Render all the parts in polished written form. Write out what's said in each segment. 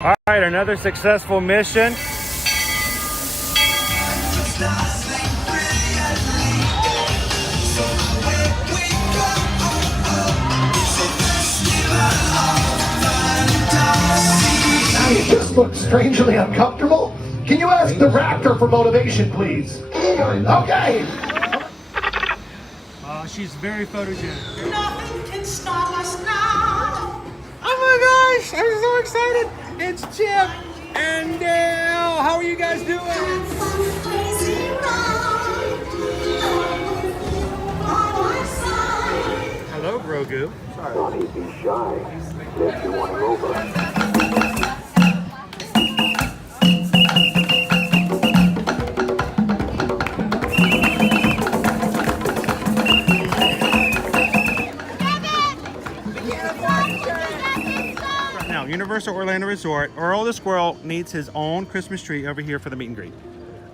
All right, another successful mission. You just look strangely uncomfortable. Can you ask the raptor for motivation, please? Okay. She's very photogenic. Nothing can stop us now. Oh my gosh, I'm so excited. It's Chip and Dale. How are you guys doing? Hello, Grogu. Sorry. Don't be shy. If you want to over. Universal Orlando Resort, Earl the Squirrel needs his own Christmas tree over here for the meet and greet.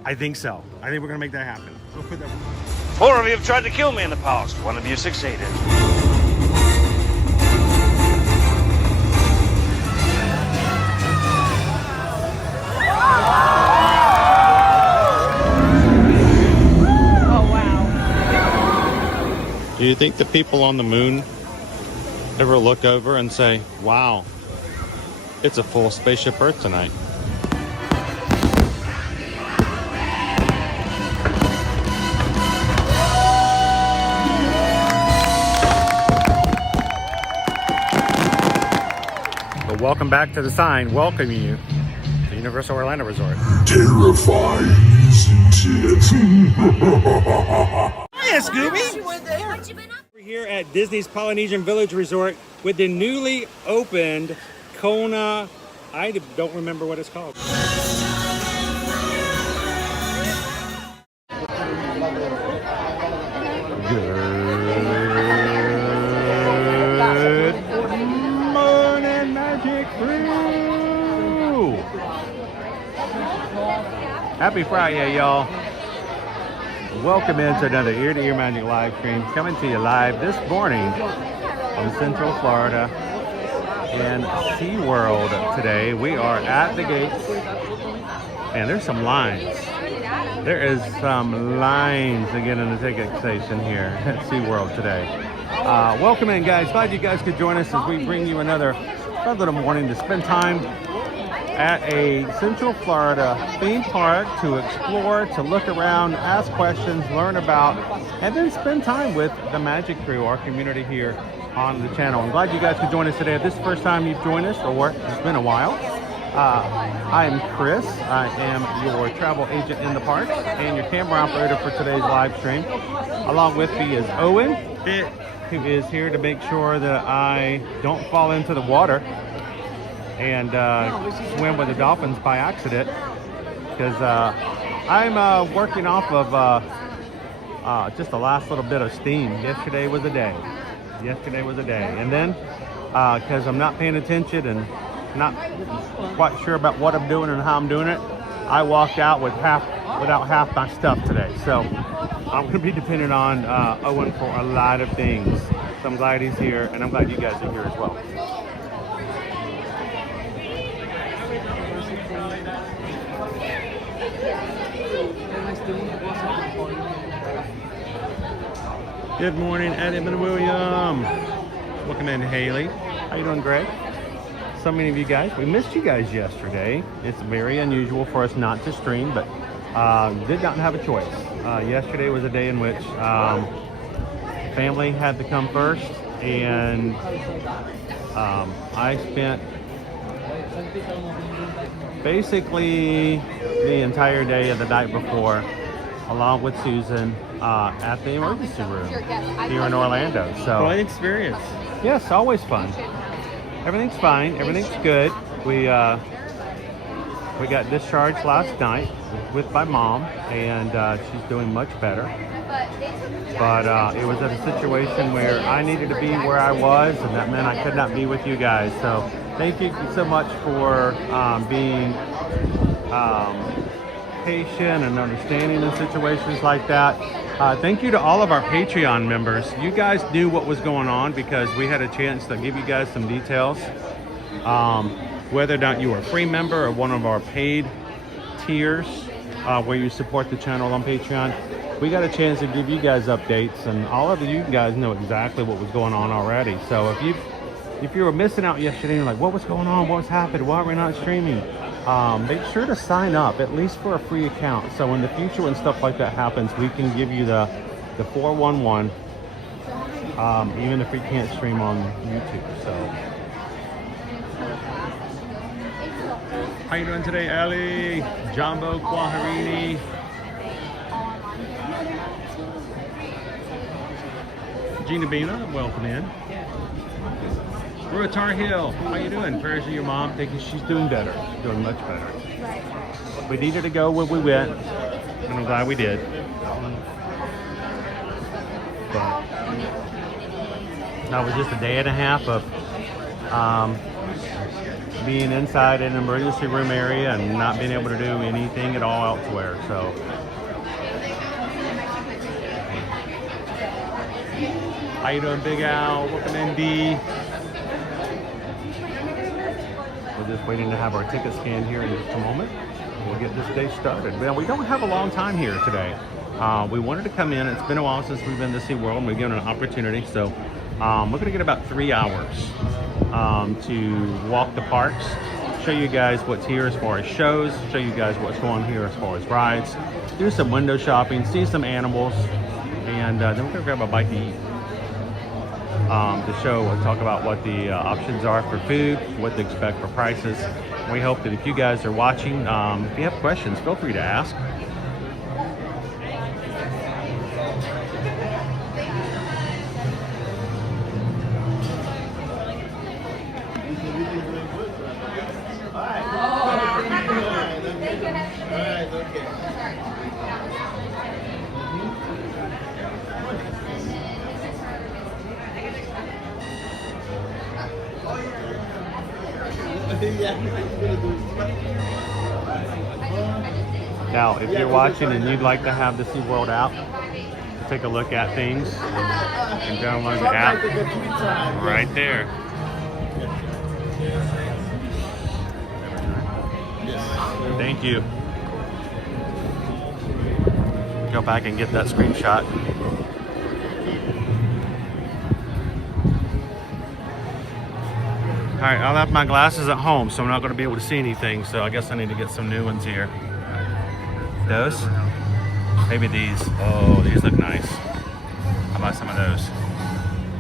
I think so. I think we're gonna make that happen. We'll put that. 4 of you have tried to kill me in the past. 1 of you succeeded. Oh wow. Do you think the people on the moon ever look over and say, wow, it's a full spaceship Earth tonight? But welcome back to the sign welcoming you to Universal Orlando Resort. Terrifying, isn't it? Hiya, Scooby! We're here at Disney's Polynesian Village Resort with the newly opened Kona, I don't remember what it's called. Good morning, Magic Crew! Happy Friday, y'all. Welcome into another Ear to Ear Magic live stream, coming to you live this morning from Central Florida. In Seaworld today. We are at the gates, and there's some lines. There is some lines to get in the ticket station here at Seaworld today. Welcome in, guys. Glad you guys could join us as we bring you another fun little morning to spend time at a Central Florida theme park to explore, to look around, ask questions, learn about, and then spend time with the Magic Crew, our community here on the channel. I'm glad you guys could join us today. If this is the first time you've joined us, or it's been a while, I'm Chris. I am your travel agent in the parks and your camera operator for today's live stream. Along with me is Owen, who is here to make sure that I don't fall into the water and swim with the dolphins by accident, because I'm working off of just the last little bit of steam. Yesterday was a day. And then because I'm not paying attention and not quite sure about what I'm doing and how I'm doing it, I walked out without half my stuff today. So I'm going to be dependent on Owen for a lot of things. So I'm glad he's here, and I'm glad you guys are here as well. Good morning, Adam and William. Welcome in, Haley. How you doing, Greg? So many of you guys, we missed you guys yesterday. It's very unusual for us not to stream, but did not have a choice. Yesterday was a day in which family had to come first, and I spent basically the entire day of the night before, along with Susan, at the emergency room here in Orlando. So Fun experience. yes, always fun. Everything's fine. Everything's good. We got discharged last night with my mom, and she's doing much better. But it was at a situation where I needed to be where I was, and that meant I could not be with you guys. So thank you so much for being patient and understanding in situations like that. Thank you to all of our Patreon members. You guys knew what was going on because we had a chance to give you guys some details. whether or not you are a free member or one of our paid tiers, where you support the channel on Patreon, we got a chance to give you guys updates, and all of you guys know exactly what was going on already. So if you were missing out yesterday and like, what was going on, what was happening, why are we not streaming, make sure to sign up at least for a free account, so in the future when stuff like that happens, we can give you the 411, even if we can't stream on YouTube. So how you doing today, Ali? Jumbo Quaharini. Gina Bina, welcome in. We're at Tar Hill. How you doing? Prayers to your mom. Thinking she's doing better. Doing much better. We needed to go where we went, and I'm glad we did. But that was just a day and a half of being inside an emergency room area and not being able to do anything at all elsewhere. So how you doing, Big Al? Welcome in, D. We're just waiting to have our ticket scanned here in just a moment. We'll get this day started. Well, we don't have a long time here today. We wanted to come in. It's been a while since we've been to SeaWorld, and we've given an opportunity. So we're going to get about 3 hours to walk the parks, show you guys what's here as far as shows, show you guys what's going on here as far as rides, do some window shopping, see some animals, and then we're going to grab a bite to eat. The show will talk about what the options are for food, what to expect for prices. We hope that if you guys are watching, if you have questions, feel free to ask. Now, if you're watching and you'd like to have the SeaWorld app, take a look at things, you can download the app right there. Thank you. Go back and get that screenshot. All right, I left my glasses at home, so I'm not going to be able to see anything, so I guess I need to get some new ones here. Those? Maybe these. Oh, these look nice. How about some of those?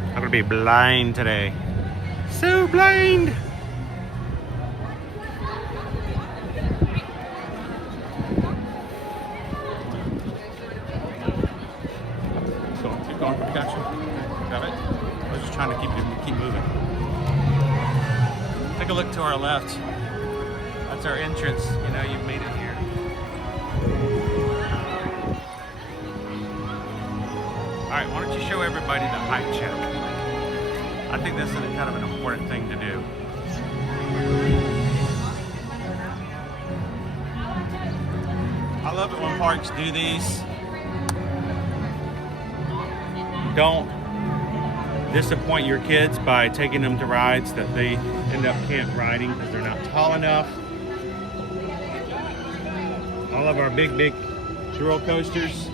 I'm going to be blind today. So blind! Keep going. Gotcha. Got it? We're just trying to keep moving. Take a look to our left. That's our entrance. You know, you've made it here. All right, why don't you show everybody the height check? I think this is kind of an important thing to do. I love it when parks do these. Don't disappoint your kids by taking them to rides that they end up can't riding because they're not tall enough. All of our big thrill coasters,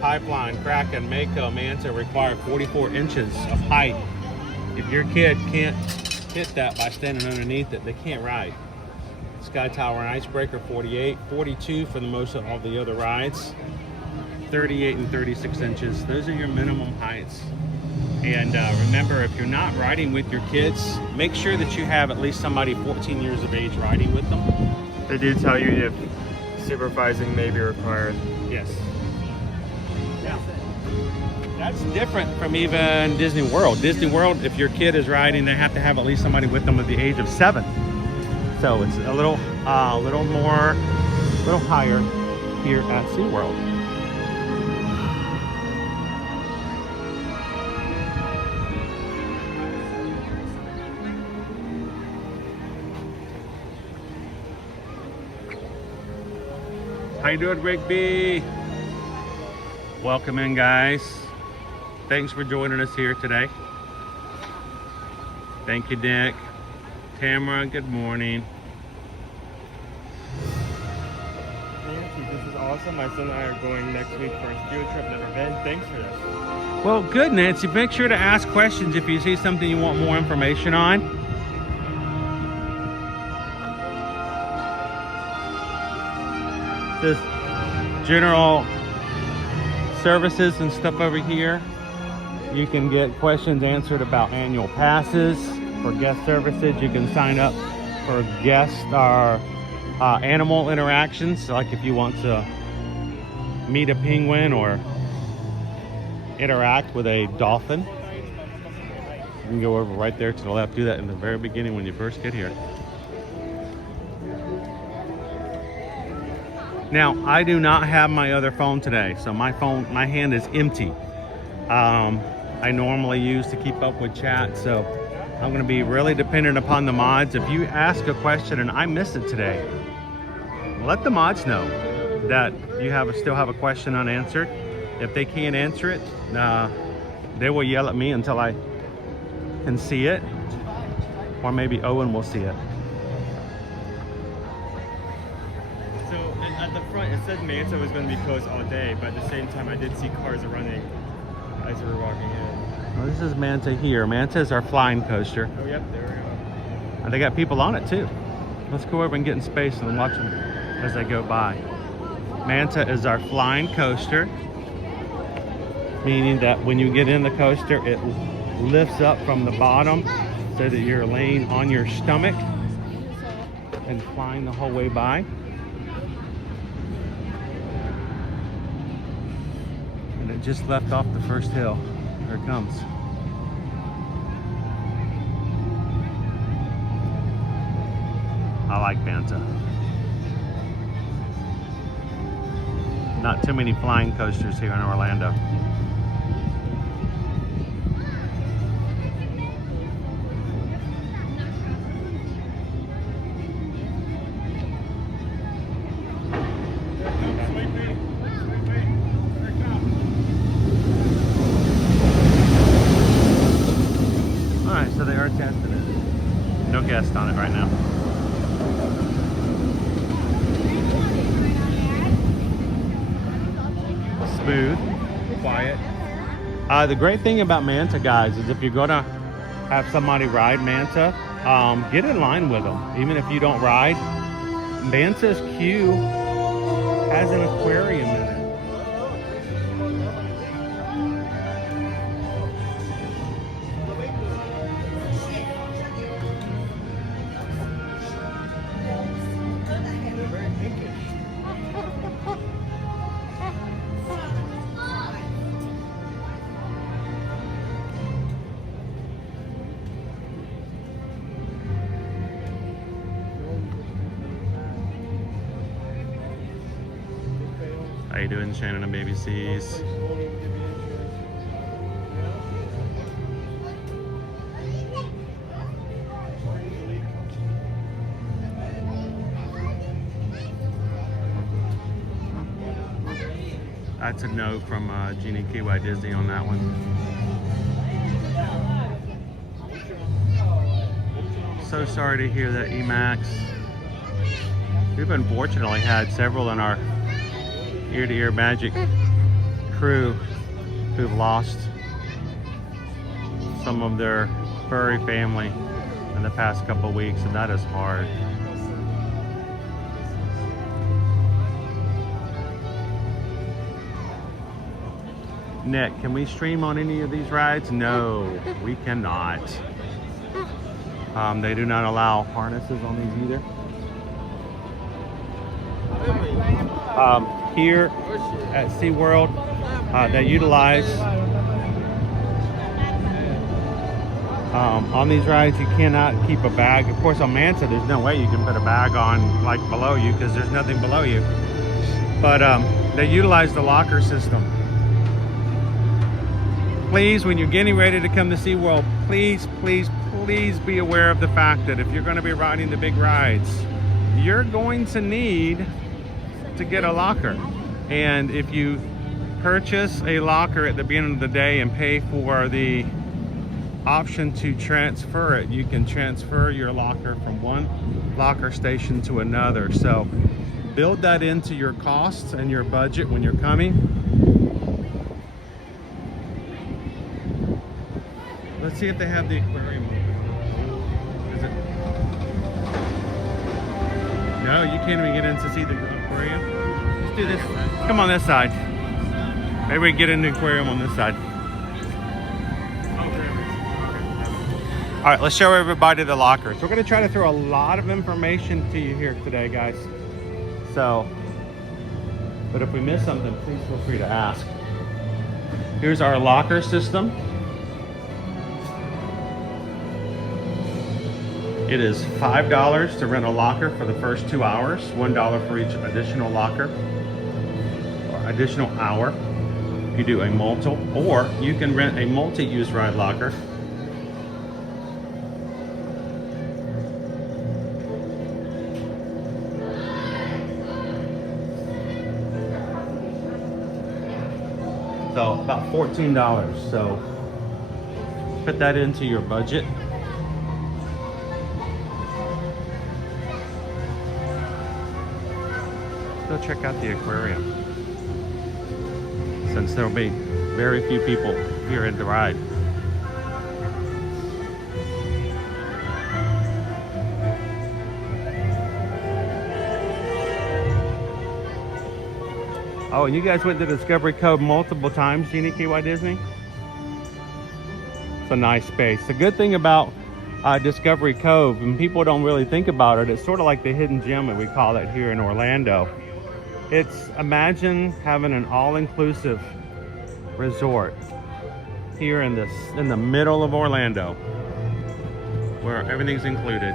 Pipeline, Kraken, Mako, Manta require 44 inches of height. If your kid can't hit that by standing underneath it, they can't ride. Sky Tower and Icebreaker, 48, 42 for the most of all the other rides, 38 and 36 inches. Those are your minimum heights. And remember, if you're not riding with your kids, make sure that you have at least somebody 14 years of age riding with them. They do tell you if supervising may be required. Yes. Yeah. That's different from even Disney World. Disney World, if your kid is riding, they have to have at least somebody with them at the age of 7. So it's a little higher here at SeaWorld. How you doing, Rick B? Welcome in, guys. Thanks for joining us here today. Thank you, Nick. Tamara, good morning. Nancy, this is awesome. My son and I are going next week for a field trip. Never been. Thanks for this. Well, good, Nancy. Make sure to ask questions if you see something you want more information on. This general services and stuff over here. You can get questions answered about annual passes for guest services. You can sign up for guest or animal interactions, like if you want to meet a penguin or interact with a dolphin. You can go over right there to the left. Do that in the very beginning when you first get here. Now, I do not have my other phone today, so my hand is empty. I normally use to keep up with chat, so I'm going to be really dependent upon the mods. If you ask a question and I miss it today, let the mods know that you still have a question unanswered. If they can't answer it, they will yell at me until I can see it, or maybe Owen will see it. So at the front, it said Manta was going to be closed all day, but at the same time, I did see cars running as we were walking in. Well, this is Manta here. Manta is our flying coaster. Oh, yep, there we go. And they got people on it too. Let's go over and get in space and watch them as they go by. Manta is our flying coaster, meaning that when you get in the coaster, it lifts up from the bottom so that you're laying on your stomach and flying the whole way by. And it just left off the first hill. Here it comes. I like Manta. Not too many flying coasters here in Orlando. Alright, so they are testing it. No guest on it right now. Smooth, quiet. The great thing about Manta, guys, is if you're gonna have somebody ride Manta, get in line with them. Even if you don't ride, Manta's queue has an aquarium in it. How you doing, Shannon and Baby C's? That's a no from Jeannie KY Disney on that one. So sorry to hear that, Emax. We've unfortunately had several in our Ear to Ear Magic crew who've lost some of their furry family in the past couple of weeks, and that is hard. Nick, can we stream on any of these rides? No, we cannot. They do not allow harnesses on these either. Here at Seaworld, they utilize on these rides, you cannot keep a bag. Of course, on Manta, there's no way you can put a bag on like below you because there's nothing below you. But they utilize the locker system. Please, when you're getting ready to come to SeaWorld, please, please, please be aware of the fact that if you're going to be riding the big rides, you're going to need to get a locker. And if you purchase a locker at the beginning of the day and pay for the option to transfer it. You can transfer your locker from one locker station to another. So build that into your costs and your budget when you're coming. Let's see if they have the aquarium open. Is it? No, you can't even get in to see the aquarium. Let's do this. Come on this side. Maybe we can get in the aquarium on this side. All right, let's show everybody the lockers. We're gonna try to throw a lot of information to you here today, guys. So, but if we miss something, please feel free to ask. Here's our locker system. It is $5 to rent a locker for the first 2 hours, $1 for each additional locker, or additional hour. You do a multi, or you can rent a multi-use ride locker. So about $14. So put that into your budget. Go check out the aquarium, since there will be very few people here at the ride. Oh, and you guys went to Discovery Cove multiple times, Genie KY Disney? It's a nice space. The good thing about Discovery Cove, and people don't really think about it, it's sort of like the hidden gem that we call it here in Orlando. It's, imagine having an all-inclusive resort here in the middle of Orlando, where everything's included.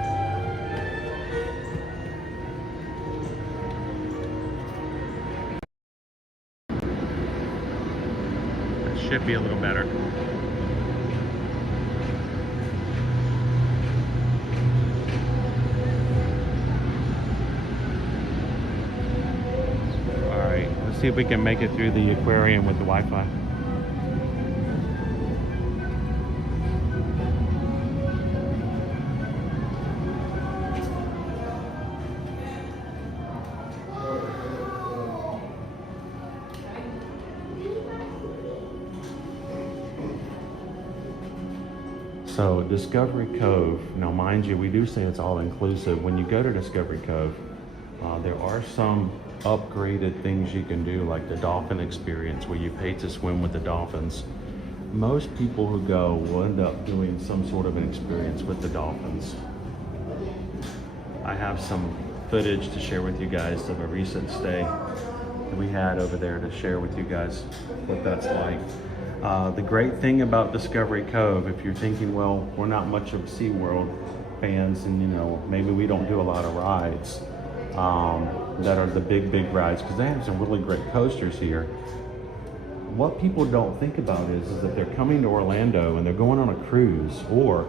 It should be a little better. See if we can make it through the aquarium with the Wi-Fi. So Discovery Cove, now mind you, we do say it's all inclusive. When you go to Discovery Cove, there are some upgraded things you can do, like the dolphin experience where you pay to swim with the dolphins. Most people who go will end up doing some sort of an experience with the dolphins. I have some footage to share with you guys of a recent stay that we had over there to share with you guys what that's like. The great thing about Discovery Cove, if you're thinking, well, we're not much of Seaworld fans, and you know, maybe we don't do a lot of rides that are the big rides, because they have some really great coasters here. What people don't think about is that they're coming to Orlando and they're going on a cruise, or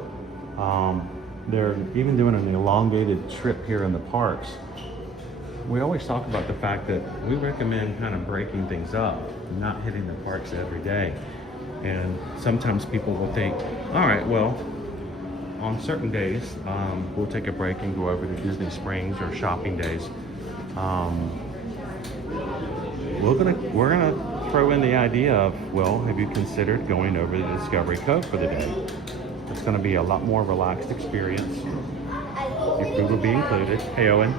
they're even doing an elongated trip here in the parks. We always talk about the fact that we recommend kind of breaking things up, not hitting the parks every day. And sometimes people will think, all right, well, on certain days, we'll take a break and go over to Disney Springs or shopping days. We're gonna throw in the idea of, well, have you considered going over to Discovery Cove for the day? It's gonna be a lot more relaxed experience. Your food will be included. Hey, Owen.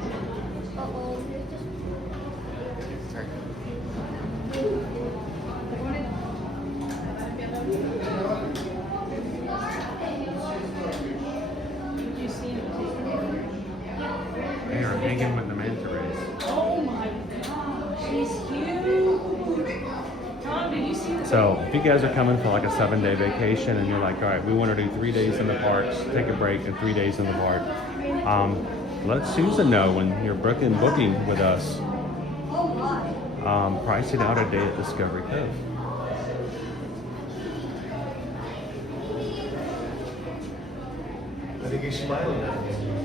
They are hanging with the manta rays. Oh my gosh, he's huge. Tom, did you see the So if you guys are coming for like a 7-day vacation and you're like, all right, we want to do 3 days in the parks, take a break, and 3 days in the park, let Susan know when you're booking with us. Price it out a day at Discovery Cove. I think he's smiling at me.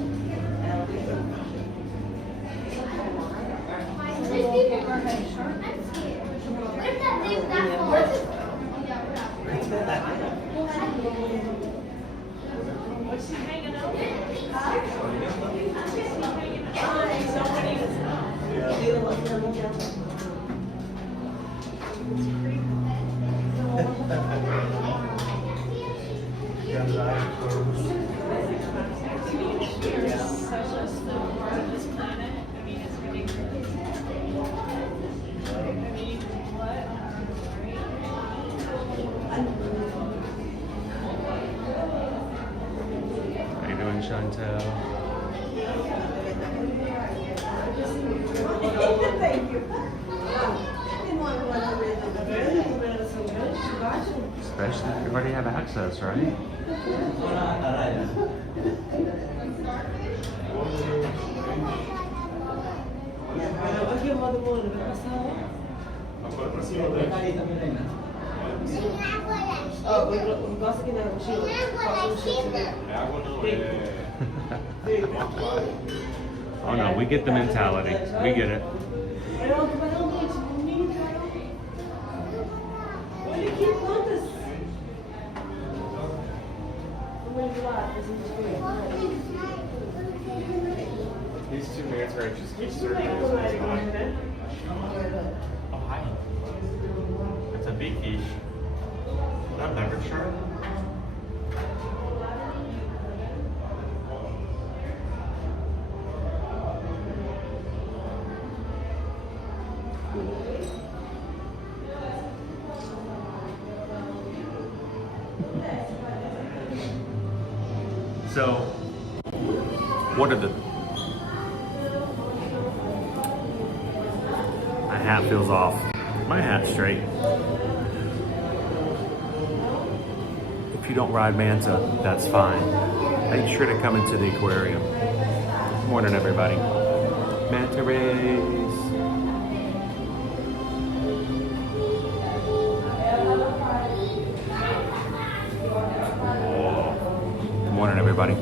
can tell. Especially if you already have access, right? Oh no, we get the mentality. We get it. These two manta rays just keep circling this whole time. Oh, hi. It's a big fish. Not leopard shark. So, what are the... My hat feels off. My hat's straight. If you don't ride Manta, that's fine. Make sure to come into the aquarium. Morning, everybody. Manta rays. Good morning, everybody.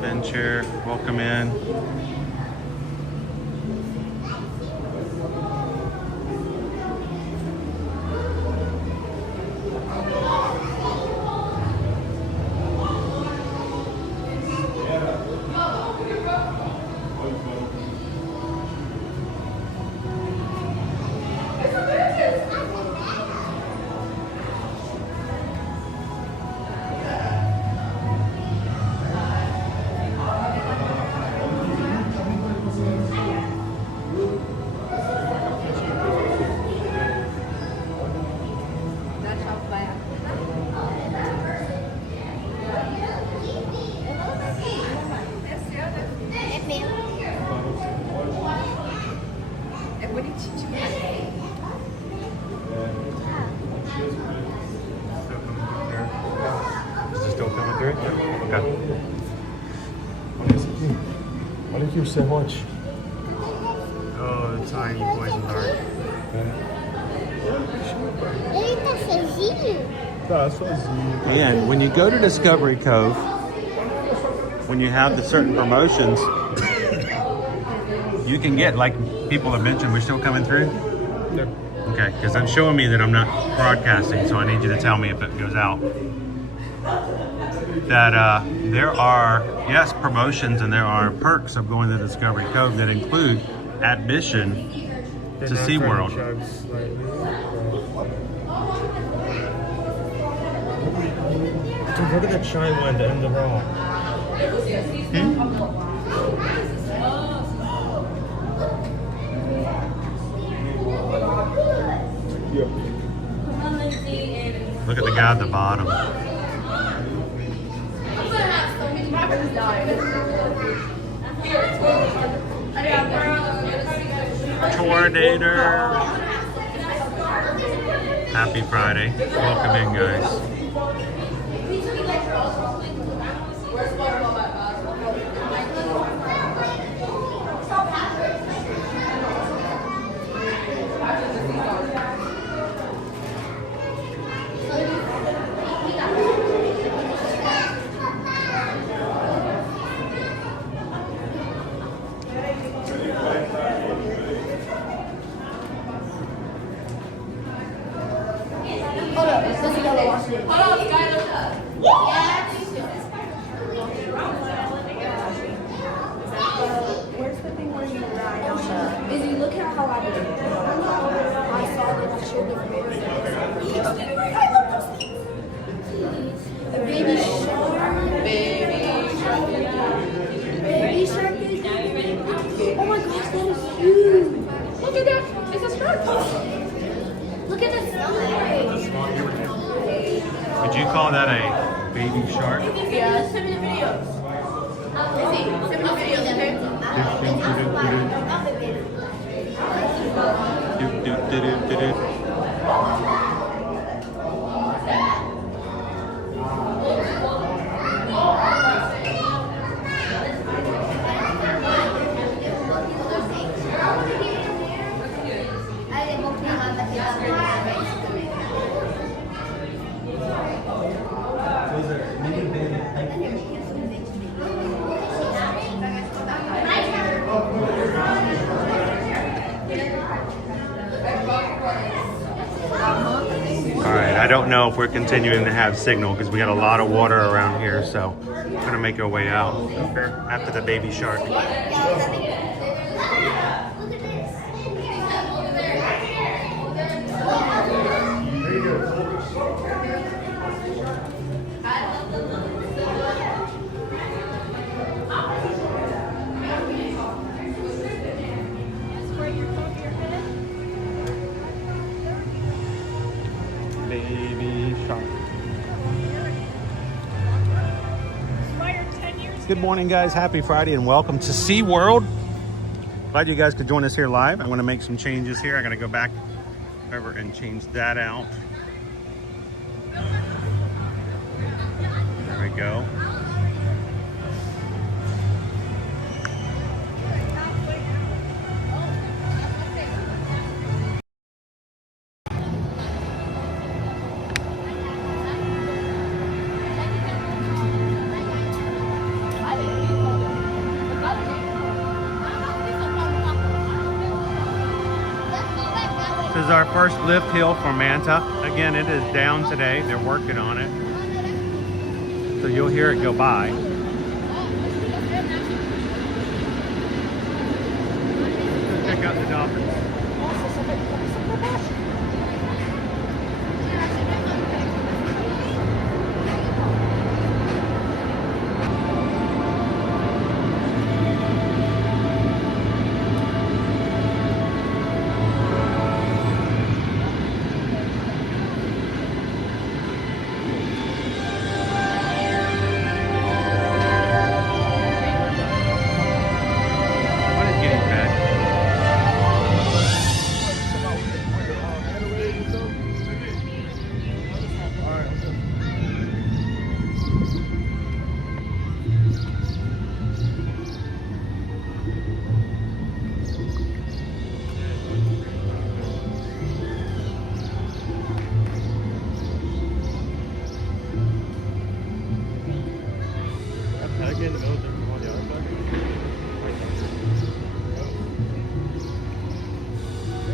Venture, welcome in. Olha aqui o serrote. Oh, the tiny poison dart. Ele tá sozinho? Tá, sozinho. And when you go to Discovery Cove, when you have the certain promotions, you can get, like people have mentioned, we're still coming through? Yep. Okay, because I'm showing me that I'm not broadcasting, so I need you to tell me if it goes out. That there are, yes, promotions and there are perks of going to Discovery Cove that include admission to Seaworld. Dude, look at that shine one at the end of the roll. Look at the guy at the bottom. Tornado. Happy Friday. Welcome in, guys. Yeah, send me the videos. Send me the videos, All right, I don't know if we're continuing to have signal because we got a lot of water around here, so we're gonna make our way out after the baby shark. Baby shark. Good morning, guys. Happy Friday and welcome to Seaworld. Glad you guys could join us here live. I'm going to make some changes here. I'm going to go back over and change that out. There we go. This is our first lift hill for Manta. Again, it is down today. They're working on it. So you'll hear it go by. Let's check out the dolphins.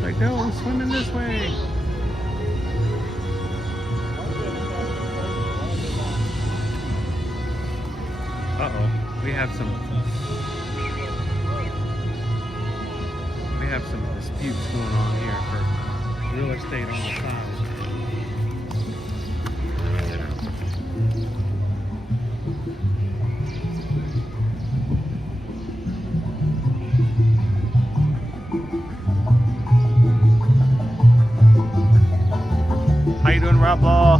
Like, no, I'm swimming this way. Uh-oh, we have some disputes going on here for real estate on the side. How you doing, Rob Law?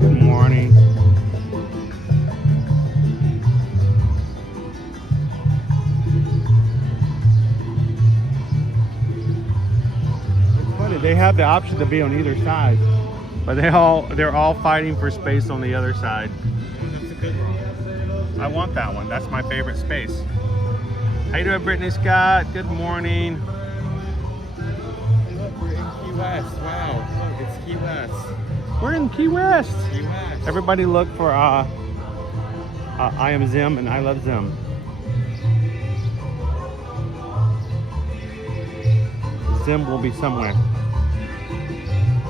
Good morning. It's funny, they have the option to be on either side, but they're all fighting for space on the other side. That's a good one. I want that one. That's my favorite space. How you doing, Brittany Scott? Good morning. West. Wow, look, it's Key West. We're in Key West. Key West. Everybody look for I am Zim and I love Zim. Zim will be somewhere.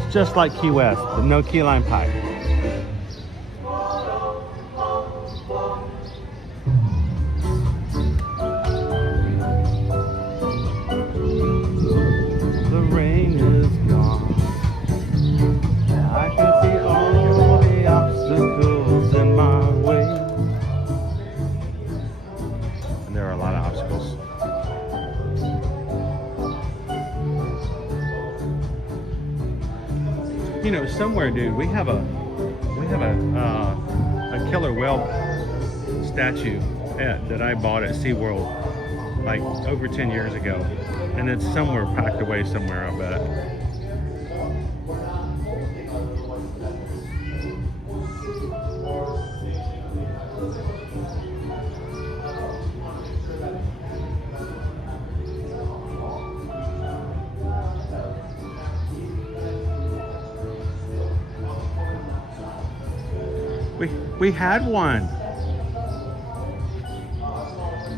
It's just like Key West, but no key lime pipe. You know, somewhere, dude, we have a killer whale statue that I bought at Seaworld like over 10 years ago. And it's somewhere packed away somewhere, I bet. We had one.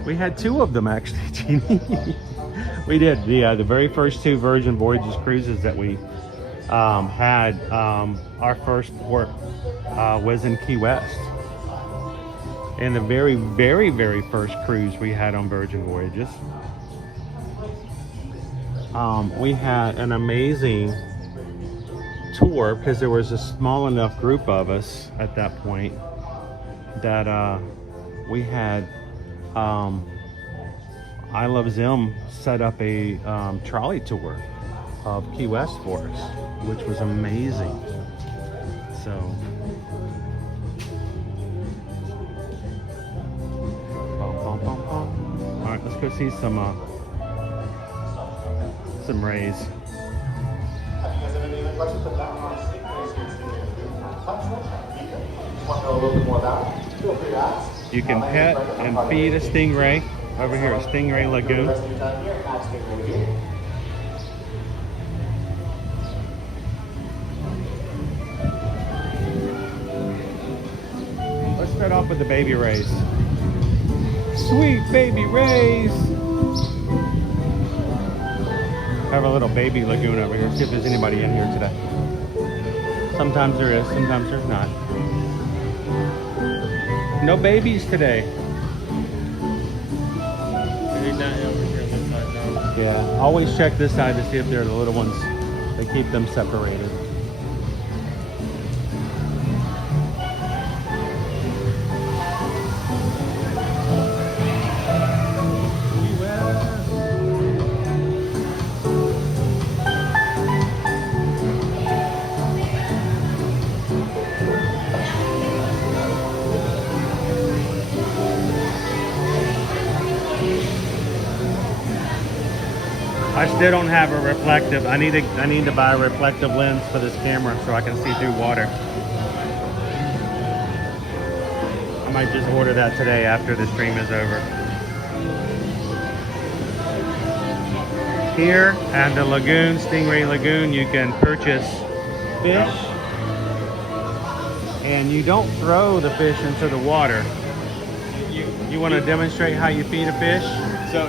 We had two of them actually, Jeannie. We did. The very first two Virgin Voyages cruises that we had. Our first port was in Key West, and the very, very, very first cruise we had on Virgin Voyages. We had an amazing tour because there was a small enough group of us at that point that we had I Love Zim set up a trolley tour of Key West for us, which was amazing. So all right, let's go see some rays. You can pet and feed a stingray over here at Stingray Lagoon. Let's start off with the baby rays. Sweet baby rays. I have a little baby lagoon over here. See if there's anybody in here today. Sometimes there is, sometimes there's not. No babies today. Yeah, always check this side to see if they're the little ones. They keep them separated. I still don't have a reflective. I need to buy a reflective lens for this camera so I can see through water. I might just order that today after the stream is over. Here at the lagoon, Stingray Lagoon, you can purchase fish, and you don't throw the fish into the water. You want to demonstrate how you feed a fish? So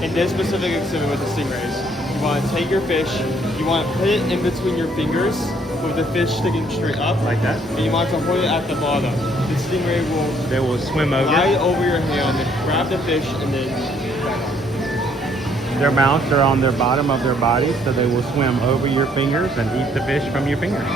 in this specific exhibit with the stingrays, you want to take your fish, you want to put it in between your fingers with the fish sticking straight up. Like that? And you want to hold it at the bottom. The stingray will swim over. Glide over your hand, grab the fish, and then... Their mouths are on the bottom of their body, so they will swim over your fingers and eat the fish from your fingers.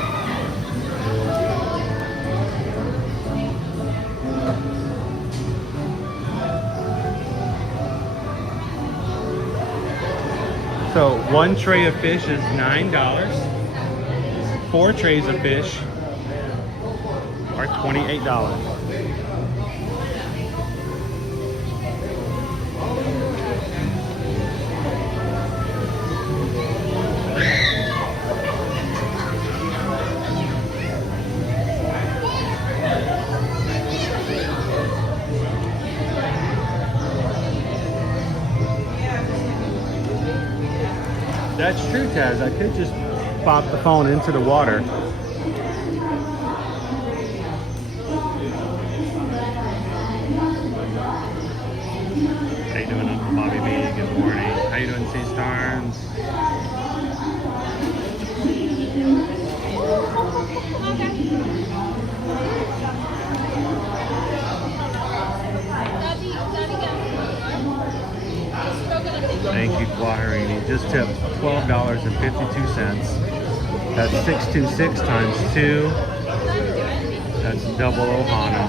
So one tray of fish is $9. 4 trays of fish are $28. That's true, Taz. I could just pop the phone into the water. How you doing, Uncle Bobby B? Good morning. How you doing, Sea Stars? Thank you, Quaharini. Just tipped $12.52. That's 626 times 2. That's double Ohana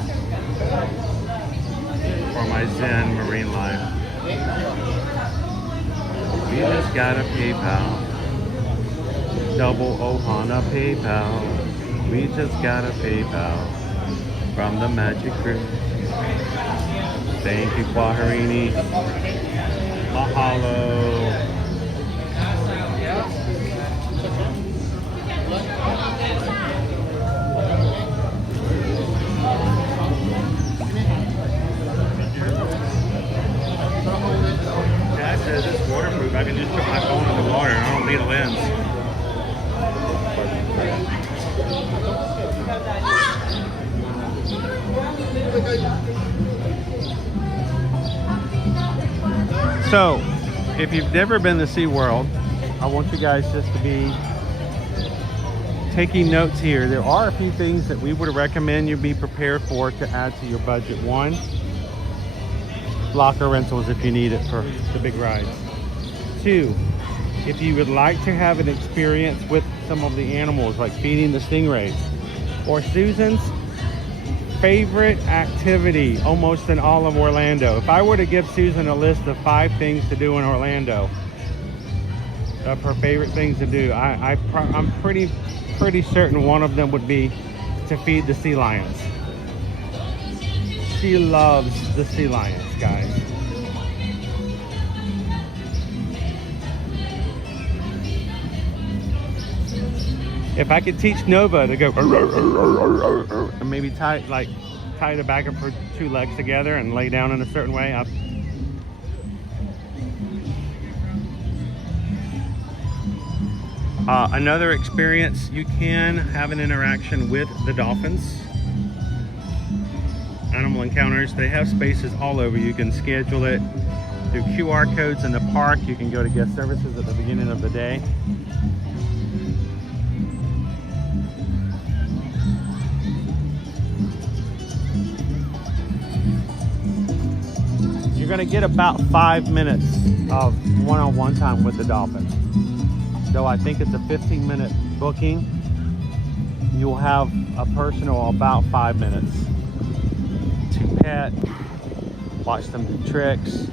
for my Zen Marine Life. We just got a PayPal. Double Ohana PayPal. We just got a PayPal from the Magic Crew. Thank you, Quaharini. Mahalo. Dad says it's waterproof. I can just put my phone in the water. I don't need a lens. So, if you've never been to Seaworld, I want you guys just to be taking notes here. There are a few things that we would recommend you be prepared for to add to your budget. One, locker rentals if you need it for the big rides. Two, if you would like to have an experience with some of the animals, like feeding the stingrays, or Susan's favorite activity almost in all of Orlando. If I were to give Susan a list of 5 things to do in Orlando, of her favorite things to do, I'm pretty certain one of them would be to feed the sea lions. She loves the sea lions, guys. If I could teach Nova to go and maybe tie the back of her 2 legs together and lay down in a certain way, another experience, you can have an interaction with the dolphins. Animal encounters, they have spaces all over. You can schedule it through QR codes in the park. You can go to guest services at the beginning of the day. You're gonna get about 5 minutes of one-on-one time with the dolphin. Though I think it's a 15-minute booking, you'll have a personal about 5 minutes to pet, watch them do tricks.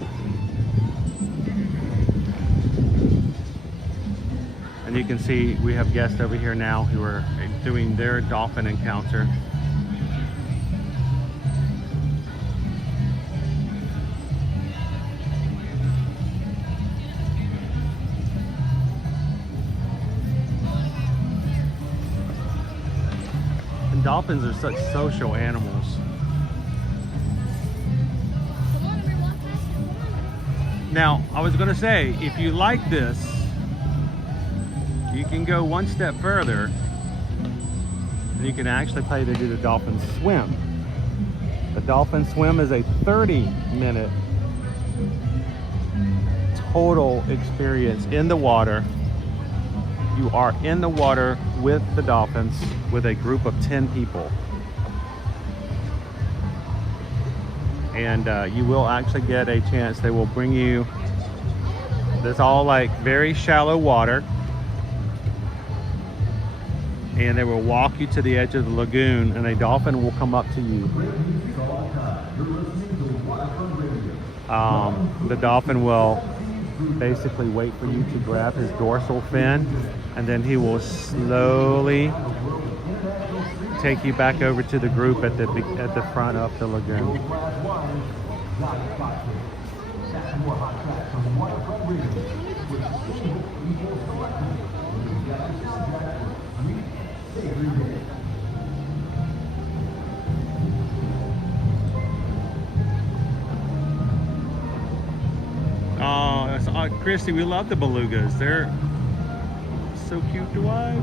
And you can see we have guests over here now who are doing their dolphin encounter. Dolphins are such social animals. Now, I was gonna say, if you like this, you can go one step further and you can actually pay to do the dolphin swim. The dolphin swim is a 30-minute total experience in the water. You are in the water with the dolphins with a group of 10 people. And you will actually get a chance. They will bring you, it's all like very shallow water. And they will walk you to the edge of the lagoon and a dolphin will come up to you. The dolphin will basically wait for you to grab his dorsal fin, and then he will slowly take you back over to the group at the front of the lagoon. Oh, Christy, we love the belugas. They're so cute to watch.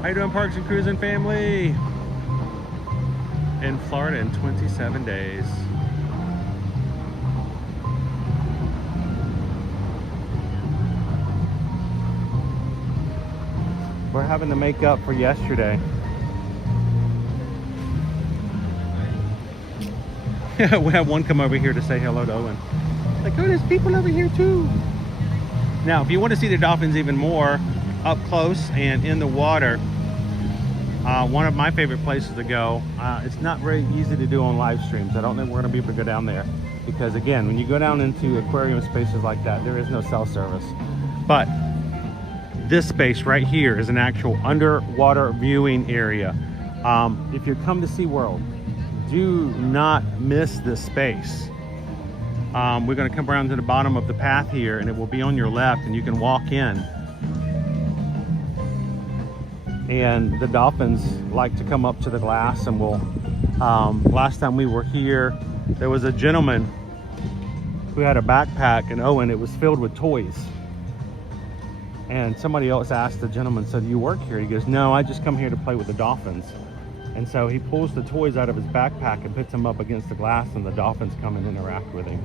How you doing, Parks and Cruising family? In Florida in 27 days. We're having to make up for yesterday. We have one come over here to say hello to Owen. Like, oh, there's people over here too. Now, if you want to see the dolphins even more up close and in the water, one of my favorite places to go, it's not very easy to do on live streams. I don't think we're going to be able to go down there because, again, when you go down into aquarium spaces like that, there is no cell service. But this space right here is an actual underwater viewing area. If you come to SeaWorld, do not miss this space. We're going to come around to the bottom of the path here, and it will be on your left, and you can walk in. And the dolphins like to come up to the glass, and will. Last time we were here, there was a gentleman who had a backpack, and Owen, it was filled with toys. And somebody else asked the gentleman, so do you work here? He goes, no, I just come here to play with the dolphins. And so he pulls the toys out of his backpack and puts them up against the glass, and the dolphins come and interact with him.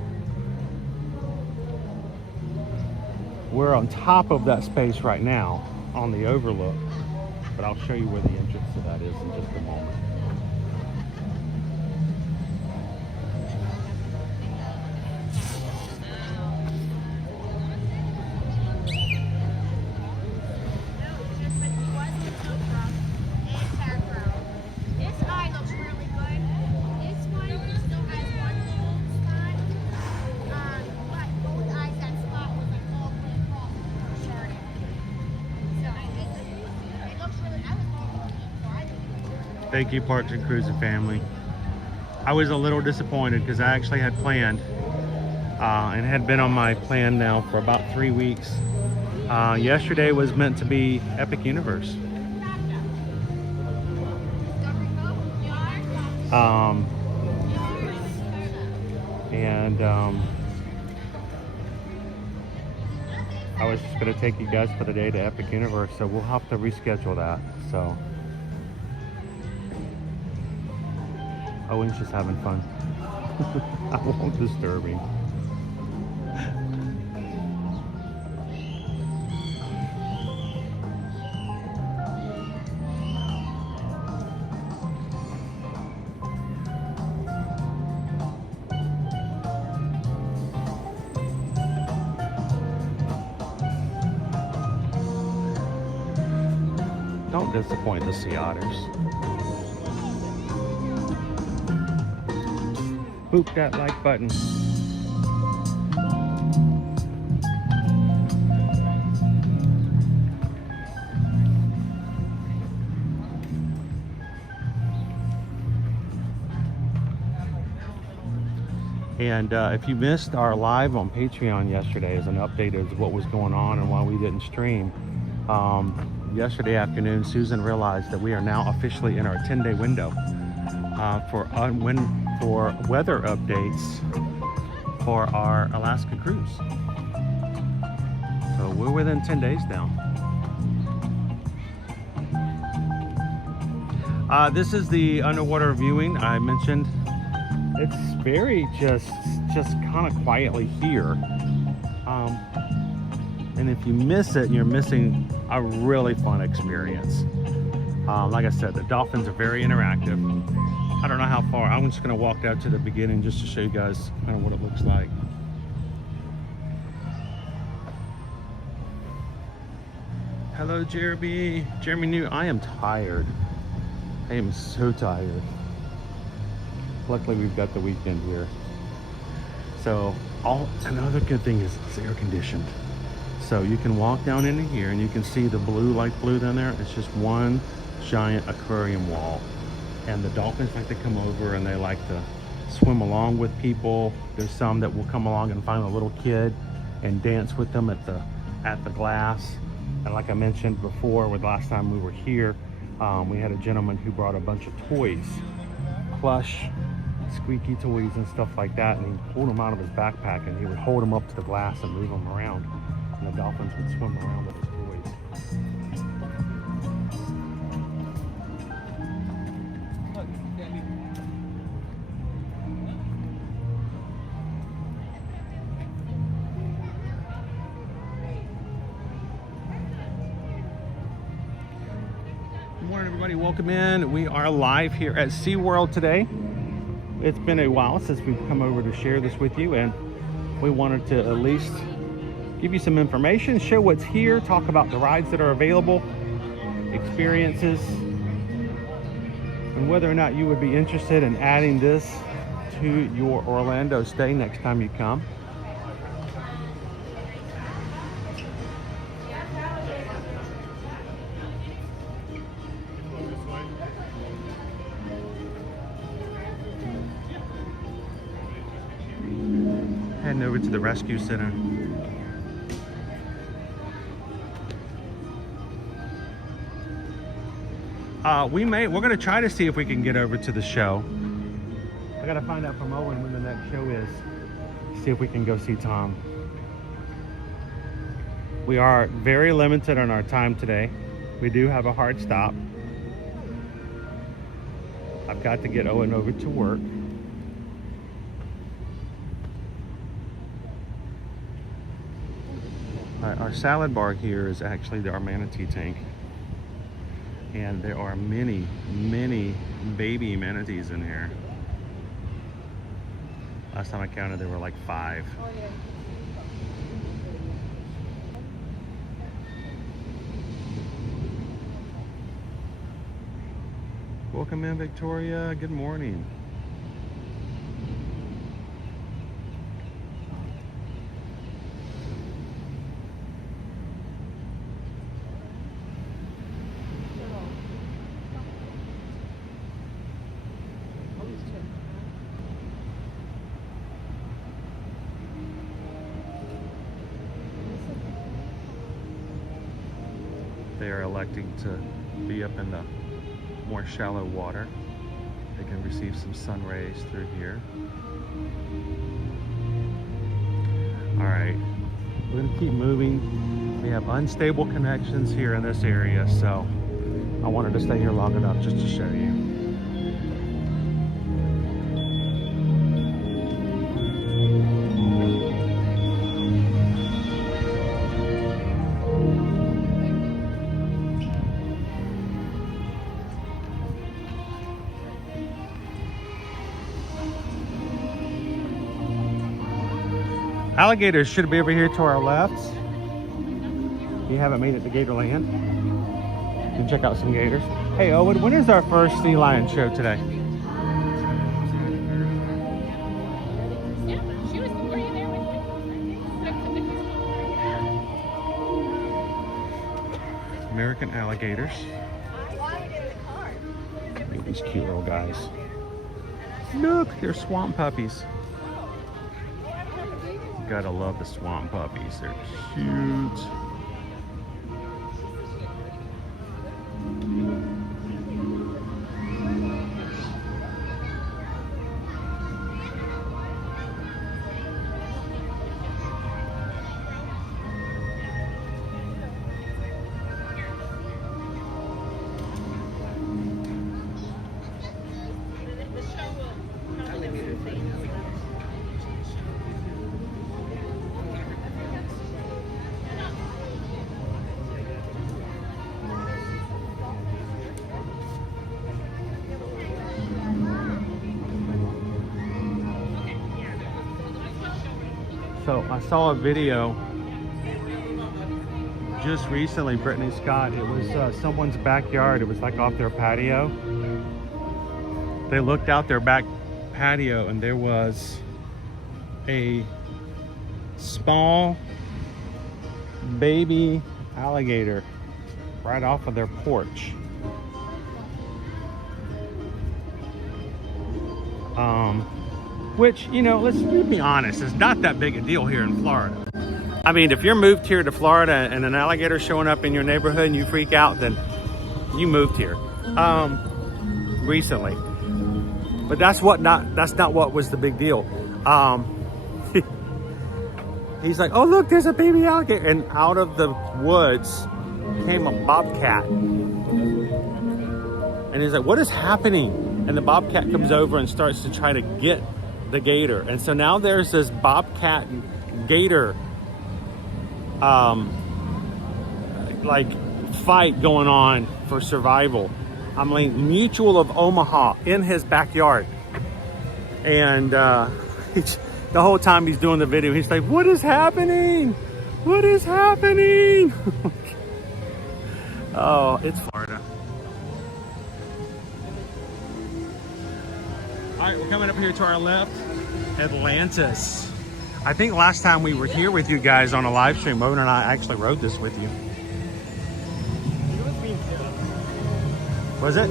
We're on top of that space right now on the overlook, but I'll show you where the entrance to that is in just a moment. Thank you, Parks and Cruising family. I was a little disappointed because I actually had planned and had been on my plan now for about 3 weeks. Yesterday was meant to be Epic Universe. I was just going to take you guys for the day to Epic Universe, so we'll have to reschedule that. So Owen's just having fun. I won't disturb him. Don't disappoint the sea otters. Boop that like button. And if you missed our live on Patreon yesterday as an update of what was going on and why we didn't stream, yesterday afternoon Susan realized that we are now officially in our 10-day window for weather updates for our Alaska cruise. So we're within 10 days now. This is the underwater viewing I mentioned. It's very just kind of quietly here. And if you miss it, you're missing a really fun experience. Like I said, the dolphins are very interactive. I don't know how far. I'm just going to walk out to the beginning just to show you guys kind of what it looks like. Hello, Jeremy. Jeremy New. I am tired. I am so tired. Luckily, we've got the weekend here. So, another good thing is it's air conditioned. So you can walk down into here and you can see the blue, light blue down there. It's just one giant aquarium wall. And the dolphins like to come over and they like to swim along with people. There's some that will come along and find a little kid and dance with them at the glass. And like I mentioned before, with last time we were here, we had a gentleman who brought a bunch of toys, plush, squeaky toys and stuff like that, and he pulled them out of his backpack and he would hold them up to the glass and move them around, and the dolphins would swim around with his toys. Good morning, everybody. Welcome in. We are live here at SeaWorld today. It's been a while since we've come over to share this with you, and we wanted to at least give you some information, show what's here, talk about the rides that are available, experiences, and whether or not you would be interested in adding this to your Orlando stay next time you come. heading over to the rescue center. We're gonna try to see if we can get over to the show. I gotta find out from Owen when the next show is. See if we can go see Tom. We are very limited on our time today. We do have a hard stop. I've got to get Owen over to work. Our salad bar here is actually our manatee tank. And there are many, many baby manatees in here. Last time I counted, there were like 5. Welcome in, Victoria. Good morning. They are electing to be up in the more shallow water. They can receive some sun rays through here. All right, we're gonna keep moving. We have unstable connections here in this area, so I wanted to stay here long enough just to show you. Alligators should be over here to our left. You haven't made it to Gatorland. You can check out some gators. Hey Owen, when is our first sea lion show today? American alligators. Look at these cute little guys. Look, they're swamp puppies. Gotta love the swamp puppies. They're cute. So I saw a video just recently, Brittany Scott. It was someone's backyard. It was like off their patio. They looked out their back patio and there was a small baby alligator right off of their porch. Which, you know, let's be honest, is not that big a deal here in Florida. I mean, if you're moved here to Florida and an alligator showing up in your neighborhood and you freak out, then you moved here recently. But that's not what was the big deal. He's like, oh look, there's a baby alligator, and out of the woods came a bobcat. And he's like, what is happening? And the bobcat comes over and starts to try to get the gator. And so now there's this bobcat gator like fight going on for survival. I mean, Mutual of Omaha in his backyard. And the whole time he's doing the video, he's like, what is happening? What is happening? Oh, it's Florida. All right, we're coming up here to our left, Atlantis. I think last time we were here with you guys on a live stream, Owen and I actually rode this with you. Was it?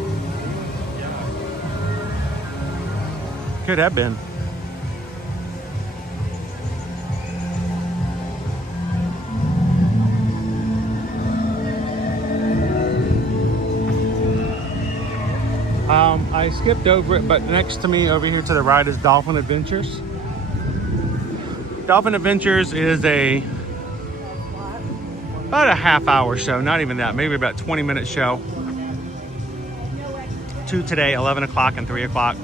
Could have been. I skipped over it, but next to me over here to the right is Dolphin Adventures. Dolphin Adventures is about a half-hour show, not even that, maybe about 20-minute show. 2 today, 11 o'clock and 3 o'clock.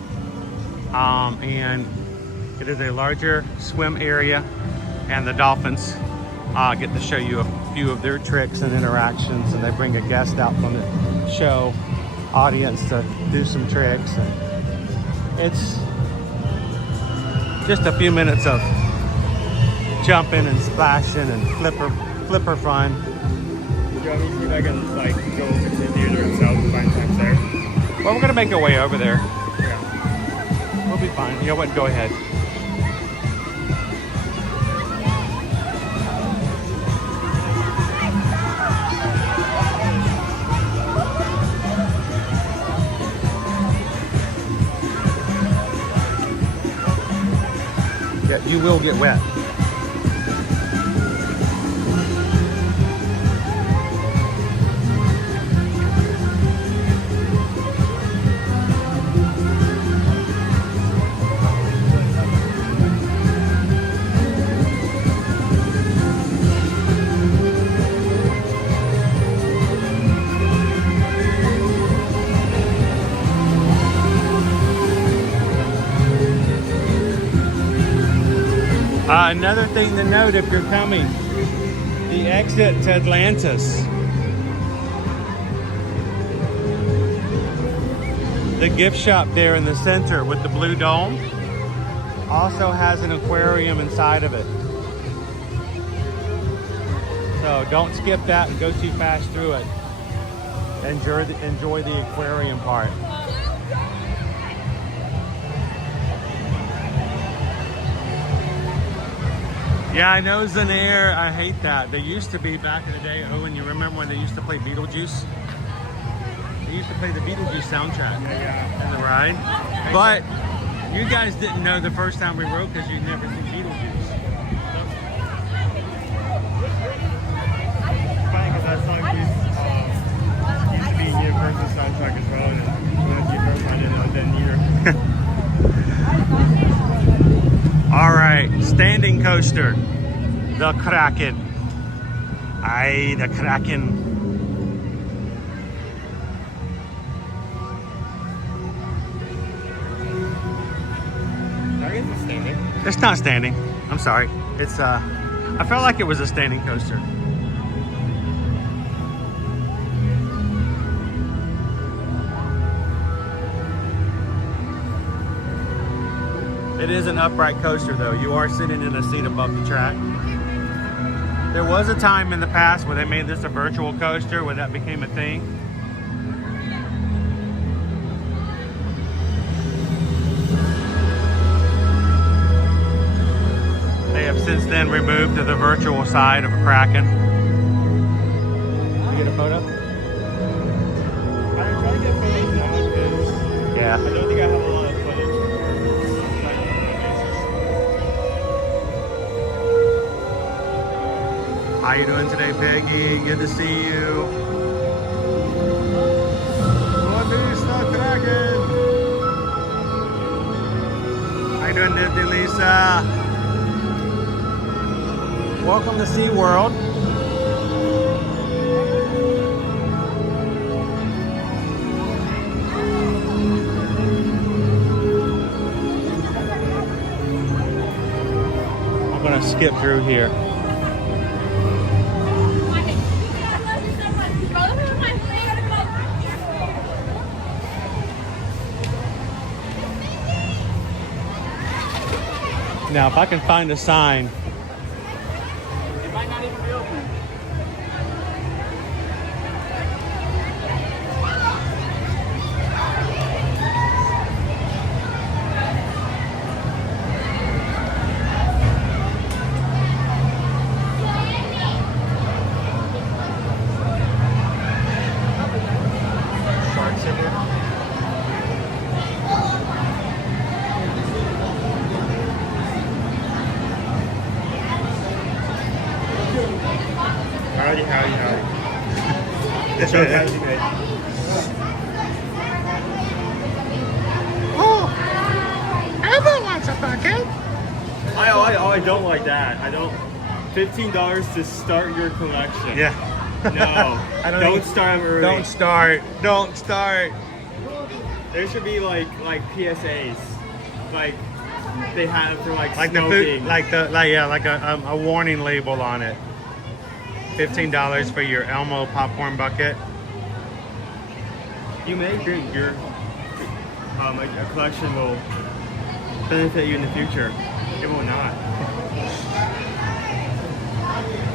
And it is a larger swim area, and the dolphins get to show you a few of their tricks and interactions, and they bring a guest out from the show audience to do some tricks, and it's just a few minutes of jumping and splashing and flipper fun. Do you want me to see if I can like go over to the theater itself and find times there? Well, we're gonna make our way over there. Yeah. We'll be fine. You know what? Go ahead. Yeah, you will get wet. Another thing to note if you're coming, the exit to Atlantis. The gift shop there in the center with the blue dome also has an aquarium inside of it. So don't skip that and go too fast through it. Enjoy the aquarium part. Yeah, I know Zenair. I hate that. They used to be back in the day. Owen, you remember when they used to play Beetlejuice? They used to play the Beetlejuice soundtrack in the ride. But you guys didn't know the first time we rode because you'd never seen Beetlejuice. It's funny because that song used to be Universal's soundtrack as well, and when you first found it, I didn't either. All right, standing coaster, the Kraken. Aye, the Kraken. Dragon's not standing. It's not standing. I'm sorry. It's I felt like it was a standing coaster. It is an upright coaster though. You are sitting in a seat above the track. There was a time in the past where they made this a virtual coaster, where that became a thing. They have since then removed to the virtual side of a Kraken. You get a photo? I'm trying to get photos now because Yeah. I don't think I have a lot of footage. How you doing today, Peggy? Good to see you. What is the Kraken? How you doing, Disney Lisa? Welcome to Seaworld. I'm gonna skip through here. Now, if I can find a sign. It might not even be open. Sharks in there. Howdy. The show has you made. I don't like that. I don't. $15 to start your collection. Yeah. No. Don't start them early. Don't start. Don't start. There should be like PSAs, like they have for like Like the smoking. food, like a warning label on it. $15 for your Elmo popcorn bucket. You may think your a collection will benefit you in the future. It will not.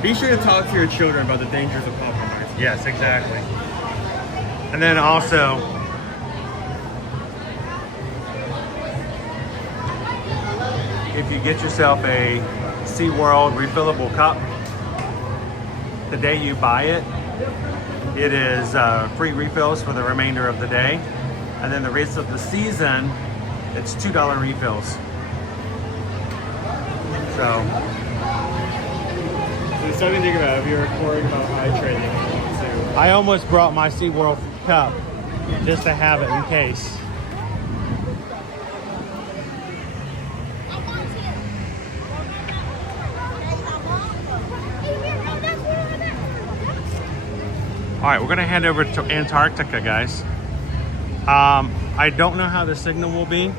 Be sure to talk to your children about the dangers of popcorn bites. Yes, exactly. And then also, if you get yourself a Seaworld refillable cup, the day you buy it, it is free refills for the remainder of the day. And then the rest of the season, it's $2 refills. So, There's something to think about if you're worried about hydrating. So, I almost brought my Seaworld cup just to have it in case. All right, we're gonna head over to Antarctica, guys. I don't know how the signal will be.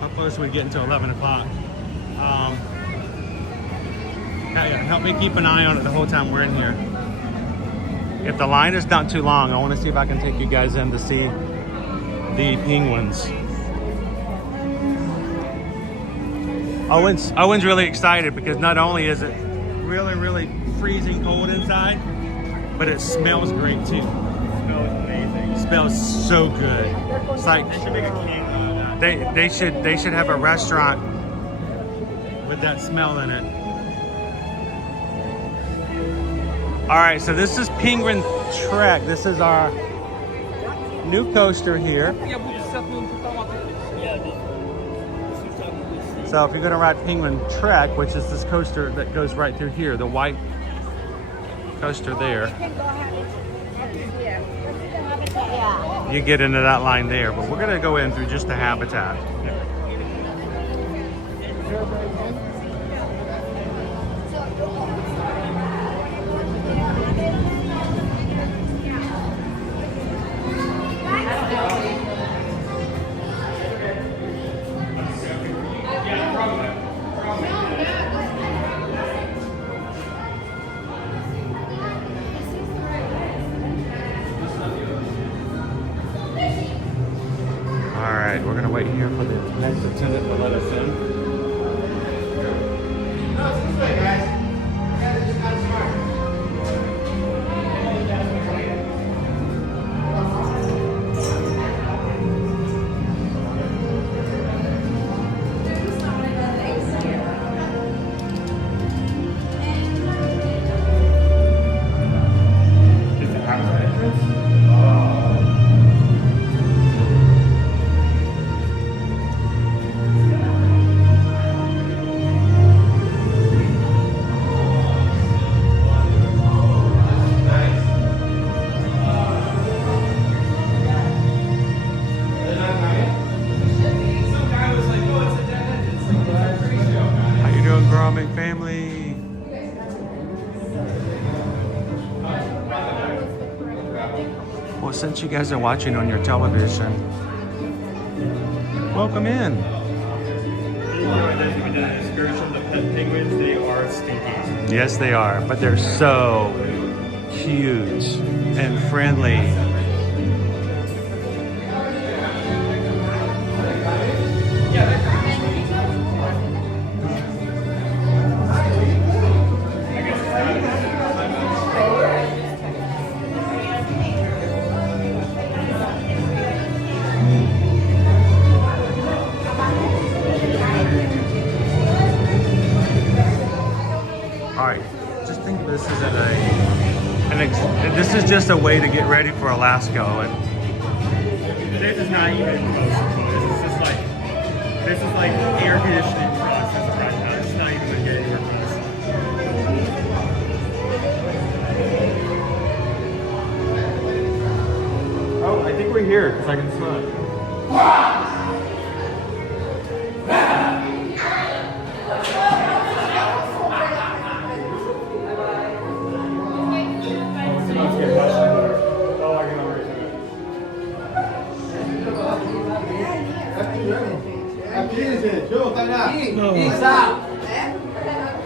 How close we get until 11 o'clock. Help me keep an eye on it the whole time we're in here. If the line is not too long, I want to see if I can take you guys in to see the penguins. Owen's really excited because not only is it really freezing cold inside, but it smells great too. it smells amazing. It smells so good. It's like They should make a cake out of that. they should have a restaurant with that smell in it. All right, so this is Penguin Trek. This is our new coaster here. So if you're gonna ride Penguin Trek, which is this coaster that goes right through here, the white coaster there, you get into that line there. But we're gonna go in through just the habitat. Alright, we're gonna wait here for the next attendant to let us in. Is it out of the entrance? How you doing, Gromit family? Well, since you guys are watching on your television, welcome in. The excursion, the pet penguins, they are stinky. Yes, they are, but they're so huge and friendly. All right, just think of this as this is just a way to get ready for Alaska. And This is not even close to cold. This is like air conditioning process right now. It's not even gonna get anywhere close. Oh, I think we're here because I can smell it.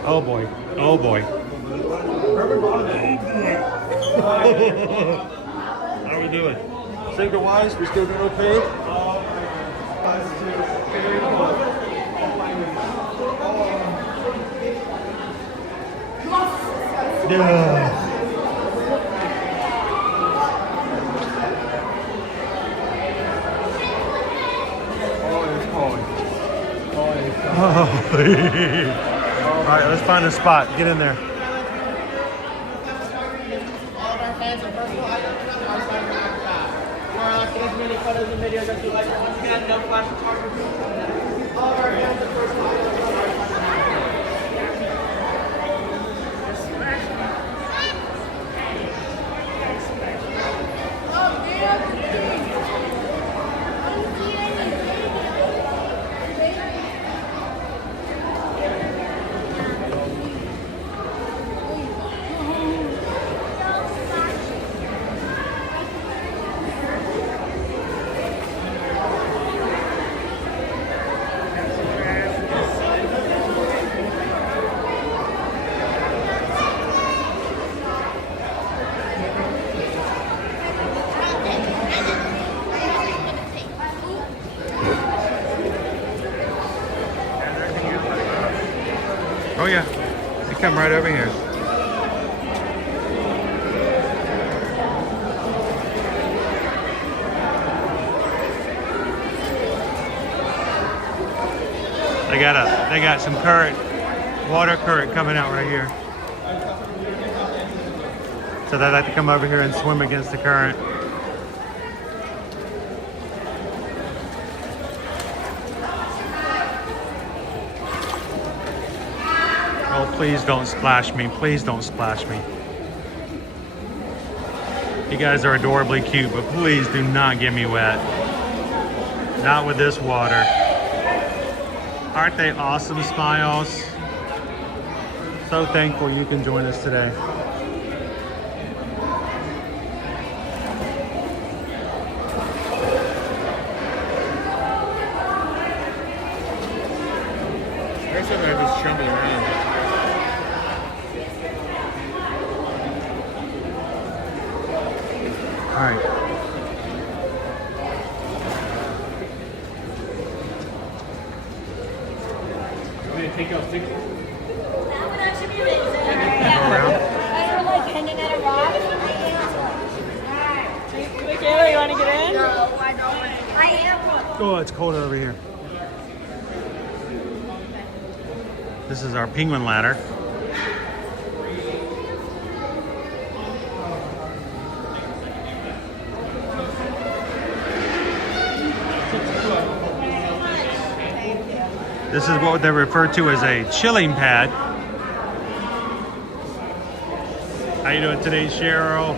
Oh boy. Oh boy. How are we doing? Sinker wise, we still doing okay? Yeah. All right, let's find a spot. Get in there. All of our fans and personal items are signed for back. Take as many photos and videos as you like. Once again, no flash photography. All of our fans and personal items are signed for Oh yeah, they come right over here. They got some current, water current coming out right here. So they like to come over here and swim against the current. Oh, please don't splash me. Please don't splash me. You guys are adorably cute, but please do not get me wet. Not with this water. Aren't they awesome, Smiles? So thankful you can join us today. There's something that just trembling around. All right. Take out pictures. That would actually be amazing. I don't like hanging at a rock. Michaela, you want to get in? No, I don't. I am one. Oh, it's cold over here. This is our penguin ladder. This is what they refer to as a chilling pad. How you doing today, Cheryl?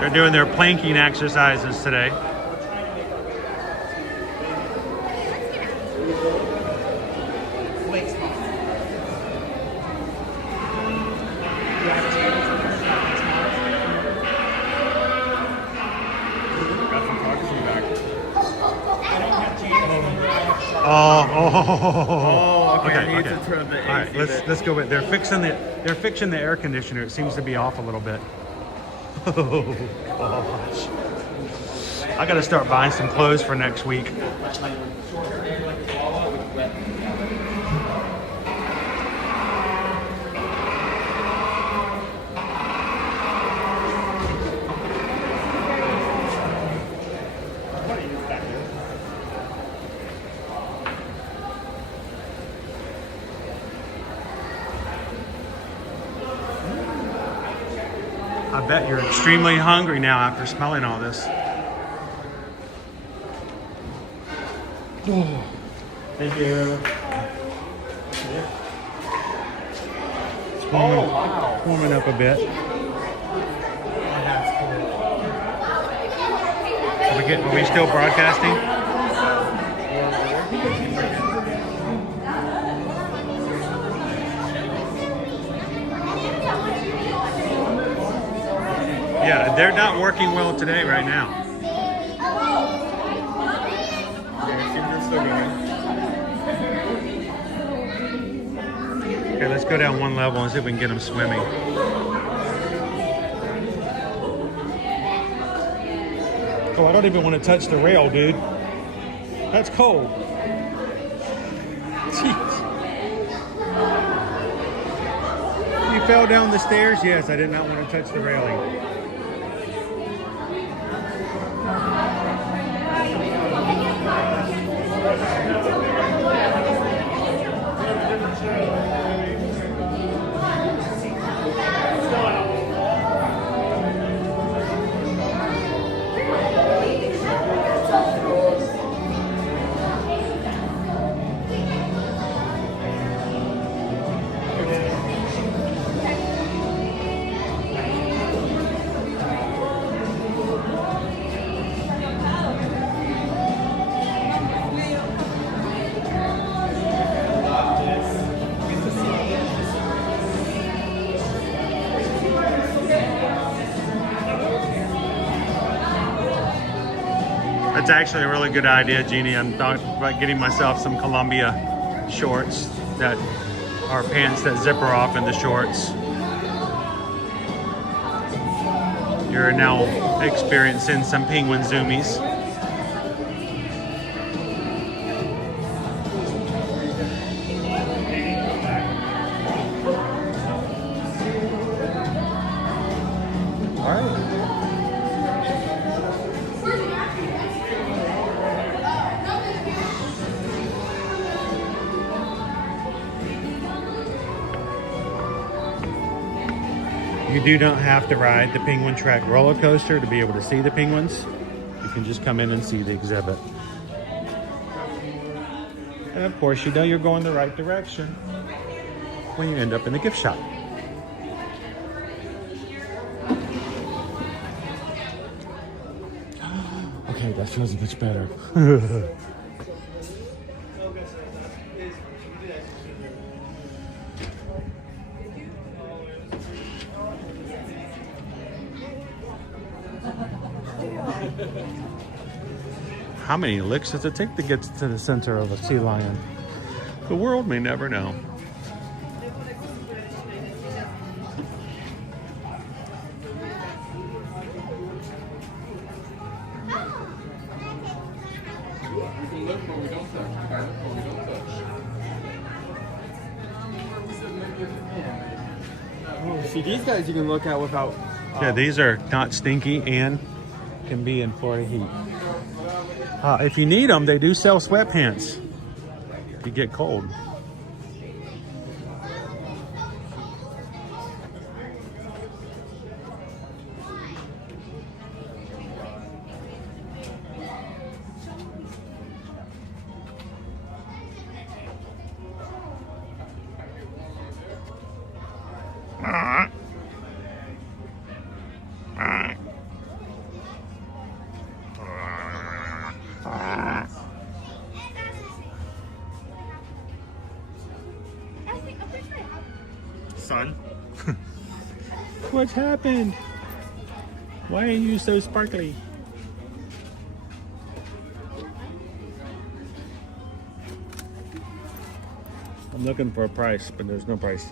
They're doing their planking exercises today. Oh, okay. I need to turn the AC. All right, let's go. They're fixing the air conditioner. It seems to be off a little bit. Oh gosh! I got to start buying some clothes for next week. I bet you're extremely hungry now after smelling all this. Oh. Thank you. It's warming up a bit. Are we still broadcasting? Yeah, they're not working well today right now. Let's go down one level and see if we can get them swimming. Oh, I don't even want to touch the rail, dude. That's cold. Jeez. You fell down the stairs? Yes, I did not want to touch the railing. That's actually a really good idea, Jeannie. I'm talking about getting myself some Columbia shorts that are pants that zipper off in the shorts. You're now experiencing some penguin zoomies. All right. You do not have to ride the Penguin Track roller coaster to be able to see the penguins. You can just come in and see the exhibit. And of course, you know you're going the right direction when you end up in the gift shop. Okay, that feels much better. How many licks does it take to get to the center of a sea lion? The world may never know. Oh, see, these guys you can look at without... Yeah, these are not stinky and can be in Florida heat. If you need them, they do sell sweatpants if you get cold. Son. What's happened? Why are you so sparkly? I'm looking for a price, but there's no price.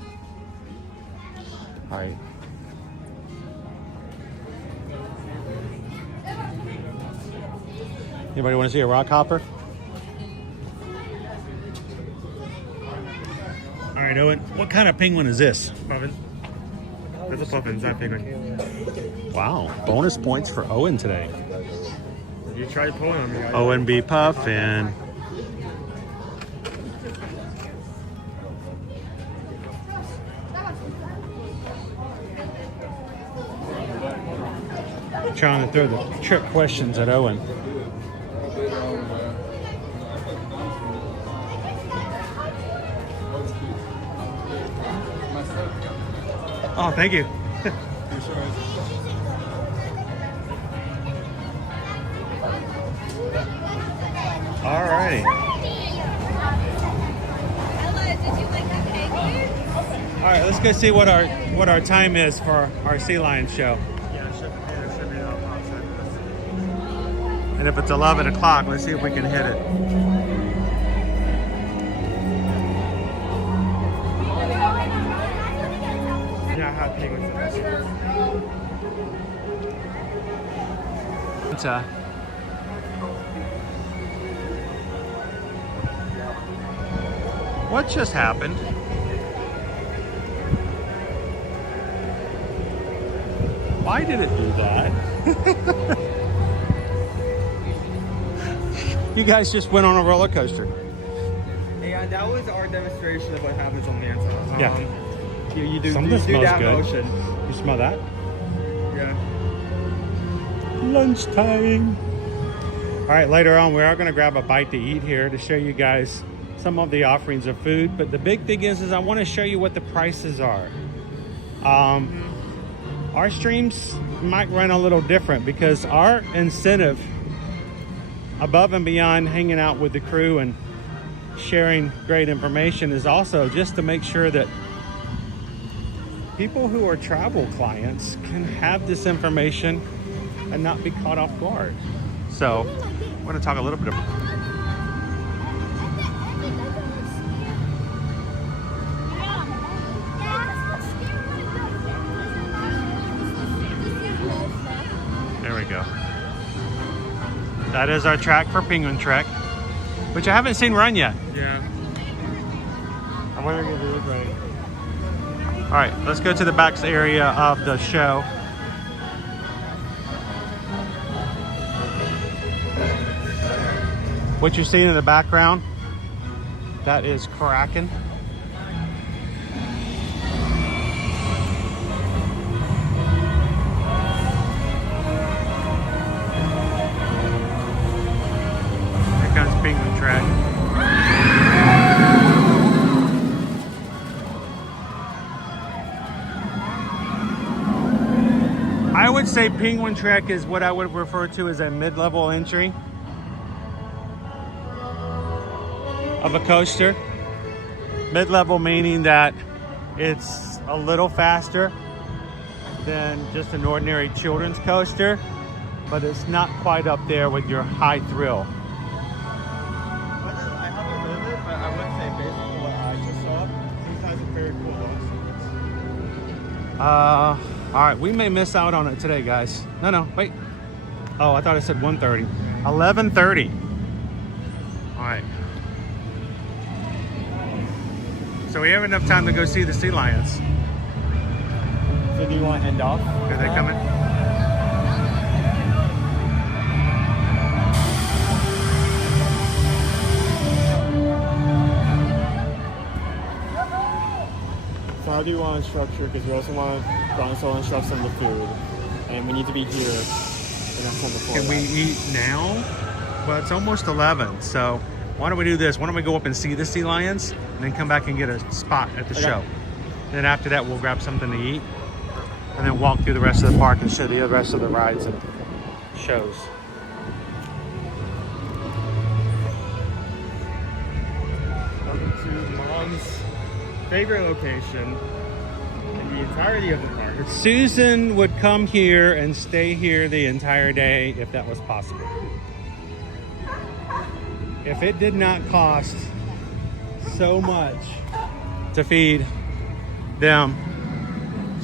All right. Anybody want to see a rock hopper? All right, Owen, what kind of penguin is this? Puffin. That's a puffin, it's not penguin. Wow, bonus points for Owen today. You tried pulling on me. Owen B. Puffin. Trying to throw the trick questions at Owen. Oh, thank you. All righty. All right, let's go see what our time is for our sea lion show. Yeah, should be out outside. And if it's 11 o'clock, let's see if we can hit it. I had penguins in this. Manta. What just happened? Why did it do that? You guys just went on a roller coaster. Yeah, that was our demonstration of what happens on Manta. Yeah. You do, Something you do smells that good. motion. You smell that? Yeah. Lunchtime. All right, later on, we are going to grab a bite to eat here to show you guys some of the offerings of food. But the big thing is I want to show you what the prices are. Our streams might run a little different because our incentive, above and beyond hanging out with the crew and sharing great information, is also just to make sure that people who are travel clients can have this information and not be caught off guard. So I'm going to talk a little bit about There we go. That is our track for Penguin Trek, which I haven't seen run yet. Yeah. I wonder if it look right. All right, let's go to the back area of the show. What you're seeing in the background, that is Kraken. Here comes Penguin Trek. I would say Penguin Trek is what I would refer to as a mid-level entry of a coaster. Mid-level meaning that it's a little faster than just an ordinary children's coaster, but it's not quite up there with your high thrill. I haven't ridden it, but I would say based on what I just saw, this has a very cool launch sequence. All right, we may miss out on it today, guys. No, wait. Oh, I thought it said 1:30. 11:30. All right. So we have enough time to go see the sea lions. So do you want to end off? Are they coming? So how do you want to structure? Because we also want to install and instruct some of the food. And we need to be here in a time before Can we that. eat now? Well, it's almost 11, so why don't we do this? Why don't we go up and see the sea lions and then come back and get a spot at the show. Then after that, we'll grab something to eat and then walk through the rest of the park and show the rest of the rides and shows. Welcome to Mom's favorite location in the entirety of the park. Susan would come here and stay here the entire day if that was possible. If it did not cost so much to feed them,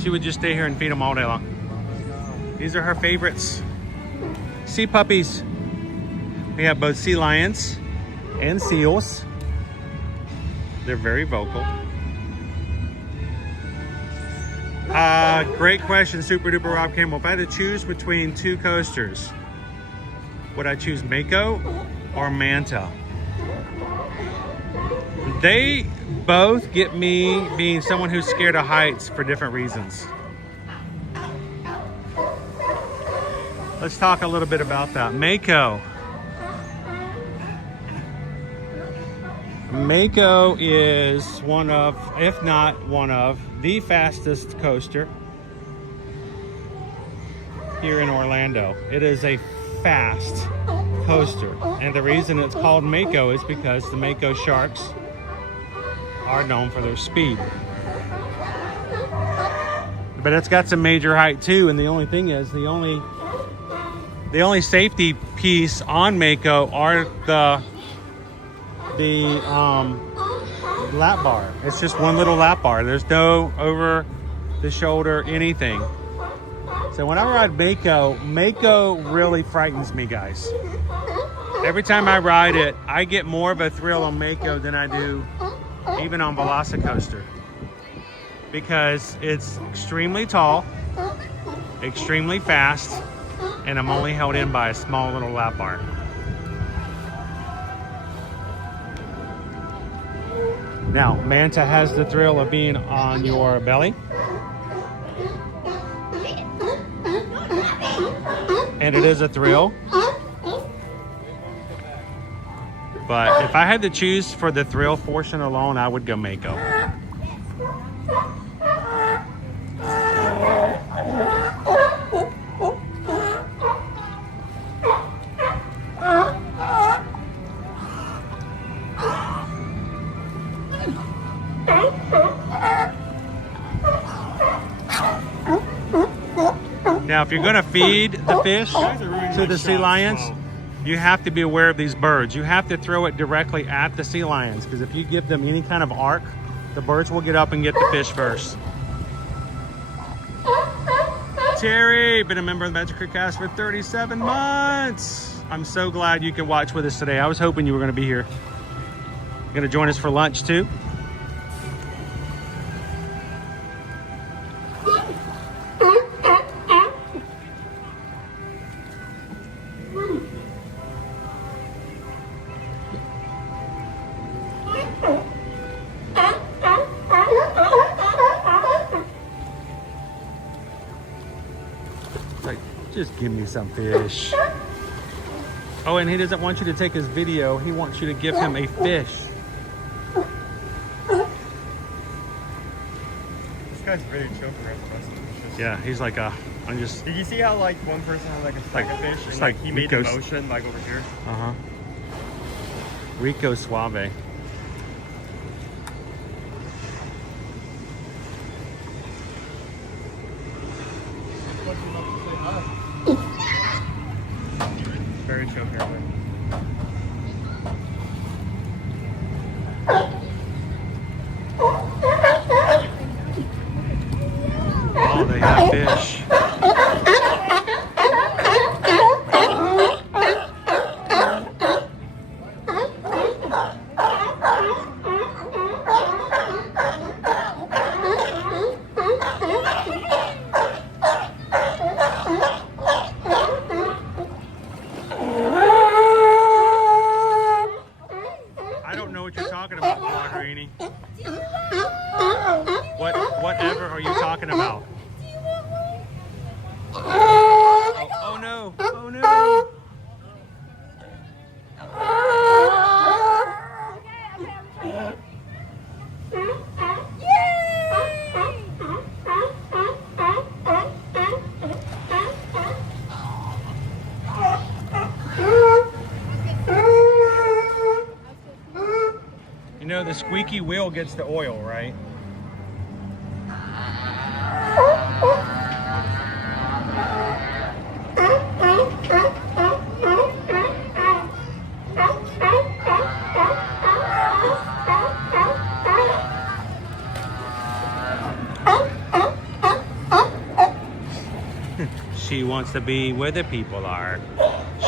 she would just stay here and feed them all day long. These are her favorites. Sea puppies. We have both sea lions and seals. They're very vocal. Great question, Super Duper Rob Campbell. If I had to choose between two coasters, would I choose Mako or Manta? They both get me being someone who's scared of heights for different reasons. Let's talk a little bit about that. Mako. Mako is one of, if not one of, the fastest coaster here in Orlando. It is a fast coaster, and the reason it's called Mako is because the Mako sharks are known for their speed. But it's got some major height too, and the only thing is, the only safety piece on Mako are the lap bar. It's just one little lap bar. There's no the shoulder, anything. So when I ride Mako really frightens me, guys. Every time I ride it, I get more of a thrill on Mako than I do even on Velocicoaster, because it's extremely tall, extremely fast, and I'm only held in by a small little lap bar. Now, Manta has the thrill of being on your belly. And it is a thrill. But if I had to choose for the thrill portion alone, I would go Mako. Now, if you're going to feed the fish to the sea lions, you have to be aware of these birds. You have to throw it directly at the sea lions, because if you give them any kind of arc, the birds will get up and get the fish first. Terry, been a member of the Magic Creek Cast for 37 months. I'm so glad you can watch with us today. I was hoping you were going to be here. You're going to join us for lunch too. Just give me some fish. Oh, and he doesn't want you to take his video. He wants you to give him a fish. This guy's very chill for us. Yeah, he's like I'm just. Did you see how like one person had like a sack of fish and like he made the motion like over here? Uh-huh. Rico Suave. Very chill here. Oh, they have fish. Whatever are you talking about? Oh no! Oh no! You know the squeaky wheel gets the oil, right? She wants to be where the people are.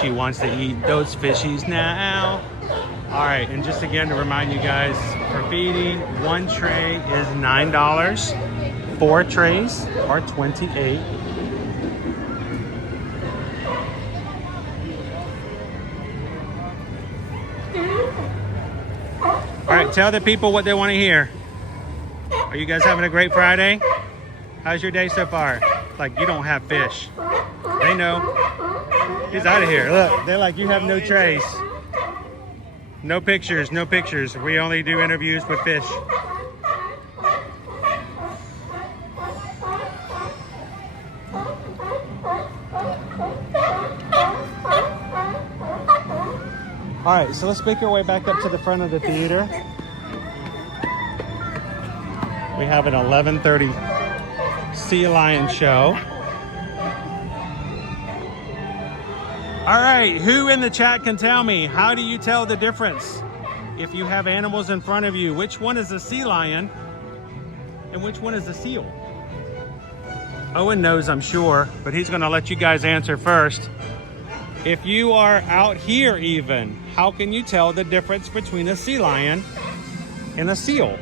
She wants to eat those fishies now. All right, and just again to remind you guys, for feeding, one tray is $9. 4 trays are $28. All right, tell the people what they want to hear. Are you guys having a great Friday? How's your day so far? Like, you don't have fish. They know. He's out of here. Look, they're like, you have no trays. No pictures, no pictures. We only do interviews with fish. All right, so let's make our way back up to the front of the theater. We have an 11:30 Sea Lion show. All right, who in the chat can tell me, how do you tell the difference if you have animals in front of you? Which one is a sea lion and which one is a seal? Owen knows, I'm sure, but he's gonna let you guys answer first. If you are out here even, how can you tell the difference between a sea lion and a seal?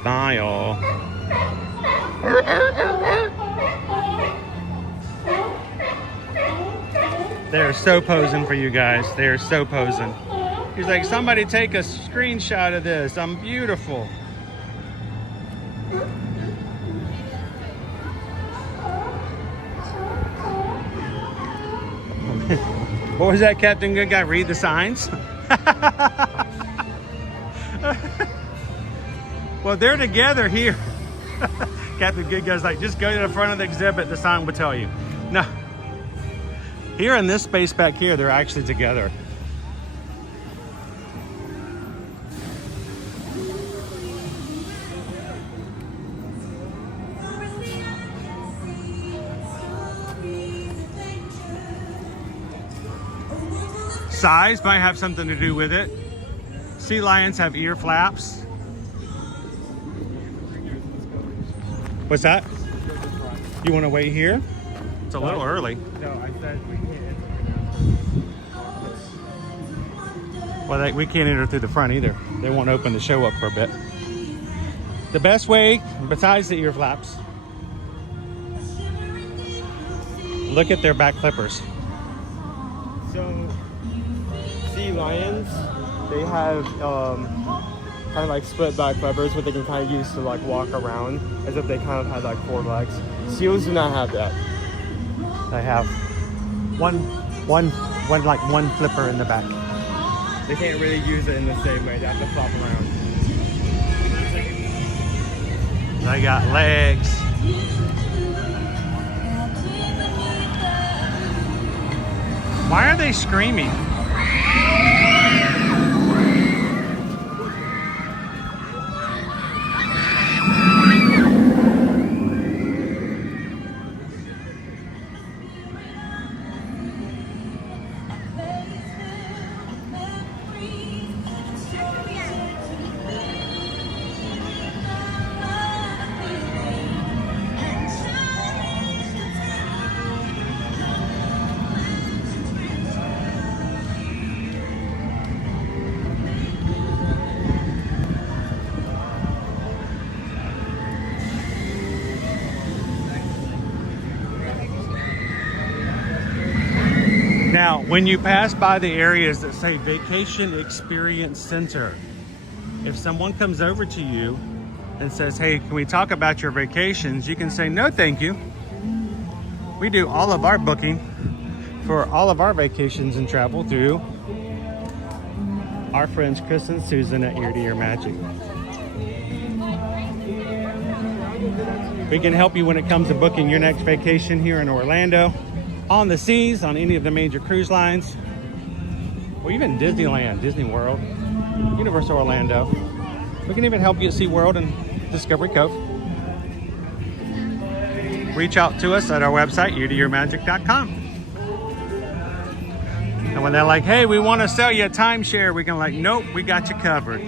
Style. They're so posing for you guys. They're so posing. He's like, somebody take a screenshot of this. I'm beautiful. What was that, Captain Good Guy? Read the signs? Well, they're together here. Captain Good Guy's like, just go to the front of the exhibit, the sign will tell you. No. Here in this space back here, they're actually together. Size might have something to do with it. Sea lions have ear flaps. What's that? You want to wait here? It's a little early. No, I said we can't. Well, we can't enter through the front either. They won't open the show up for a bit. The best way, besides the ear flaps, look at their back clippers. So, sea lions, they have kind of like split back flippers, what they can kind of use to like walk around as if they kind of had like 4 legs. Seals do not have that. They have one flipper in the back. They can't really use it in the same way. They have to flop around. They got legs. Why are they screaming? Now, when you pass by the areas that say Vacation Experience Center, if someone comes over to you and says, hey, can we talk about your vacations? You can say, no, thank you. We do all of our booking for all of our vacations and travel through our friends Chris and Susan at Ear to Ear Magic. We can help you when it comes to booking your next vacation here in Orlando, on the seas, on any of the major cruise lines, or even Disneyland, Disney World, Universal Orlando. We can even help you at Seaworld and Discovery Cove. Reach out to us at our website, eartoearmagic.com. And when they're like, hey, we want to sell you a timeshare, we can like, nope, we got you covered.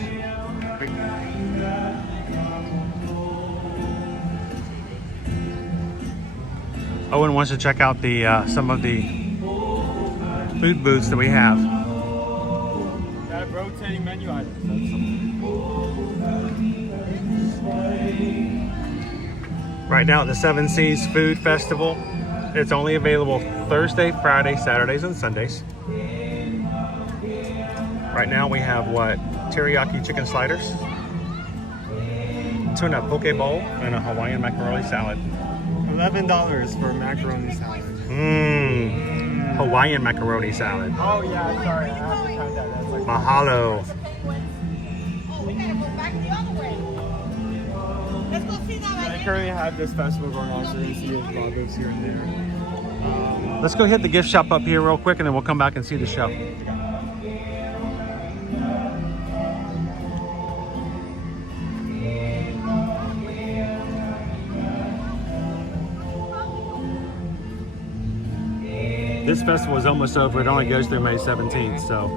Owen wants to check out the some of the food booths that we have. They have rotating menu items. Right now at the Seven Seas Food Festival, it's only available Thursday, Friday, Saturdays, and Sundays. Right now we have what? Teriyaki chicken sliders, tuna poke bowl, and a Hawaiian macaroni salad. $11 for macaroni salad. Hawaiian macaroni salad. Oh yeah, sorry, I have to count that. That's like Mahalo. I currently have this festival going on, so you can see those bar booths here and there. Let's go hit the gift shop up here real quick, and then we'll come back and see the show. This festival is almost over. It only goes through May 17th, so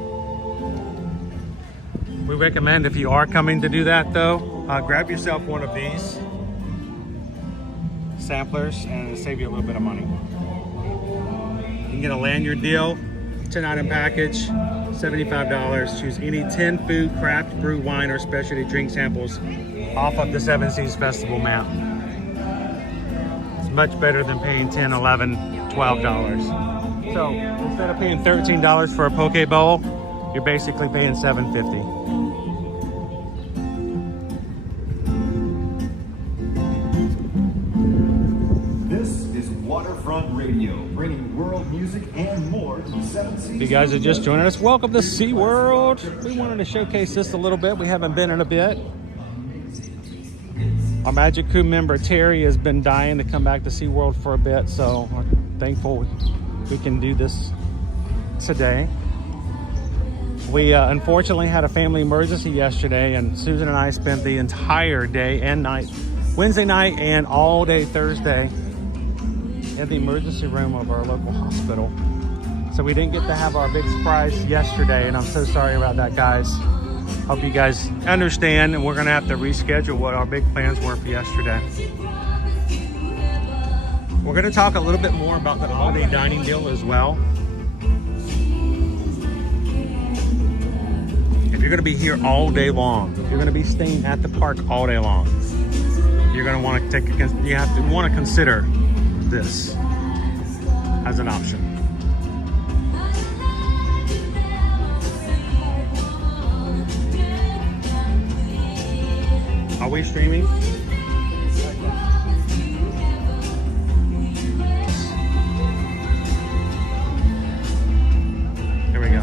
we recommend if you are coming to do that though, grab yourself one of these samplers and it'll save you a little bit of money. You can get a lanyard deal, 10-item package, $75. Choose any 10 food, craft, brew, wine, or specialty drink samples off of the Seven Seas Festival map. It's much better than paying $10, $11, $12. So instead of paying $13 for a poke bowl, you're basically paying $7.50. Waterfront Radio, bringing world music and more to the Seven Seas. If you guys are just joining us, welcome to Seaworld. We wanted to showcase this a little bit. We haven't been in a bit. Our Magic Crew member Terry has been dying to come back to Seaworld for a bit, so I'm thankful we can do this today. We unfortunately had a family emergency yesterday, and Susan and I spent the entire day and night, Wednesday night and all day Thursday, in the emergency room of our local hospital. So we didn't get to have our big surprise yesterday, and I'm so sorry about that, guys. Hope you guys understand, and we're gonna have to reschedule what our big plans were for yesterday. We're gonna talk a little bit more about the all-day dining deal as well. If you're gonna be here all day long, if you're gonna be staying at the park all day long, you're gonna want to want to consider this as an option. Are we streaming? Here we go.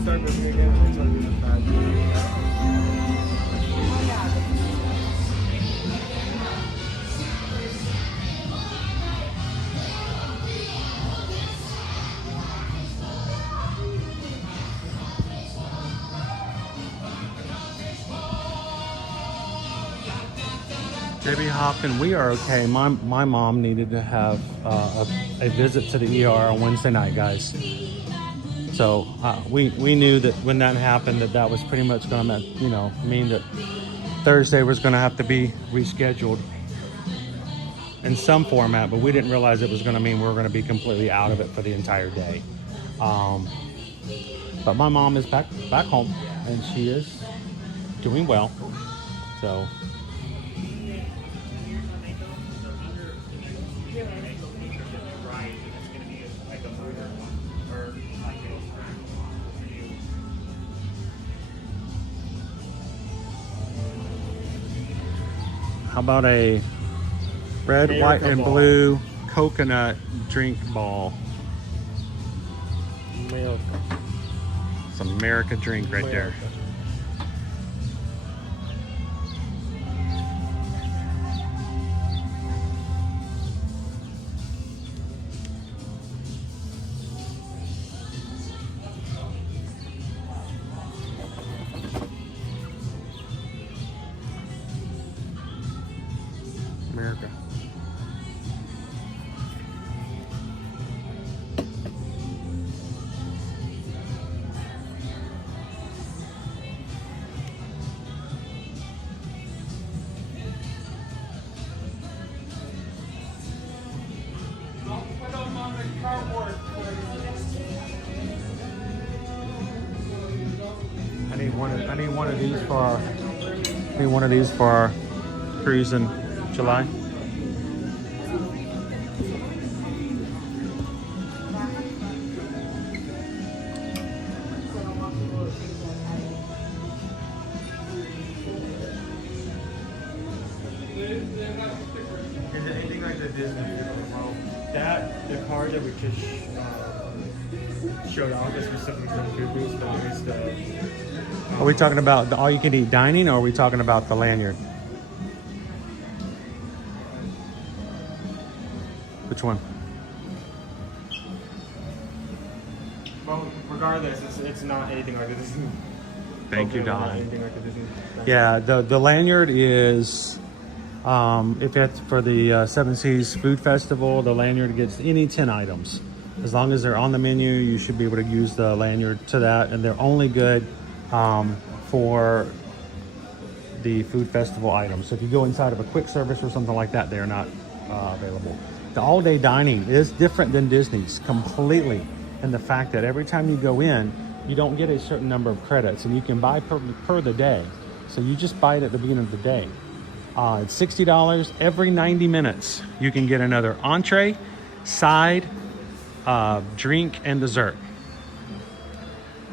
JB Hopkins, we are okay. My mom needed to have a visit to the ER on Wednesday night, guys. So we knew that when that happened, that was pretty much going to mean that Thursday was going to have to be rescheduled in some format, but we didn't realize it was going to mean we were going to be completely out of it for the entire day. But my mom is back home, and she is doing well. So. How about a red, white, and blue coconut drink ball? America. It's America drink right there. America. I need one of these for our cruise in July. Anything like the Disney? The card that we just showed off is specifically for food booths, but there's the. Are we talking about the all-you-can-eat dining, or are we talking about the lanyard? Which one? Well, regardless, it's not anything like this. Thank you, Don. Anything like the Disney. Yeah, the lanyard is, if it's for the Seven Seas Food Festival, the lanyard gets any 10 items. As long as they're on the menu, you should be able to use the lanyard to that, and they're only good for the food festival items. So if you go inside of a quick service or something like that, they are not available. The all-day dining is different than Disney's completely, in the fact that every time you go in, you don't get a certain number of credits, and you can buy per the day. So you just buy it at the beginning of the day. It's $60. Every 90 minutes, you can get another entree, side, drink, and dessert.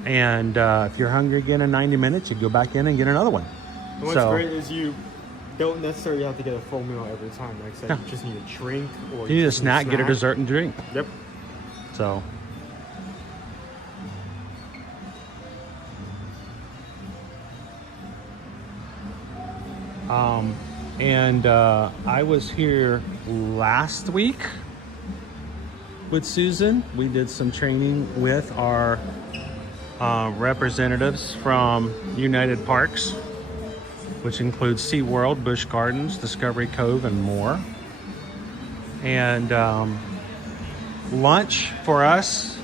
And if you're hungry again in 90 minutes, you go back in and get another one. And what's great is you don't necessarily have to get a full meal every time. Like I said, you just need a drink, or you need a snack, get a dessert, and drink. Yep. So. I was here last week with Susan. We did some training with our representatives from United Parks, which includes Seaworld, Busch Gardens, Discovery Cove, and more. And lunch for us,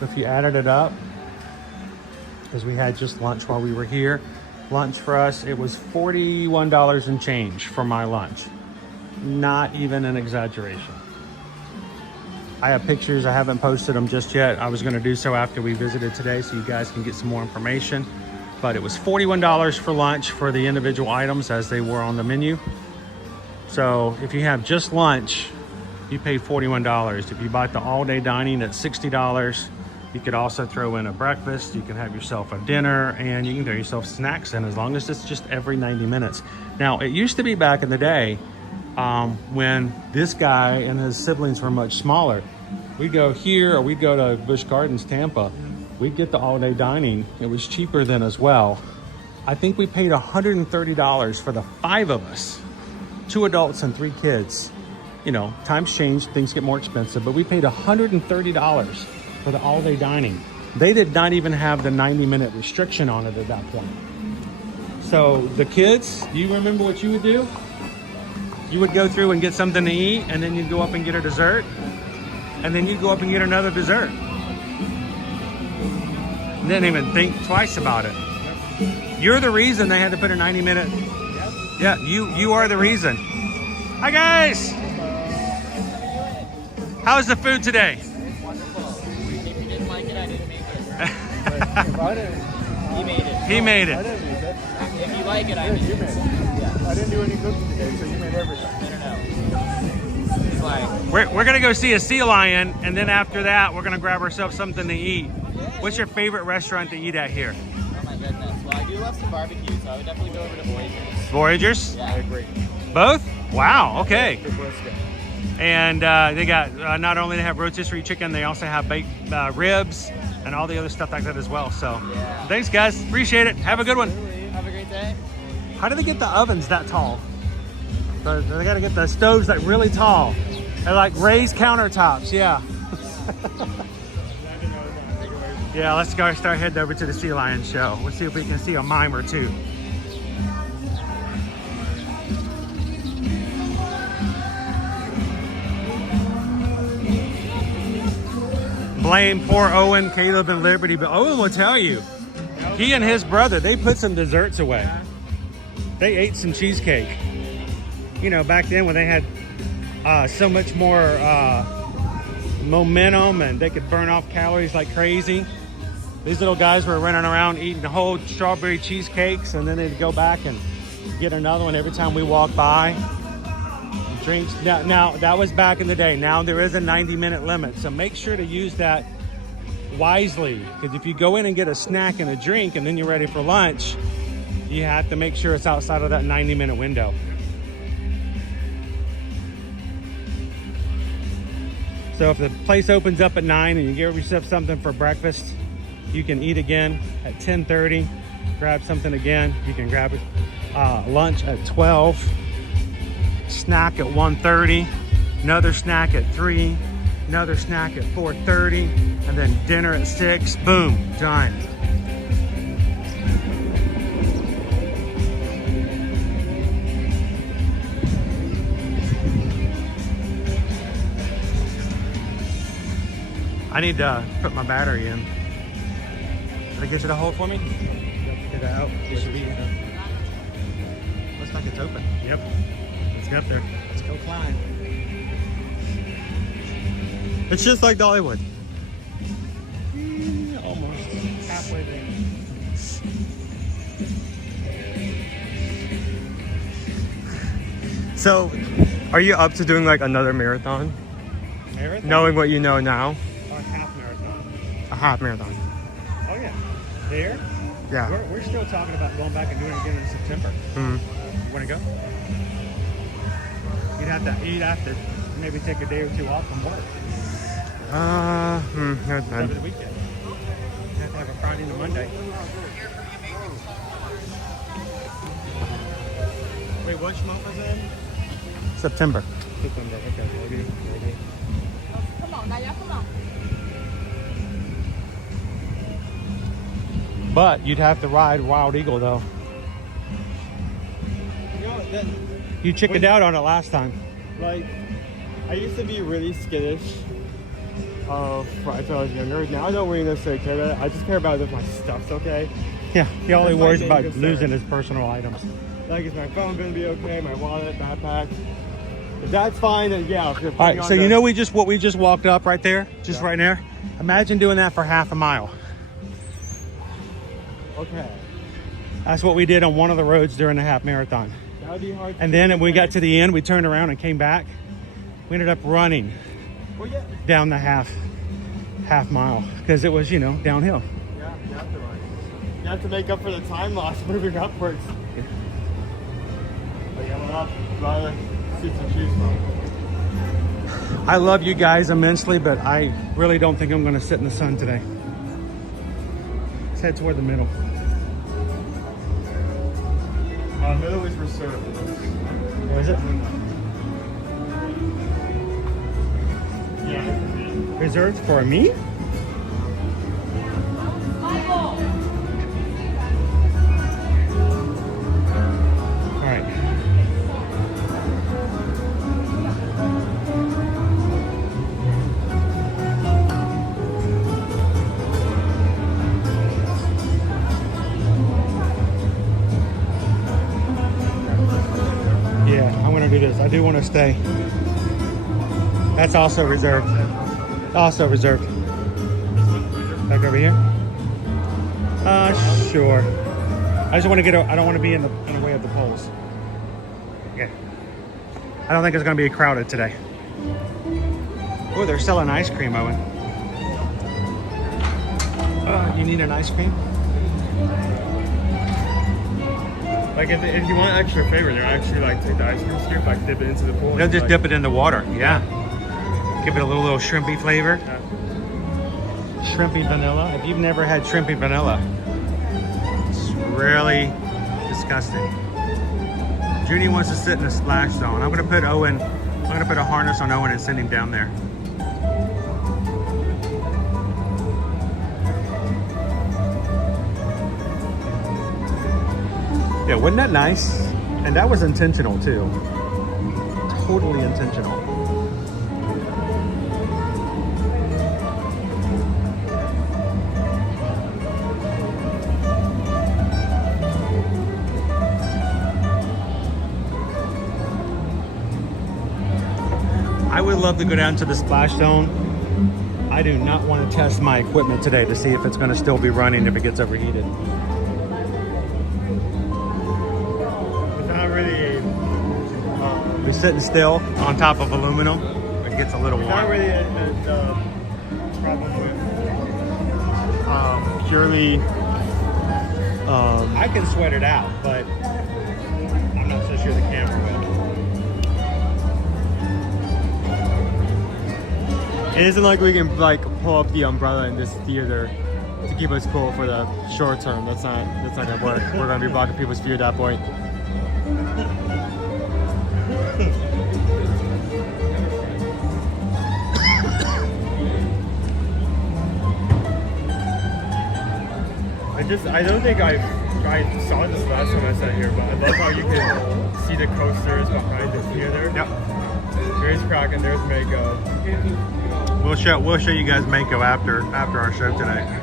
if you added it up, because we had just lunch while we were here, lunch for us, it was $41 and change for my lunch. Not even an exaggeration. I have pictures, I haven't posted them just yet. I was gonna do so after we visited today so you guys can get some more information. But it was $41 for lunch for the individual items as they were on the menu. So if you have just lunch, you pay $41. If you buy the all-day dining at $60, you could also throw in a breakfast, you can have yourself a dinner, and you can throw yourself snacks in, as long as it's just every 90 minutes. Now, it used to be back in the day when this guy and his siblings were much smaller. We'd go here, or we'd go to Busch Gardens, Tampa. We'd get the all-day dining. It was cheaper then as well. I think we paid $130 for the 5 of us, 2 adults and 3 kids. You know, times change, things get more expensive, but we paid $130 for the all-day dining. They did not even have the 90-minute restriction on it at that point. So the kids, do you remember what you would do? You would go through and get something to eat, and then you'd go up and get a dessert, and then you'd go up and get another dessert. Didn't even think twice about it. You're the reason they had to put a 90-minute. Yeah, you are the reason. Hi guys. How's the food today? If you didn't like it, I didn't make it. He made it. He made it. If you like it, I made it. I didn't do any cooking today, so you made everything. No. He's like, We're gonna go see a sea lion, and then after that, we're gonna grab ourselves something to eat. What's your favorite restaurant to eat at here? oh my goodness. Well, I do love some barbecue, so I would definitely go over to Voyagers. Voyagers? Yeah, I agree. Both? Wow. Okay. And they got not only they have rotisserie chicken, they also have baked ribs and all the other stuff like that as well. So, thanks guys, appreciate it. Have a good one. Have a great day. How do they get the ovens that tall? They got to get the stoves like really tall. They're like raised countertops. Yeah. Yeah, let's go start heading over to the Sea Lion show. Let's see if we can see a mime or two. Blame poor Owen, Caleb, and Liberty, but Owen will tell you, he and his brother, they put some desserts away. They ate some cheesecake. You know, back then when they had so much more momentum and they could burn off calories like crazy. These little guys were running around eating whole strawberry cheesecakes, and then they'd go back and get another one every time we walk by. Drinks. Now that was back in the day. Now there is a 90-minute limit, so make sure to use that wisely, because if you go in and get a snack and a drink and then you're ready for lunch, you have to make sure it's outside of that 90-minute window. So if the place opens up at 9 and you give yourself something for breakfast, you can eat again at 10:30, grab something again. You can grab it lunch at 12, snack at 1:30, another snack at 3, another snack at 4:30, and then dinner at 6. Boom, done. I need to put my battery in. Did I get you to hold for me? Get that out. It should be. Looks like it's open. Yep. Let's get there. Let's go climb. It's just like Dollywood. Almost halfway there. So, are you up to doing like another marathon? Marathon? Knowing what you know now? Or half marathon. A half marathon. Oh yeah. There? Yeah. We're still talking about going back and doing it again in September. Hmm. You want to go? You'd have to maybe take a day or two off from work. No, it's Over the fine. weekend. You have to have a Friday and a Monday. Wait, which month was it? September. September. Okay, maybe. Come on, Daya, come on. But you'd have to ride Wild Eagle though. You know, that, You chickened out on it last time. like, I used to be really skittish of rides when I was younger. Now I don't really necessarily care about it. I just care about if my stuff's okay. Yeah, he only That's my worries main about concern. losing his personal items. Like, is my phone gonna be okay? My wallet, backpack. If that's fine, then yeah. All right, so you know what we just walked up right there, just right there. Imagine doing that for half a mile. Okay. That's what we did on one of the roads during the half marathon. That would be hard. And then when we got to the end, we turned around and came back. We ended up running Well, yeah. down the half mile because it was, downhill. Yeah, you have to run. You have to make up for the time loss moving upwards. But yeah, we'll have seats and choose from. I love you guys immensely, but I really don't think I'm going to sit in the sun today. Let's head toward the middle. Middle is reserved. What is it? Yeah. Reserved for me? All right. Yeah, I'm gonna do this. I do want to stay. That's also reserved. Also reserved. Back over here? Sure. I just want to I don't want to be in the way of the poles. Okay. I don't think it's going to be crowded today. Oh, they're selling ice cream, Owen. You need an ice cream? Like if you want extra flavor, they're actually like take the ice cream scoop, like dip it into the pool. They'll just like, dip it in the water, yeah. Give it a little shrimpy flavor. Yeah. Shrimpy vanilla. If you've never had shrimpy vanilla, it's really disgusting. Junie wants to sit in the splash zone. I'm gonna put a harness on Owen and send him down there. Yeah, wasn't that nice? And that was intentional too. Totally intentional. I would love to go down to the splash zone. I do not want to test my equipment today to see if it's going to still be running if it gets overheated. It's not really. We're sitting still on top of aluminum. It gets a little It's not warm. really a problem with purely. I can sweat it out, but I'm not so sure the camera will. It isn't like we can like pull up the umbrella in this theater to keep us cool for the short term. That's not gonna work. We're gonna be blocking people's view at that point. I don't think I saw this last time I sat here, but I love how you can see the coasters behind the theater. Yep. There's Kraken, there's Mako. We'll show you guys Mako after our show today.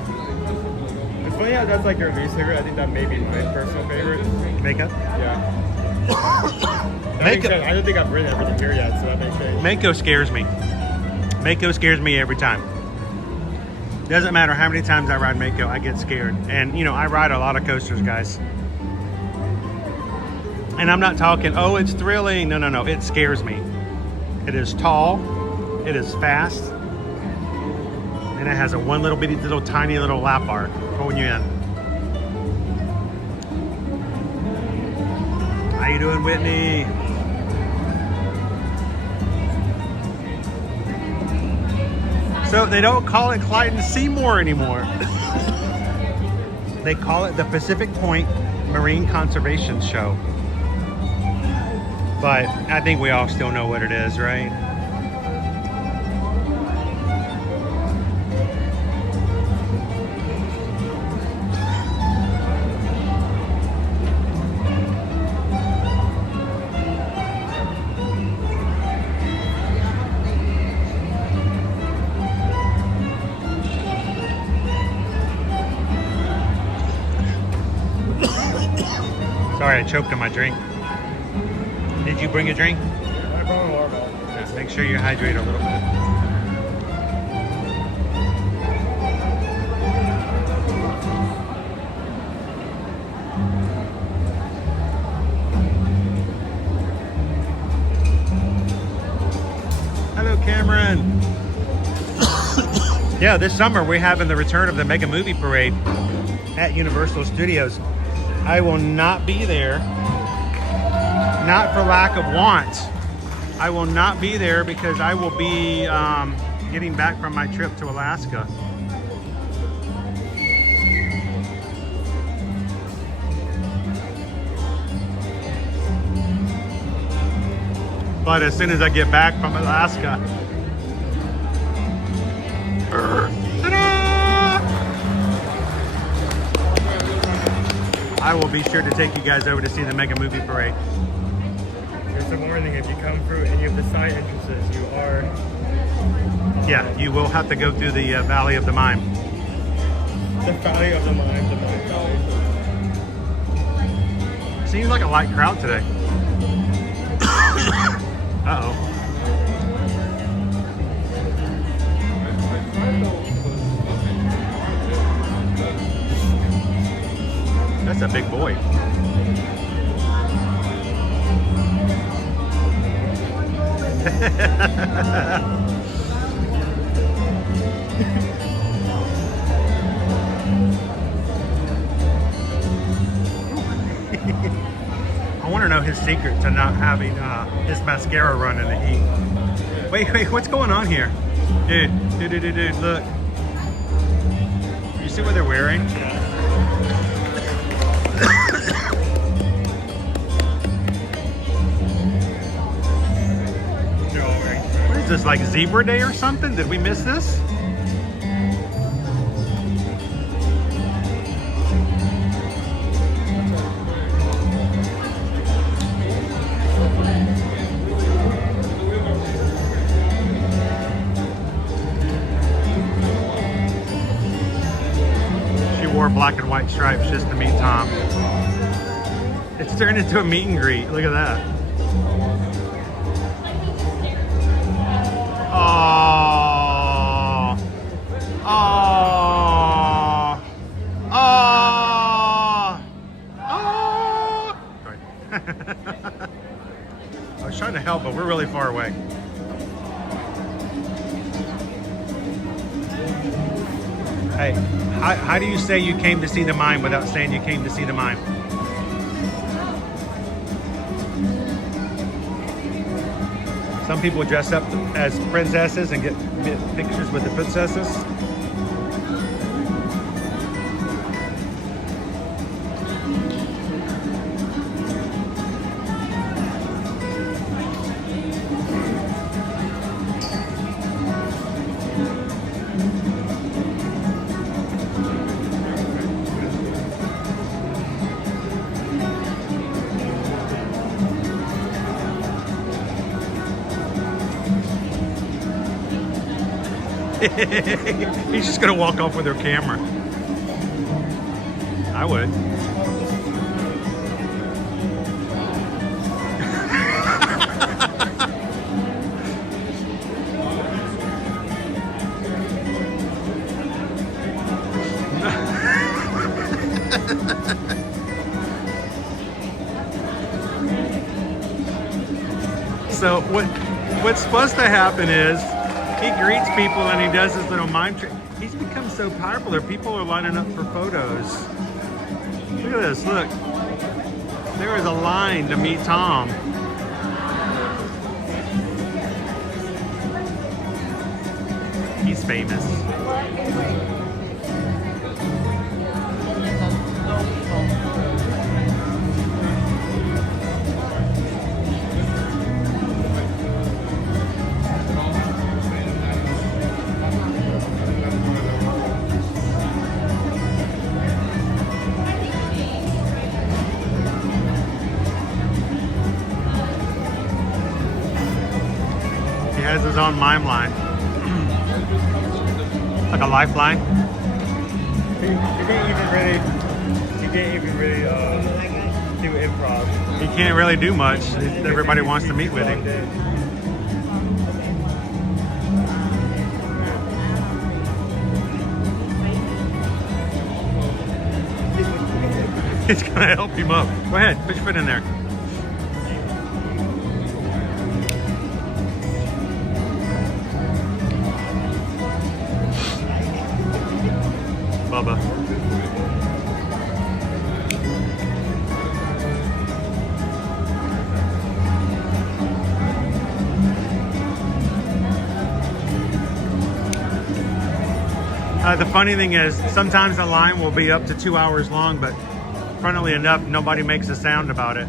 It's funny how that's like your least favorite. I think that may be my personal favorite. Mako? Yeah. Mako. I don't think I've ridden everything here yet, so that makes sense. Mako scares me. Mako scares me every time. Doesn't matter how many times I ride Mako, I get scared. And you know, I ride a lot of coasters, guys. And I'm not talking, oh, it's thrilling. No, no, no, it scares me. It is tall, it is fast, and it has a one little bitty, little tiny little lap bar pulling you in. How you doing, Whitney? So they don't call it Clyde and Seymour anymore. They call it the Pacific Point Marine Conservation Show. But I think we all still know what it is, right? Sorry, I choked on my drink. Did you bring a drink? I brought a water bottle. Just make sure you hydrate a little bit. Hello, Cameron. Yeah, this summer we're having the return of the Mega Movie Parade at Universal Studios. I will not be there. Not for lack of want. I will not be there because I will be getting back from my trip to Alaska. But as soon as I get back from Alaska, I will be sure to take you guys over to see the Mega Movie Parade. Here's a warning, if you come through any of the side entrances, you are... Yeah, you will have to go through the Valley of the Mime. The Valley of the Mime, the Mime Valley. Seems like a light crowd today. Uh-oh. That's a big boy. I want to know his secret to not having his mascara run in the heat. Wait, what's going on here? Dude, look. You see what they're wearing? What is this, like Zebra Day or something? Did we miss this? She wore black and white stripes just to meet Tom. It's turned into a meet and greet. Look at that. Oh, oh, oh, oh. Sorry. I was trying to help, but we're really far away. Hey, how do you say you came to see the mime without saying you came to see the mime? Some people dress up as princesses and get pictures with the princesses. He's just gonna walk off with her camera. I would. So what's supposed to happen is he greets people and he does his little mime trick. He's become so popular. People are lining up for photos. Look at this, look. There is a line to meet Tom. He's famous. He has his own mime line. Like a lifeline. He can't even really do improv. He can't really do much. Everybody wants to meet with him. He's gonna help him up. Go ahead, put your foot in there. Bubba. The funny thing is, sometimes the line will be up to 2 hours long, but funnily enough, nobody makes a sound about it.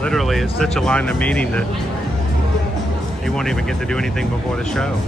Literally, it's such a line of meeting that he won't even get to do anything before the show.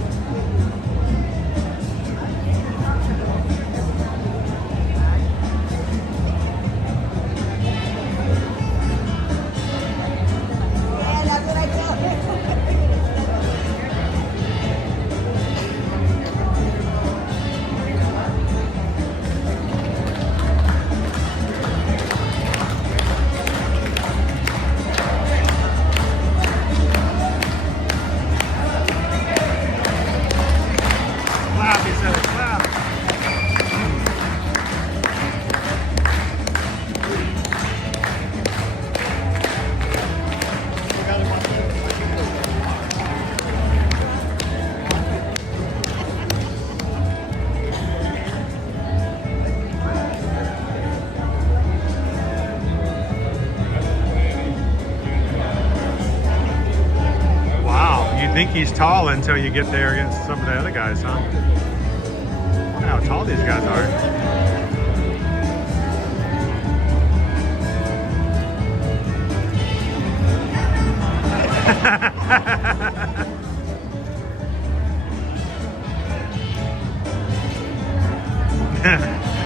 Think he's tall until you get there against some of the other guys, huh? Look at how tall these guys are.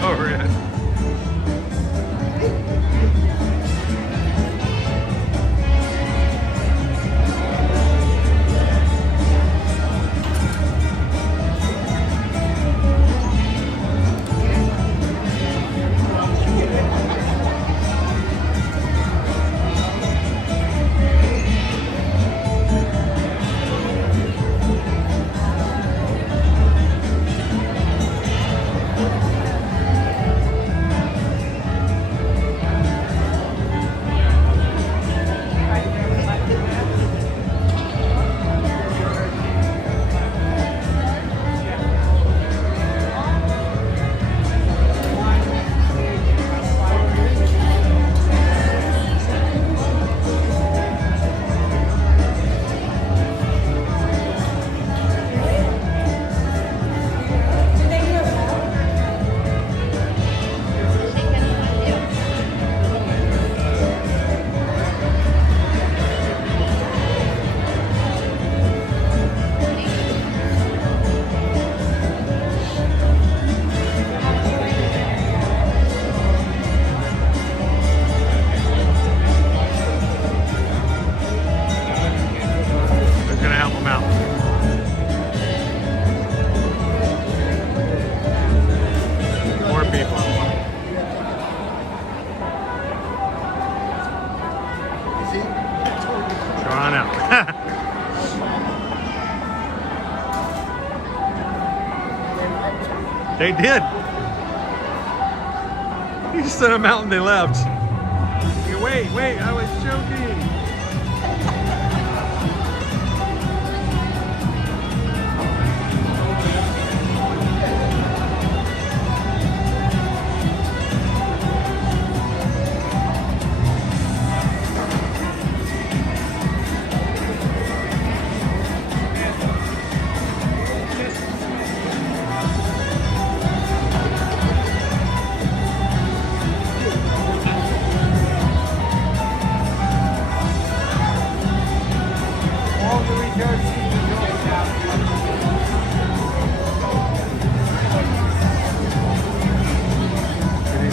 Oh, really? They did. You sent them out and they left. Wait, I was joking.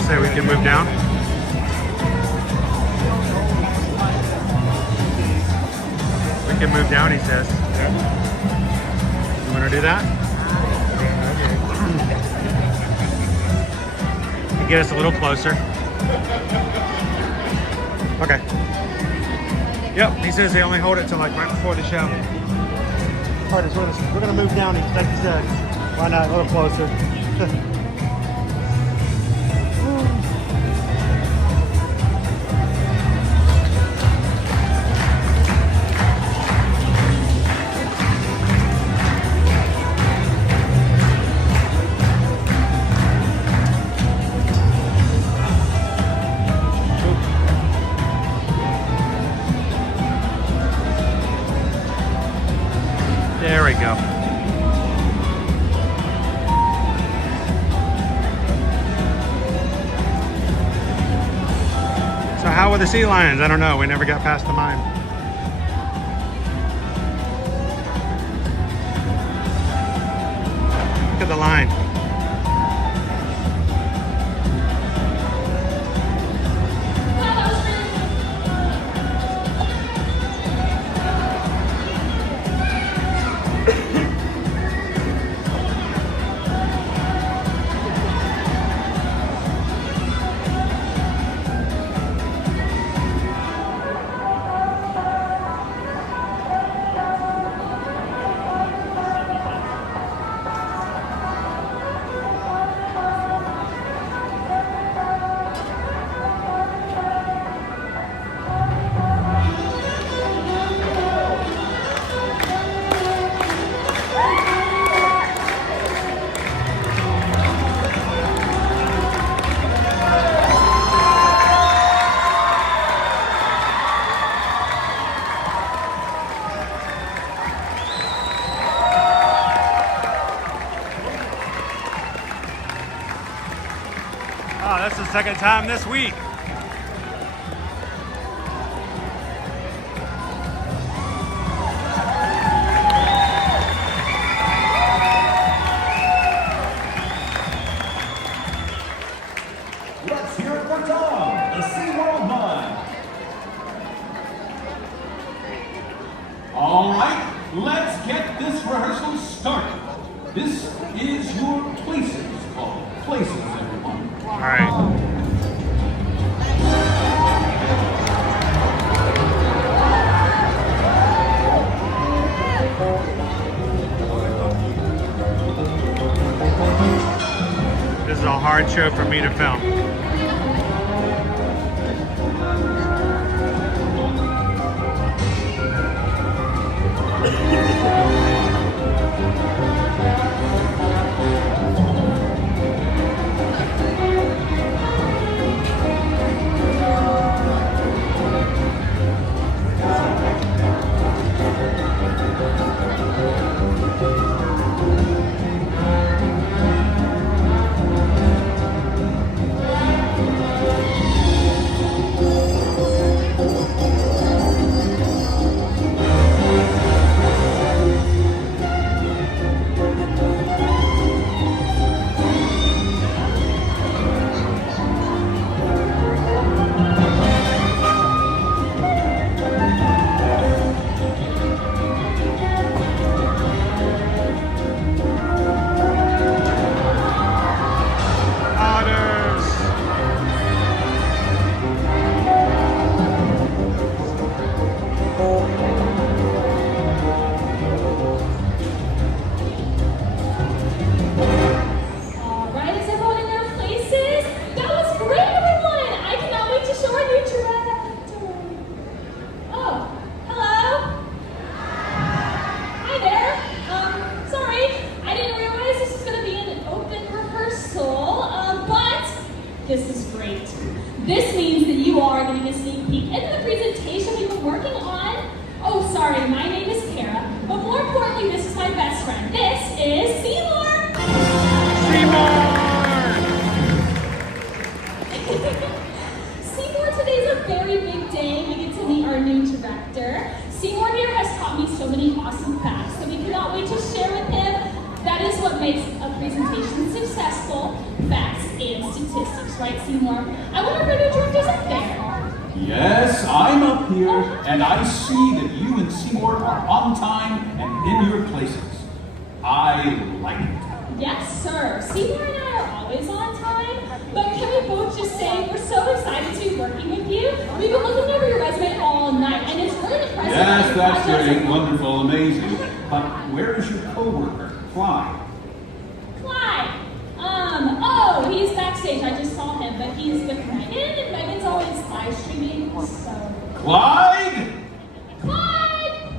Say we can move down. We can move down, he says. You want to do that? Get us a little closer. Okay. Yep, he says they only hold it till like right before the show. All right, we're gonna move down, like he said. Why not? A little closer. There we go. So how were the sea lions? I don't know. We never got past the mime. Look at the line. Oh, that's the second time this week. Let's hear it for Tom, the Seaworld mime. All right, let's get this rehearsal started. This is your places call. Places, everyone. All right. This is a hard show for me to film. This is great. This means that you are getting a sneak peek into the presentation we've been working on. Oh, sorry, my name is Kara, but more importantly, this is my best friend. This is Seymour! Seymour, today's a very big day. We get to meet our new director. Seymour here has taught me so many awesome facts that we cannot wait to share with him. That is what makes a presentation successful, facts and statistics, right, Seymour? I wonder if our new director's up there. Yes, I'm up here, and I see that you and Seymour are on time and in your places. I like it. Yes, sir. Seymour and I are always on time, but can we both just say we're so excited to be working with you? We've been looking over your resume all night, and it's really impressive. Yes, that's great, wonderful, amazing. But where is your coworker, Clyde? Clyde. Oh, he's backstage. I just saw him, but he's with Megan, and Megan's always live streaming, so. Clyde? Clyde!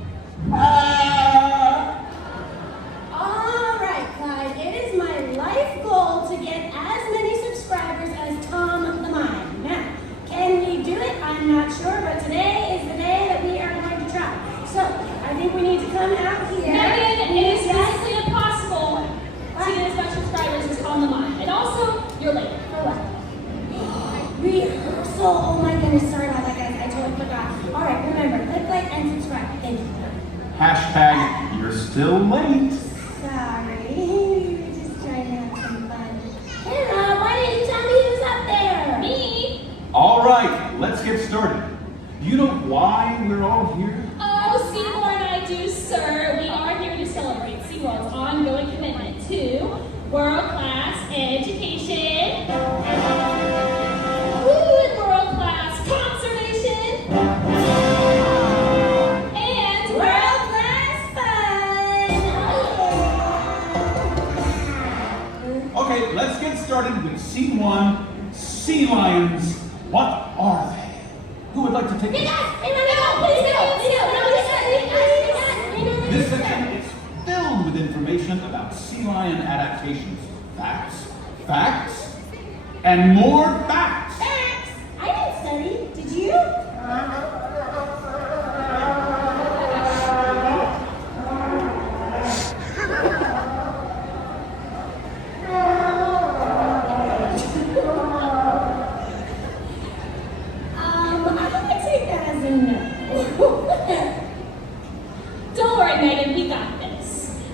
All right, Clyde. It is my life goal to get as many subscribers as Tom the Mime. Now, can we do it? I'm not sure, but today is the day that we are going to try. So, I think we need to come out here. Megan, it is physically impossible to get as much subscribers as Tom the Mime. And also, you're late. For what? Rehearsal. Oh my goodness, sorry about that, guys. I totally forgot. All right, remember, click like and subscribe. Thank you. Hashtag, you're still late. Sorry, we were just trying to have some fun. Hannah, why didn't you tell me who's up there? Me? All right, let's get started. Do you know why we're all here? Oh, Seymour and I do, sir. We are here to celebrate Seaworld's ongoing commitment to world-class education, and world-class conservation, and World-class fun! Okay, let's get started with scene 1, sea lions. What are they? Who would like to take this? This section is filled with information about sea lion adaptations. Facts, and more facts. Facts! I didn't study. Did you? I'm gonna take that as a no. Don't worry, Megan, we got this.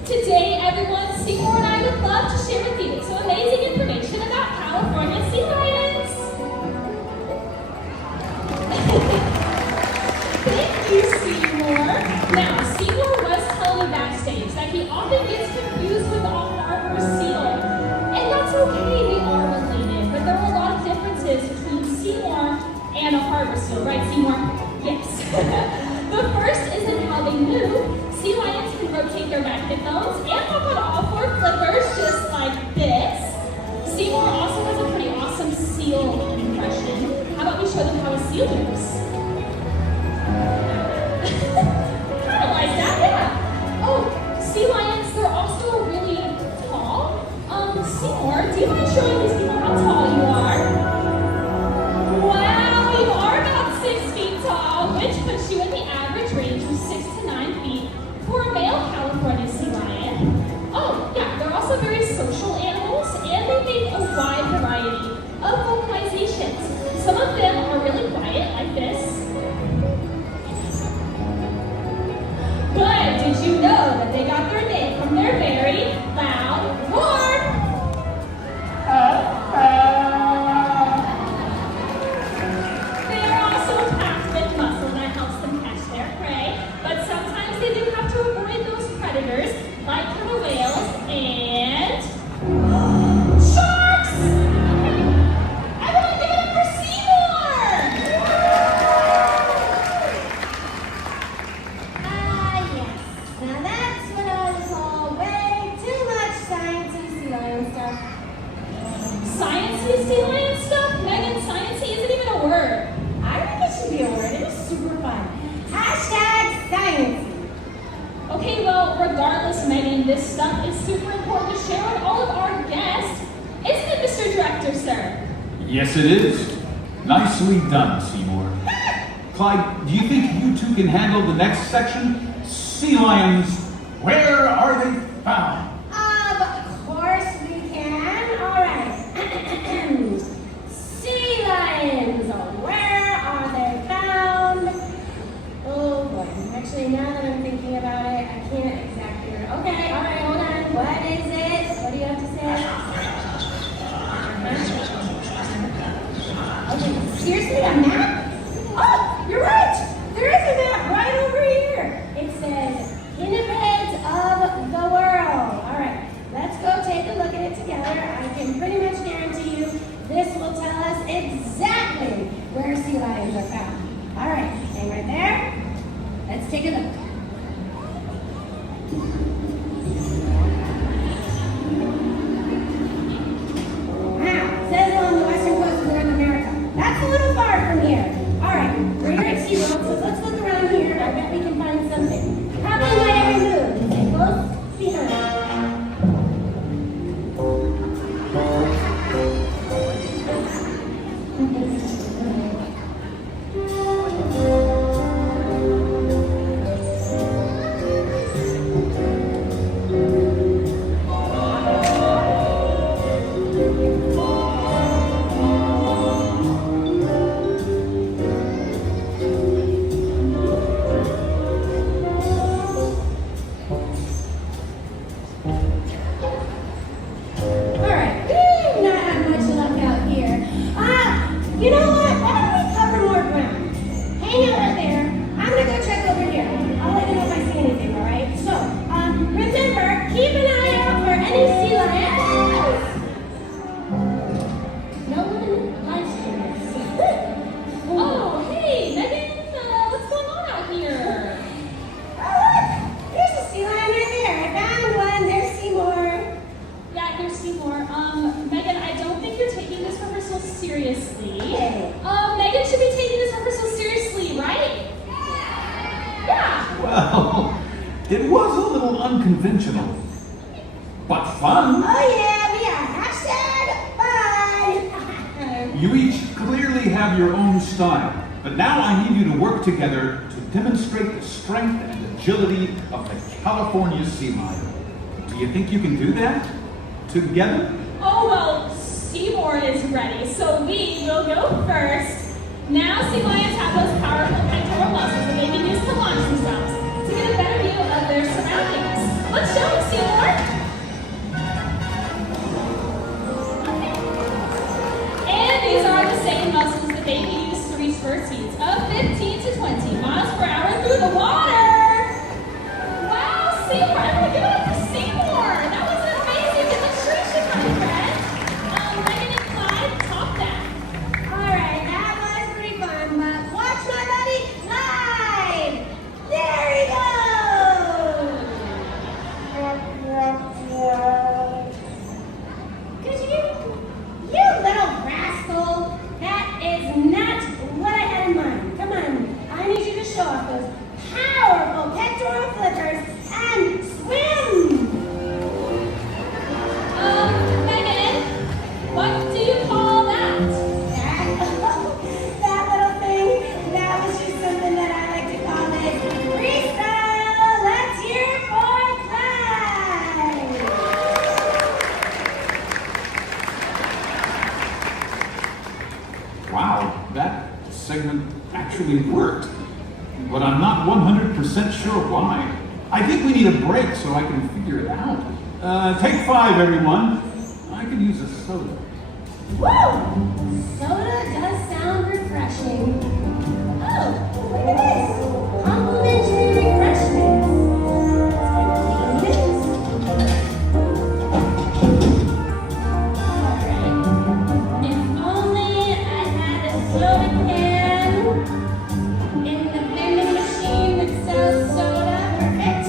Today, everyone, Seymour and I would love to share with you some amazing information about California sea lions. Thank you, Seymour. Now, Seymour was telling me backstage that he often gets confused with the harbor seal. And that's okay, they are related, but there are a lot of differences between Seymour and a harbor seal, right, Seymour? Yes. The first is in how they move. Sea lions can rotate their magnet bones and walk on all 4 flippers just like this. Seymour also has a pretty awesome seal impression. How about we show them how a seal moves? Kind of like that, yeah. Oh, sea lions, they're also really tall. Seymour, do you mind showing these people how tall you are? Wow, you are about 6 feet tall, which puts you in the average range of 6 to 9 feet for a male California sea lion. Oh, yeah, they're also very social animals, and they make a wide variety of vocalizations. Some of them are really quiet, like this. But did you know that they got their name from their very loud roar? They are also packed with muscle that helps them catch their prey, but sometimes they do have to avoid those predators like killer whales and Yes, it is. Nicely done, Seymour. Clyde, do you think you two can handle the next section? Sea lions, where are they found? Of course we can. All right. Sea lions, where are they found? Oh boy. Actually, now that I'm thinking about it, I can't exactly. Okay, all right, hold on. What is it? What do you have to say? Okay, seriously, a map? Oh, you're right. There is a map right over here. It says pinnipeds of the world. All right, let's go take a look at it together. I can pretty much guarantee you this will tell us exactly where sea lions are found. All right, hang right there. Let's take a look. Wow, it says along the western coast of North America. That's a little far from here. All right, we're here at Seaworld, so let's look around here. I bet we can find something. Probably my every move. Stay close behind. You know what? Why don't we cover more ground? Hang out right there. I'm gonna go check over here. I'll let you know if I see anything, all right? So, remember, keep an eye out for any sea lions. No one live stream this. Oh, hey, Megan, what's going on out here? Oh, look! There's a sea lion right there. I found one. There's Seymour. Yeah, here's Seymour. Megan, I don't think you're taking this rehearsal seriously. Hey. Megan should be taking this rehearsal seriously, right? Yeah. Well, it was a little unconventional, but fun. Oh yeah, we are #fun. You each clearly have your own style, but now I need you to work together to demonstrate the strength and agility of the California sea lion. Do you think you can do that? Together? Oh, well, Seymour is ready, so we will go first. Now sea lions have those powerful pectoral muscles that they can use to launch themselves to get a better view of their surroundings. Let's show them, Seymour. And these are the same muscles that they can use to reach first speeds of 15 to 20 miles per hour through the water. Wow, Seymour, everyone give it up for Seymour. That was an amazing demonstration, my friend. Megan and Clyde, top that. All right, that was pretty fun, but watch my buddy Clyde. There he goes. Could you little rascal? That is not what I had in mind. Come on, I need you to show off those powerful pectoral flippers and swim. Megan, what do you call that? That little thing, that was just something that I like to call it freestyle. Let's hear it for Clyde. Wow, that segment actually worked. But I'm not 100% sure why. I think we need a break so I can figure it out. Take 5, everyone. I could use a soda. Woo! Soda does sound refreshing. Oh, look at this. Complimentary refreshments. Alright. If only I had a soda can in the vending machine that sells soda. Perfect.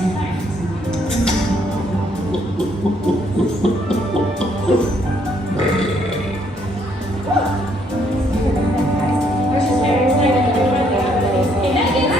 I was just very excited. Megan,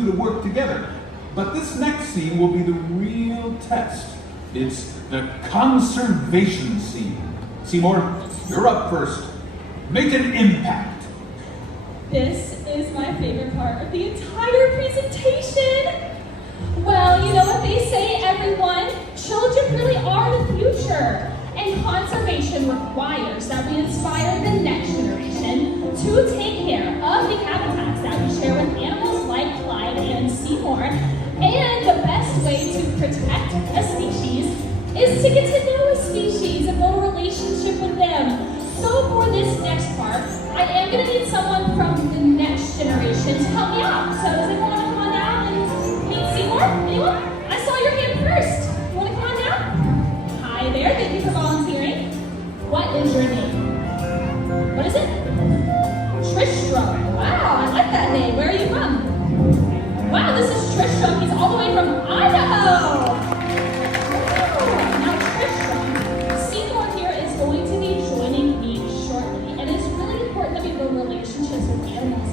two to work together. But this next scene will be the real test. It's the conservation scene. Seymour, you're up first. Make an impact. This is my favorite part of the entire presentation. Well, you know what they say, everyone. Children really are the future. And conservation requires that we inspire the next generation to take care of the habitats that we share with animals like Clyde and Seymour. And the best way to protect a species is to get to know a species and build a relationship with them. So for this next part, I am going to need someone from the next generation to help me out. So does anyone want to come on down and meet Seymour? Anyone? I saw your hand first. You want to come on down? Hi there. Thank you for volunteering. What is your name? What is it? Tristram. Wow, I like that name. Where are you from? Wow, this is Tristram. He's all the way from Idaho. Now Tristram, Seymour here is going to be joining me shortly. And it's really important that we build relationships with animals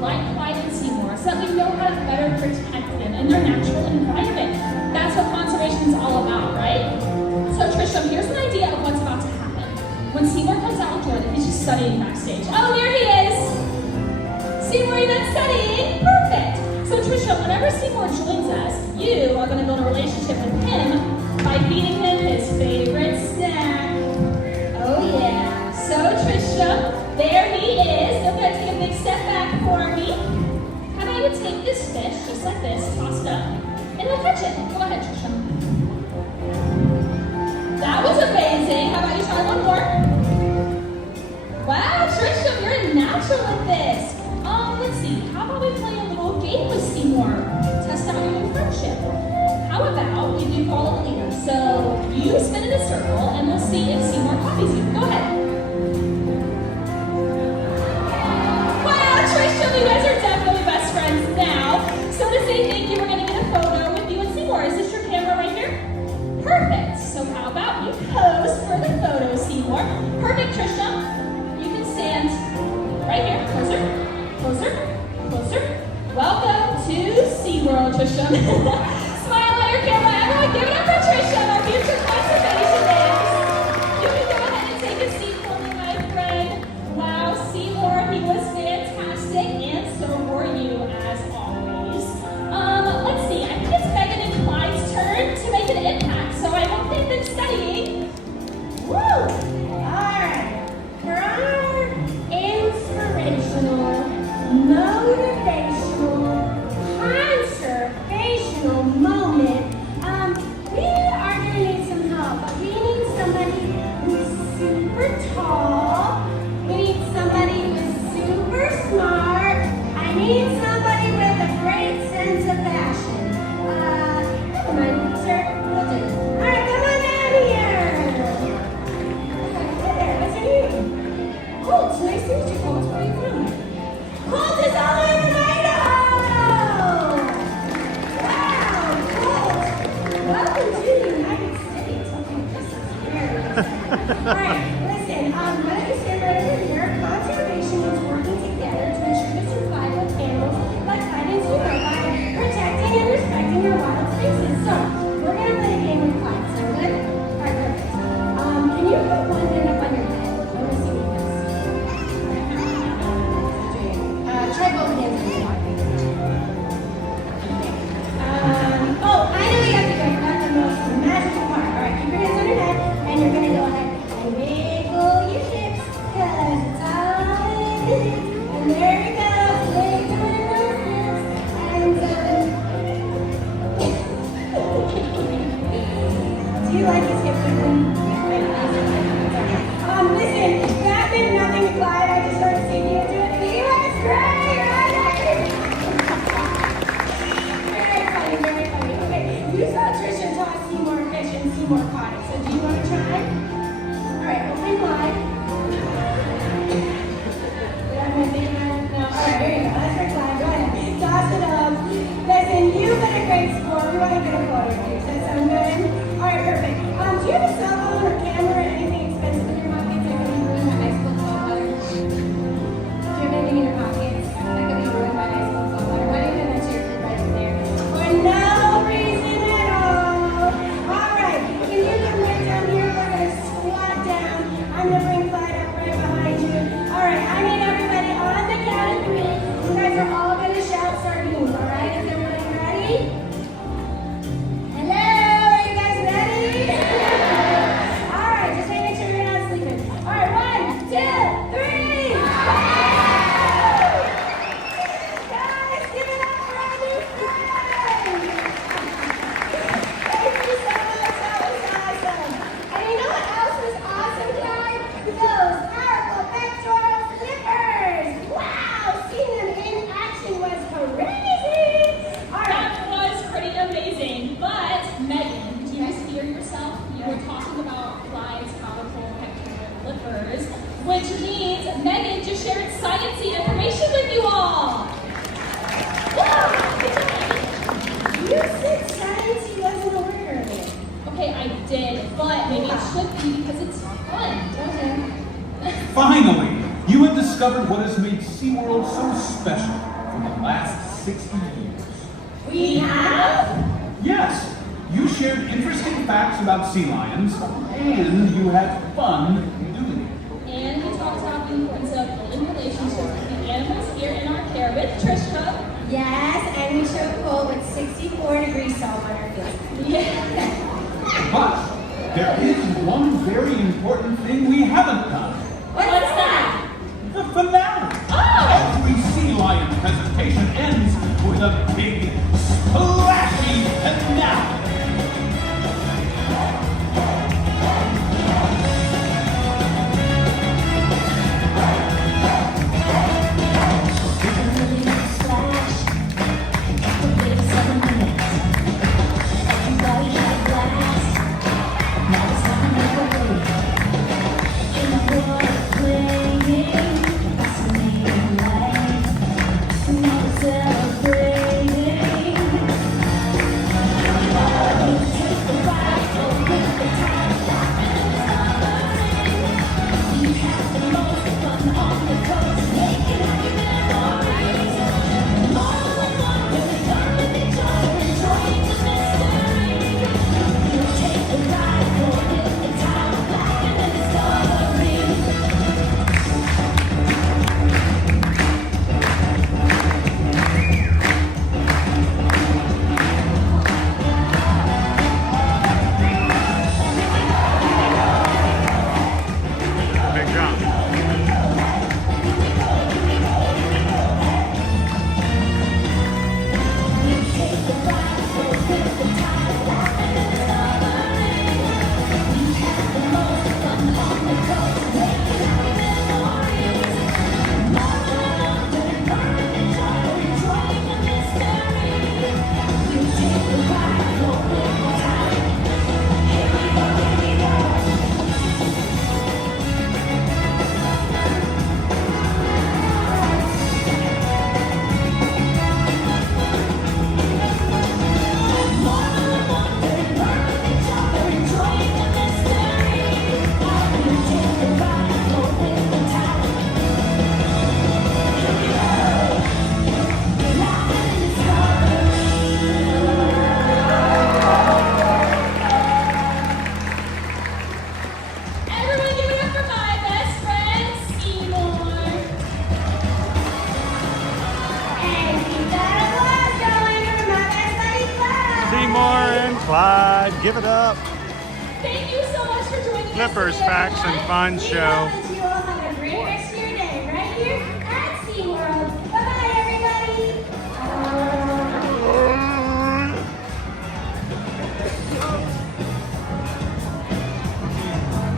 like Clyde and Seymour so that we know how to better protect them in their natural environment. That's what conservation is all about, right? So Tristram, here's an idea of what's about to happen. When Seymour comes out with Jordan, he's just studying backstage. Oh, there he is! Seymour, you're not studying? Perfect! So Tristram, whenever Seymour joins us, you are going to build a relationship with him by feeding him his favorite snack. Oh yeah. So Tristram, there he is. Don't forget to take a big step back for me. How about you take this fish, just like this, toss it up, and we'll catch it. Go ahead, Tristram. That was amazing. How about you try one more? Wow, Tristram, you're a natural at this. Let's see. How about we play a little game with Seymour? Test out your new friendship. How about we do follow the leader? So you spin in a circle, and we'll see if Seymour copies you. Go ahead. Wow, Tristram, you guys are definitely best friends now. So to say thank you, we're going to get a photo with you and Seymour. Is this your camera right here? Perfect. So how about you pose for the photo, Seymour? Perfect, Tristram. You can stand right here. Closer. Closer, closer. Welcome to Seaworld, Tristram. Smile at your camera. Everyone, give it up for Tristram, our future conservationist. You can go ahead and take a seat for me, my friend. Wow, Seymour, he was fantastic, and so were you, as always. Let's see. I think it's Megan and Clyde's turn to make an impact, so I hope they've been studying. Woo! Alright. For our inspirational, motivational, conservational moment, we are going to need some help, but we need somebody who's super tall, we need somebody who's super smart, I need somebody with a great sense of fashion. Never mind, sir, we'll do. Alright, come on down here. Hey there, what's your name? Colt, nice to meet you, Colt. Where are you from? Colt is all the way from Idaho! Wow, Colt! Welcome to the United States. Okay, this is very exciting. Alright, listen, why don't you stand right over here? Conservation is working together to ensure the survival of animals like Clyde and Seymour by protecting and respecting our wild spaces. So, we're going to play a game with Clyde. Sound good? Alright, perfect. Can you put one hand up on your head? I want to see what it does. Try both hands on your body. Oh, I know you have to go. You got the most magical part. All right, keep your hands on your head, and you're going to go ahead and wiggle your hips, because it's all it is. And there you go. Wiggling those hips. And, do you like his hip wiggling? Listen, that meant nothing to Clyde. I just started seeing you do it. He was great, right? Very funny. Okay, you saw Trisha toss Seymour fish and Seymour caught it. So do you want to try? All right, open wide. No. All right, here you go. That's for Clyde. Go ahead. Toss it up. Listen, you've been a great sport. We want to get a photo of you. Does that sound good? All right, perfect. Do you have a cell phone or camera or anything expensive in your pockets? That could be ruined by ice cold salt water. Do you have anything in your pockets that could be ruined by ice cold salt water? Why don't you have that to your kid right said science wasn't a word earlier. Okay, I did, but maybe it should be because it's fun. Okay. Finally, you have discovered what has made SeaWorld so special for the last 60 years. We have? Yes, you shared interesting facts about sea lions, and you had fun doing it. And we talked about the importance of building relationships with the animals here in our care with Trisha. Yes, and we showed Cove with 64 degrees salt on our feet. Yeah. But there is one very important thing we haven't done. What's that? The finale. Oh! Every sea lion presentation ends with a big, splashy finale. Clyde, give it up. Thank you so much for joining Flippers, us today, Facts, and everyone. Fun We show. hope that you all have a great rest of your day right here at SeaWorld. Bye-bye, everybody.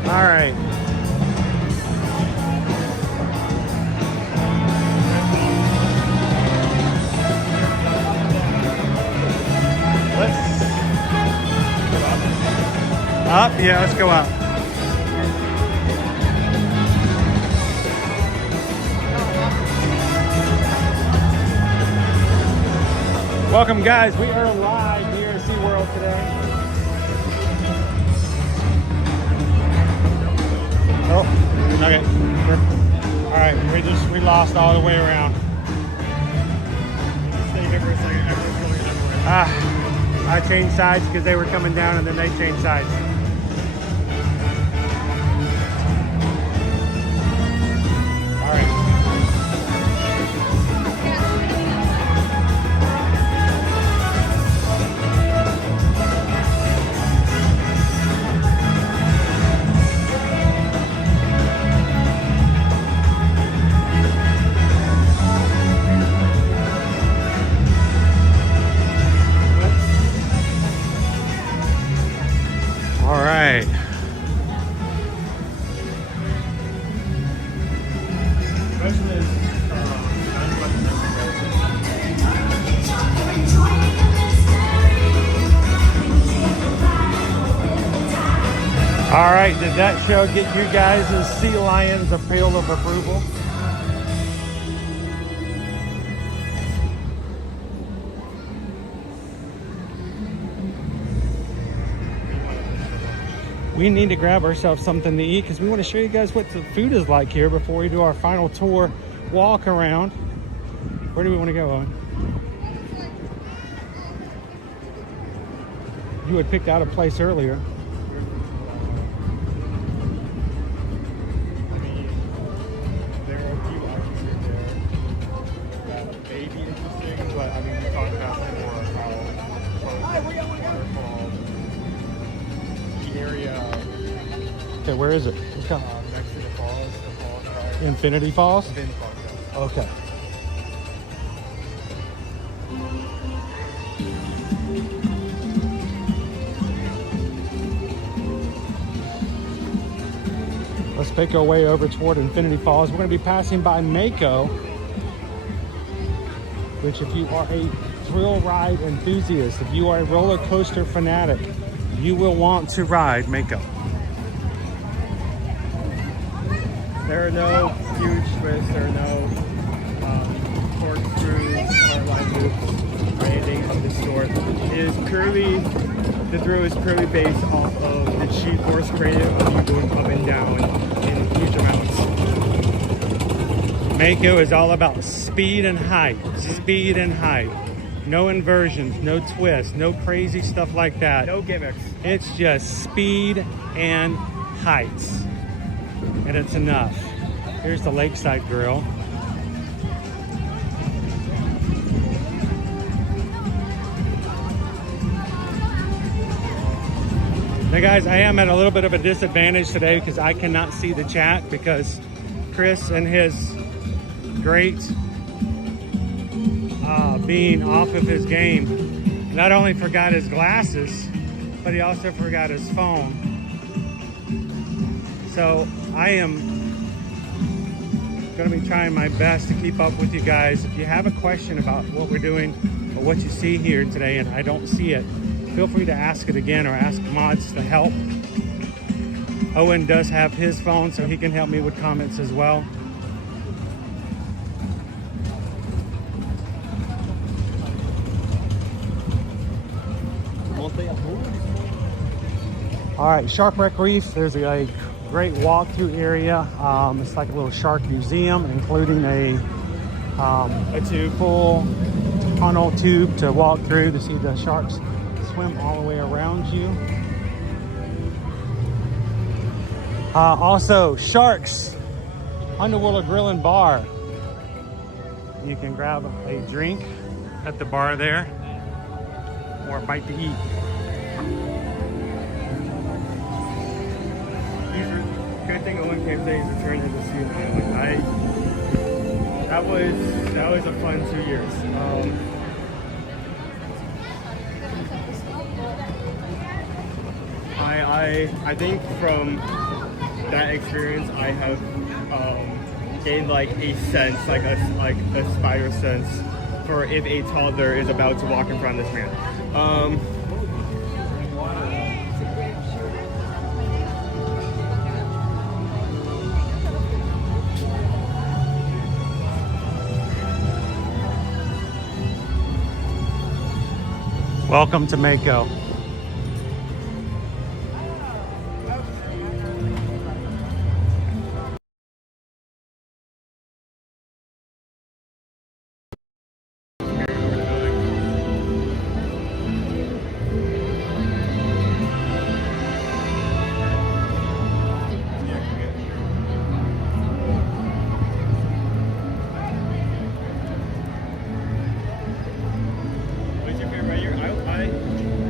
All right. Let's up. Yeah, let's go up. Welcome, guys. We are live here at SeaWorld today. Oh, okay. All right, we lost all the way around. Stay here for a second. Everyone's going everywhere. I changed sides because they were coming down and then they changed sides. All right. All right. All right, did that show get you guys' sea lions a seal of approval? we need to grab ourselves something to eat because we want to show you guys what the food is like here before we do our final tour walk around. Where do we want to go, Owen? You had picked out a place earlier. I mean, there are a few options there that may be interesting, but I mean, we talked about more how waterfall, the area Okay, where is it? Let's go. next to the falls are Infinity Falls? Infinity Falls. Yeah. Okay. Let's make our way over toward Infinity Falls. We're going to be passing by Mako, which if you are a thrill ride enthusiast, if you are a roller coaster fanatic, you will want to ride Mako. There are no huge twists, there are no corkscrews, hardline loops, or anything of the sort. It is purely, the thrill is purely based off of the cheap force creative of you going up and down in huge amounts. Mako is all about speed and height. Speed and height. No inversions, no twists, no crazy stuff like that. No gimmicks. It's just speed and heights. And it's enough. Here's the Lakeside Grill. Now guys, I am at a little bit of a disadvantage today because I cannot see the chat because Chris and his great being off of his game not only forgot his glasses, but he also forgot his phone. So I am going to be trying my best to keep up with you guys. If you have a question about what we're doing or what you see here today and I don't see it, feel free to ask it again or ask mods to help. Owen does have his phone, so he can help me with comments as well. All right, Sharkwreck Reef, there's a great walkthrough area. It's like a little shark museum, including a full tunnel tube to walk through to see the sharks swim all the way around you. Also, Sharks Underwater Grill and Bar. You can grab a drink at the bar there or a bite to eat. Good thing Owen came today is returning to the sea. That was a fun 2 years. I think from that experience I have gained like a sense, like a spider sense for if a toddler is about to walk in front of this man. Welcome to Mako.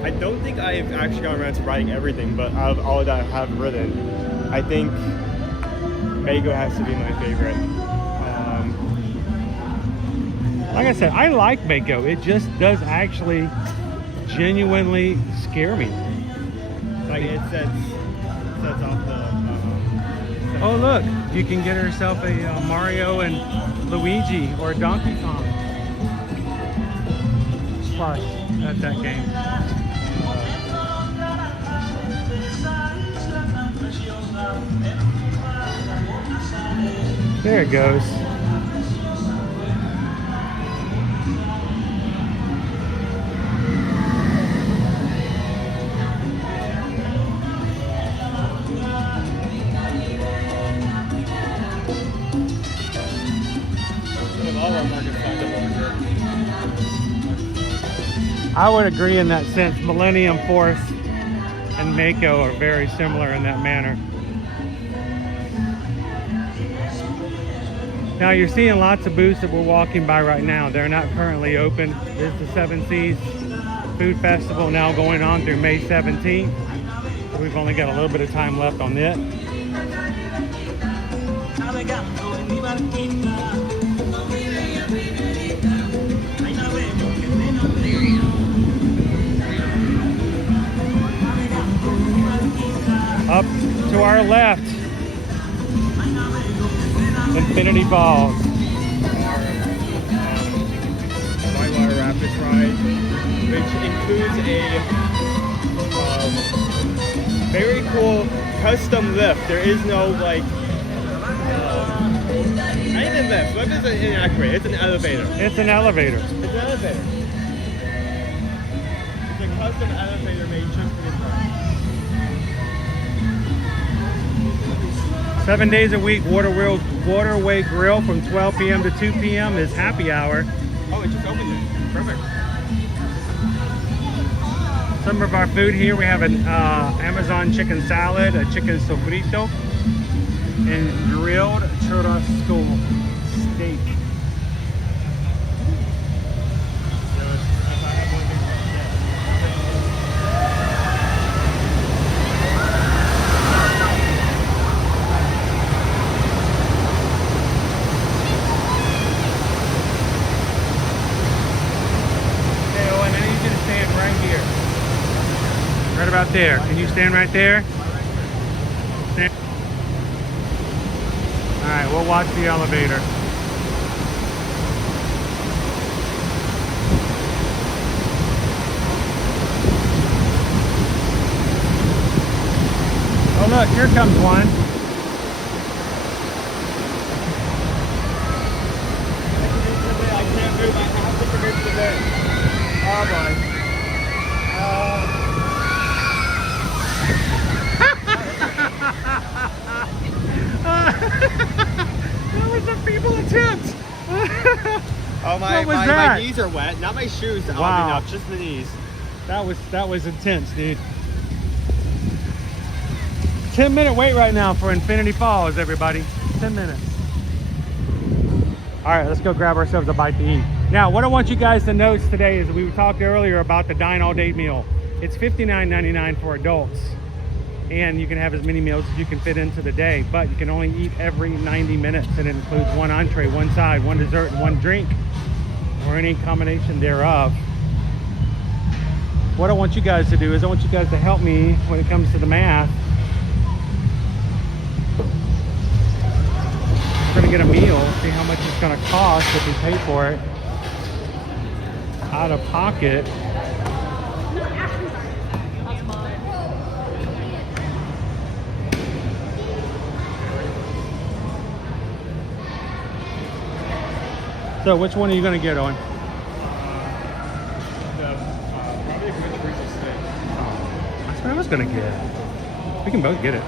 I don't think I've actually gone around to riding everything, but out of all that I have ridden, I think Mako has to be my favorite. Like I said, I like Mako. It just does actually genuinely scare me. Like it sets off the. Oh look, you can get herself a Mario and Luigi or Donkey Kong plush at that game. There it goes. I would agree in that sense. Millennium Force and Mako are very similar in that manner. Now you're seeing lots of booths that we're walking by right now. They're not currently open. This is the Seven Seas Food Festival now going on through May 17th. We've only got a little bit of time left on it. Up to our left, Infinity Falls. Whitewater Rapids ride, which includes a very cool custom lift. There is no like, not even lift. Lift is inaccurate. It's an elevator. It's an elevator. It's an elevator. It's a custom elevator made just for this ride. 7 days a week, Waterway Grill from 12 p.m. to 2 p.m. is happy hour. Oh, it just opened it. Perfect. Some of our food here, we have an Amazon chicken salad, a chicken sofrito, and grilled churrasco steak. Right about there. Can you stand right there? Stand. All right, we'll watch the elevator. Oh look, here comes one. I can't move. I have to commit to this. Oh boy. That was a feeble attempt. Oh my knees are wet. Not my shoes. Wow. Enough, just the knees. That was intense, dude. 10-minute wait right now for Infinity Falls, everybody. 10 minutes. All right, let's go grab ourselves a bite to eat. Now, what I want you guys to notice today is we talked earlier about the Dine All Day meal. It's $59.99 for adults. And you can have as many meals as you can fit into the day, but you can only eat every 90 minutes, and it includes one entree, one side, one dessert, and one drink, or any combination thereof. What I want you guys to do is I want you guys to help me when it comes to the math. We're gonna get a meal, see how much it's gonna cost if we pay for it out of pocket. So which one are you going to get, Owen? Probably a good piece of steak. Oh, that's what I was going to get. We can both get it.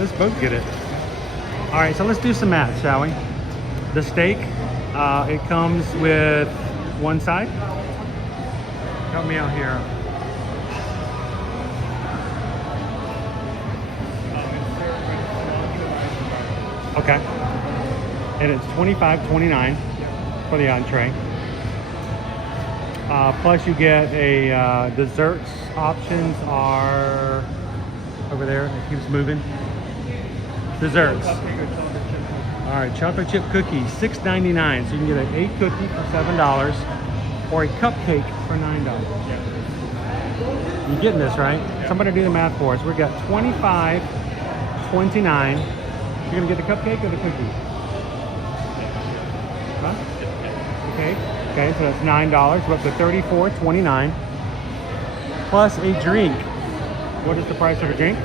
let's both get it. All right, so let's do some math, shall we? The steak, it comes with one side. Help me out here. Okay. And it's $25.29 for the entree. Plus you get a desserts options are over there. It keeps moving. Desserts. All right, chocolate chip cookies, $6.99. So you can get an 8 cookie for $7 or a cupcake for $9. You're getting this, right? Somebody do the math for us. We've got $25.29. You're gonna get the cupcake or the cookie? Huh? Okay. Okay, so that's $9. We're up to $34.29 plus a drink. What is the price of a drink?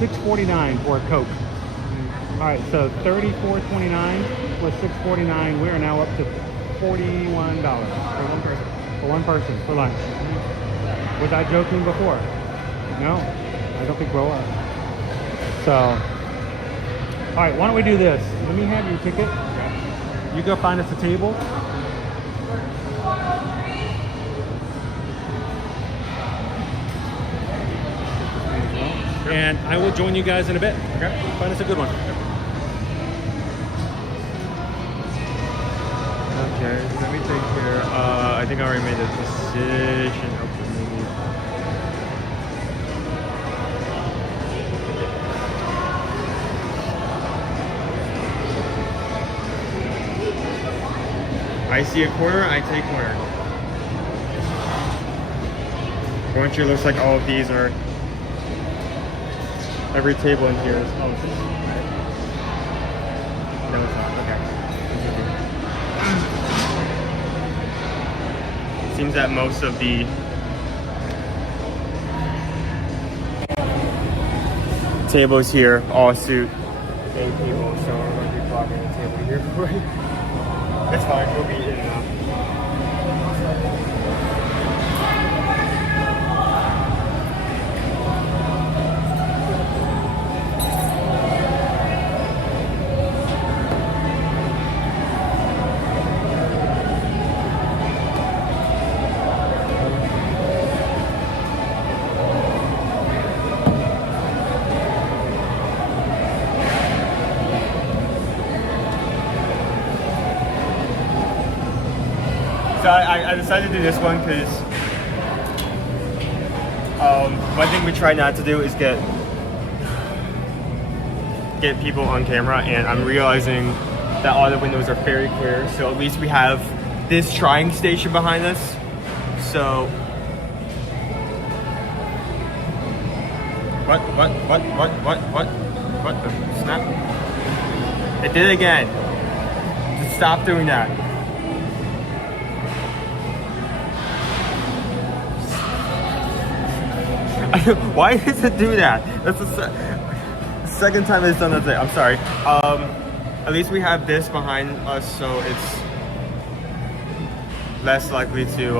$6.49 for a Coke. All right, so $34.29 plus $6.49. We are now up to $41 for one person. For one person for lunch. Was I joking before? No, I don't think we are. So, all right, why don't we do this? Let me have your ticket. You go find us a table. And I will join you guys in a bit. Okay. Find us a good one. Okay, let me take care. I think I already made a decision. Okay, maybe. I see a corner, I take corner. Furniture looks like all of these are. Every table in here is. Oh, is this? No, it's not. Okay. Seems that most of the tables here all suit A people, so we're going to be blocking the table here. That's fine, we'll be in and out. So I decided to do this one because one thing we try not to do is get people on camera, and I'm realizing that all the windows are very clear, so at least we have this trying station behind us. So what the snap? It did it again. Just stop doing that. Why does it do that? That's the second time it's done that today. I'm sorry. At least we have this behind us, so it's less likely to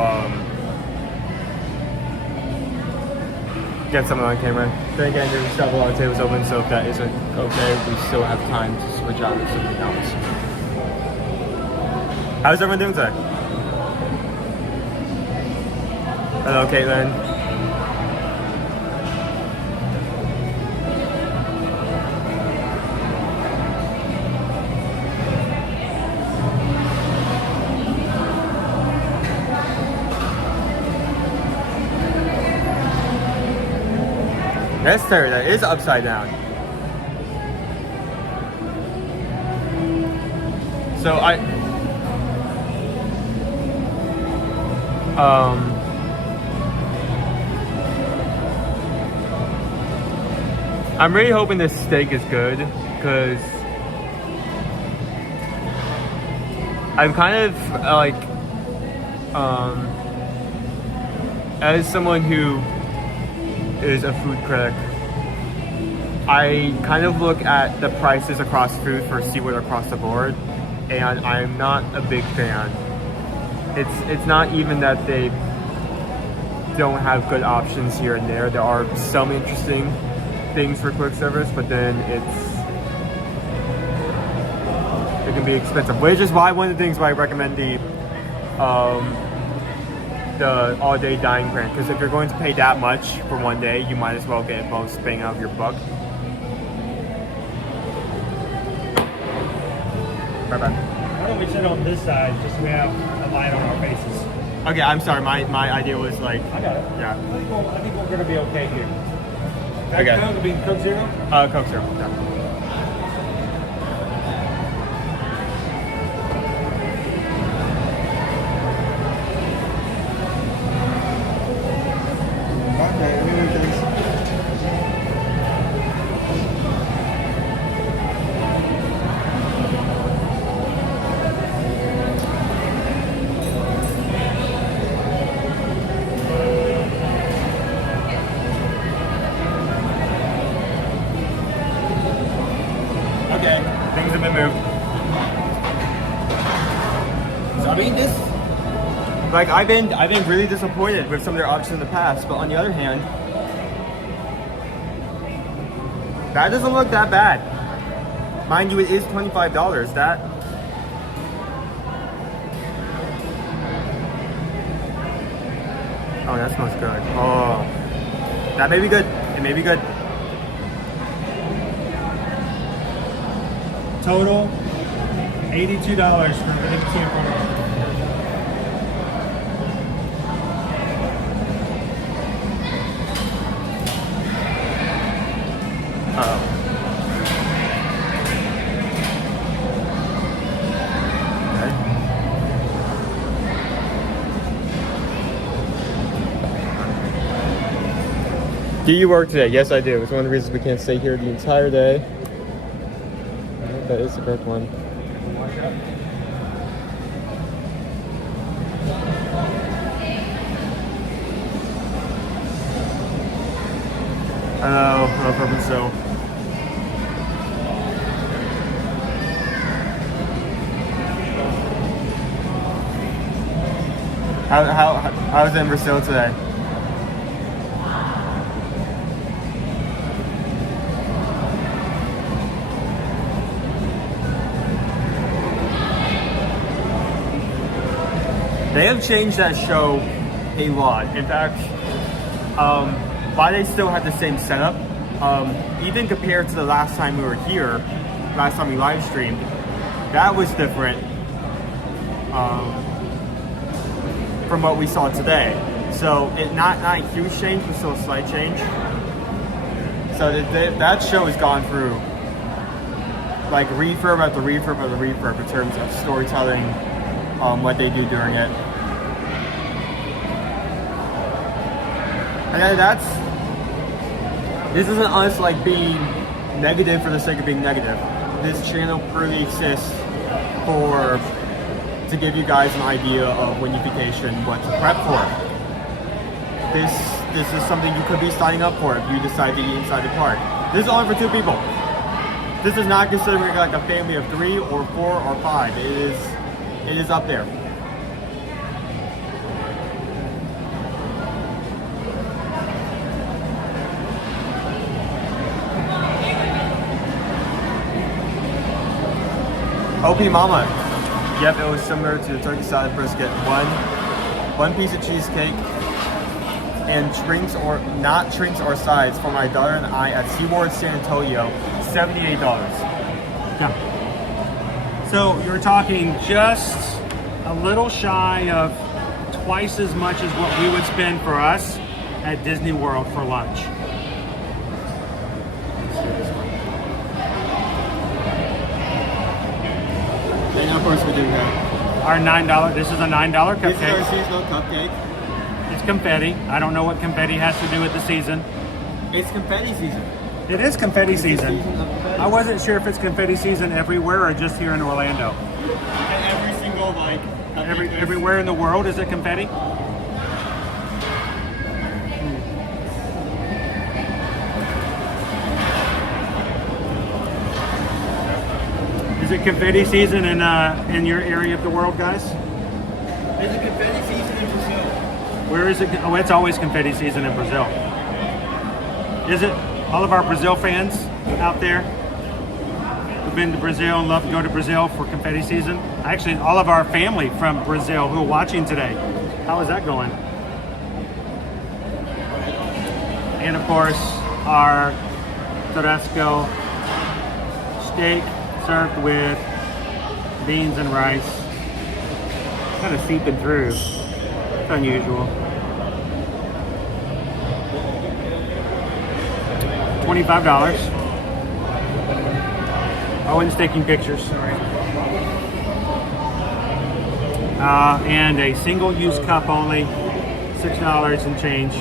get someone on camera. Then again, there's still a lot of tables open, so if that isn't okay, we still have time to switch out to something else. How's everyone doing today? Hello, Caitlin. Yes, sir, that is upside down. So I'm really hoping this steak is good, because I'm kind of like, as someone who is a food critic, I kind of look at the prices across food for Seaworld across the board, and I'm not a big fan. It's not even that they don't have good options here and there. There are some interesting things for quick service, but then it can be expensive, which is why one of the things why I recommend the all-day dining plan, because if you're going to pay that much for one day, you might as well get most bang out of your buck. Bye bye. Why don't we sit on this side just so we have a light on our faces? Okay, I'm sorry. My idea was like. I got it. Yeah. I think we're gonna be okay here. Okay. Coke will be Coke Zero. Coke Zero. Yeah. Things have been moved. So, I mean, this, like, I've been really disappointed with some of their options in the past, but on the other hand, That doesn't look that bad. Mind you, it is $25. That. Oh, that smells good. Oh, that may be good. It may be good. Total $82 for an empty camper. Do you work today? Yes, I do. It's one of the reasons we can't stay here the entire day. I hope that is the correct one. Oh, no problem. So. How was it in Brazil today? They have changed that show a lot. In fact, while they still had the same setup, even compared to the last time we were here, last time we live streamed, that was different from what we saw today. So it not a huge change, but still a slight change. So that show has gone through like refurb after refurb after refurb in terms of storytelling, what they do during it. And this isn't us like being negative for the sake of being negative. This channel purely exists to give you guys an idea of when you vacation, what to prep for. This is something you could be signing up for if you decide to eat inside the park. This is only for 2 people. This is not considering like a family of 3 or 4 or 5. It is up there. OP Mama. Yep, it was similar to the turkey salad brisket. One piece of cheesecake and drinks or not drinks or sides for my daughter and I at Seaworld San Antonio, $78. Yeah. So you're talking just a little shy of twice as much as what we would spend for us at Disney World for lunch. And of course we do have our $9. This is a $9 cupcake. This is our seasonal cupcake. It's confetti. I don't know what confetti has to do with the season. It's confetti season. It is confetti season. I wasn't sure if it's confetti season everywhere or just here in Orlando. Every single everywhere in the world is it confetti? Is it confetti season in your area of the world, guys? It's a confetti season in Brazil. Where is it? Oh, it's always confetti season in Brazil. Is it? All of our Brazil fans out there who've been to Brazil and love to go to Brazil for confetti season. Actually, all of our family from Brazil who are watching today. How is that going? And of course, our churrasco steak served with beans and rice. Kind of seeping through. It's unusual. $25. Owen's taking pictures. Sorry. And a single-use cup only, $6 and change.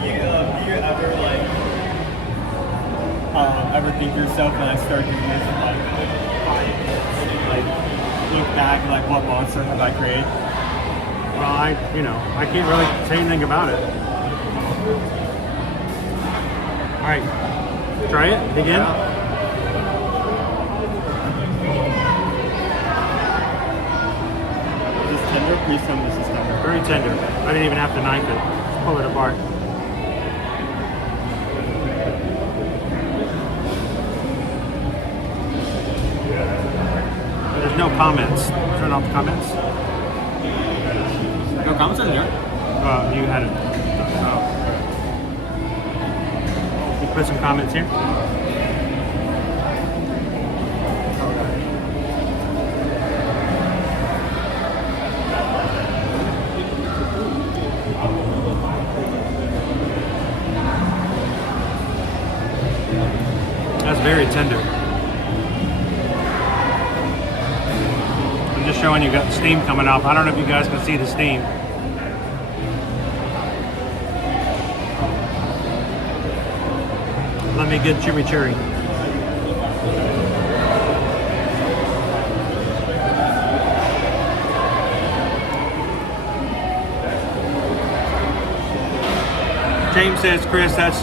Do you ever think to yourself when I start doing this, like look back, like what monster have I created? Well, I can't really say anything about it. All right, try it, dig in. Is this tender? Please tell me this is tender. Very tender. I didn't even have to knife it. Just pull it apart. comments. Turn off the comments. No comments in there. You had it. You put some comments here. That's very tender. I'm just showing you got steam coming off. I don't know if you guys can see the steam. Let me get chimichurri. James says, Chris, that's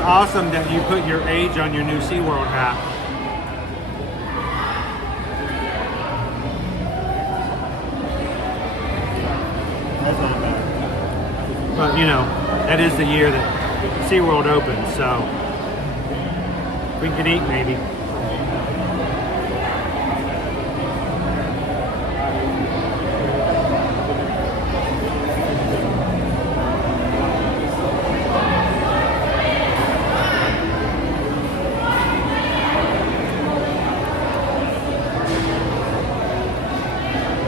awesome that you put your age on your new Seaworld hat. That's not bad. But you know, that is the year that Seaworld opened, so we can eat maybe.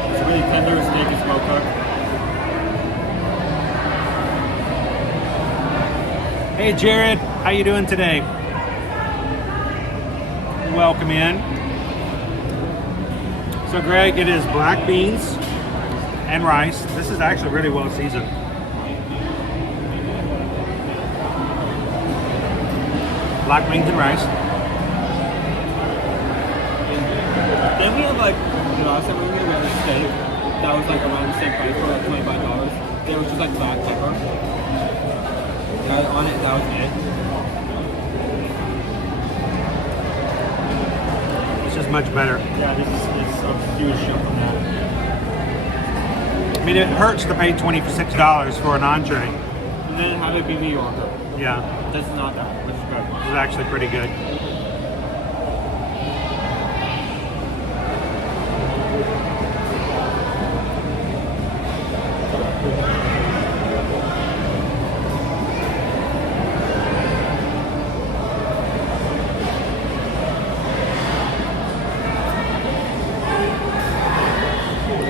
It's really tender steak and slow cooked. Hey Jared, how you doing today? Welcome in. So Greg, it is black beans and rice. This is actually really well seasoned. Black beans and rice. Then we have like, the last time we had a steak that was like around the same price for like $25. It was just like black pepper. That was on it, that was it. This is much better. Yeah, this is a huge jump from that. I mean, it hurts to pay $26 for an entree. And then have it be New Yorker. Yeah, This is not that, which is good. this is actually pretty good.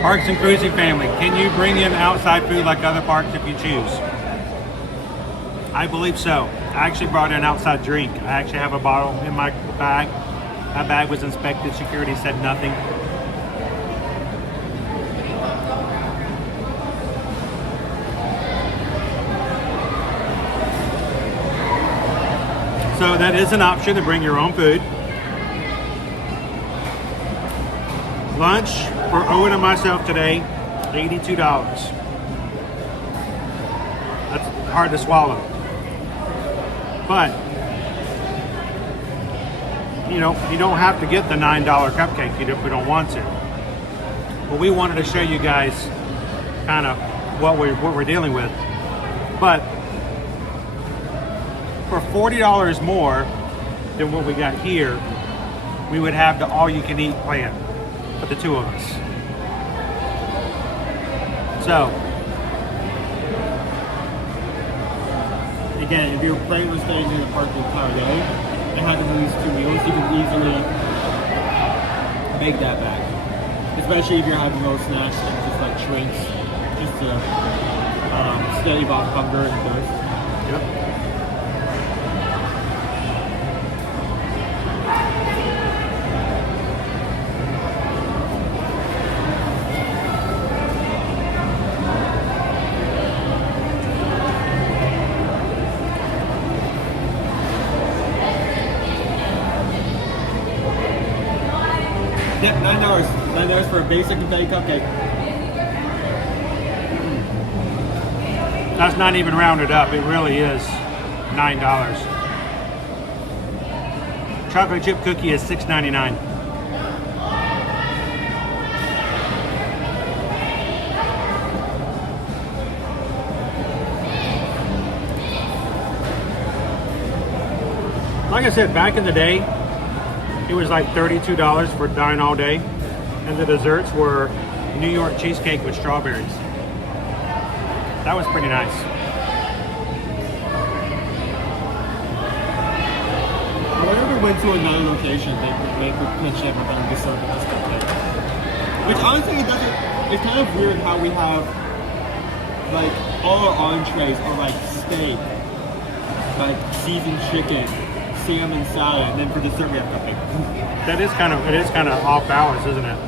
Parks and Cruising family, can you bring in outside food like other parks if you choose? I believe so. I actually brought in outside drink. I actually have a bottle in my bag. My bag was inspected. Security said nothing. So that is an option to bring your own food. Lunch for Owen and myself today, $82. That's hard to swallow. But, you know, you don't have to get the $9 cupcake if we don't want to. But we wanted to show you guys kind of what we're dealing with. But for $40 more than what we got here, we would have the all-you-can-eat plan for the two of us. So, Again, if you're planning on staying in the park the entire day and having these 2 meals, you can easily make that back. Especially if you're having little snacks and just like drinks, just to stave off hunger and thirst. yep. Yeah, $9. $9 for a basic confetti cupcake. That's not even rounded up. It really is $9. Chocolate chip cookie is $6.99. Like I said, back in the day, It was like $32 for dine all day. And the desserts were New York cheesecake with strawberries. That was pretty nice. Whenever we went to another location, they would pitch everything to serve at this cupcake. Which honestly, it's kind of weird how we have, like, all our entrees are like steak, like seasoned chicken, salmon salad, and then for dessert we have cupcake. It is kind of off balance, isn't it?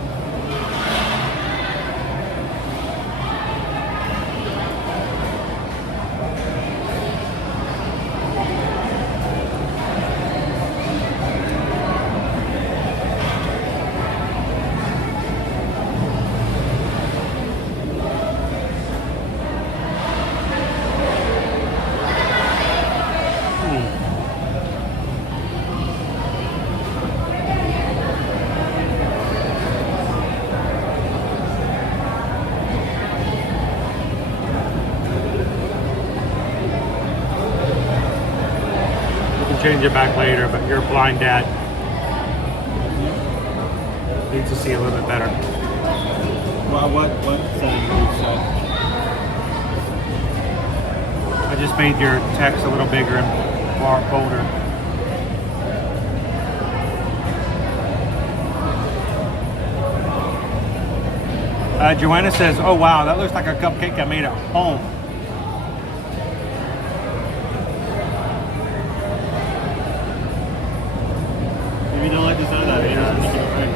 Change it back later, but your blind dad needs to see a little bit better. Well, what setting do you set? I just made your text a little bigger and bolder. Joanna says, "Oh wow, that looks like a cupcake I made at home." If you don't like the sound of that, maybe just make it right.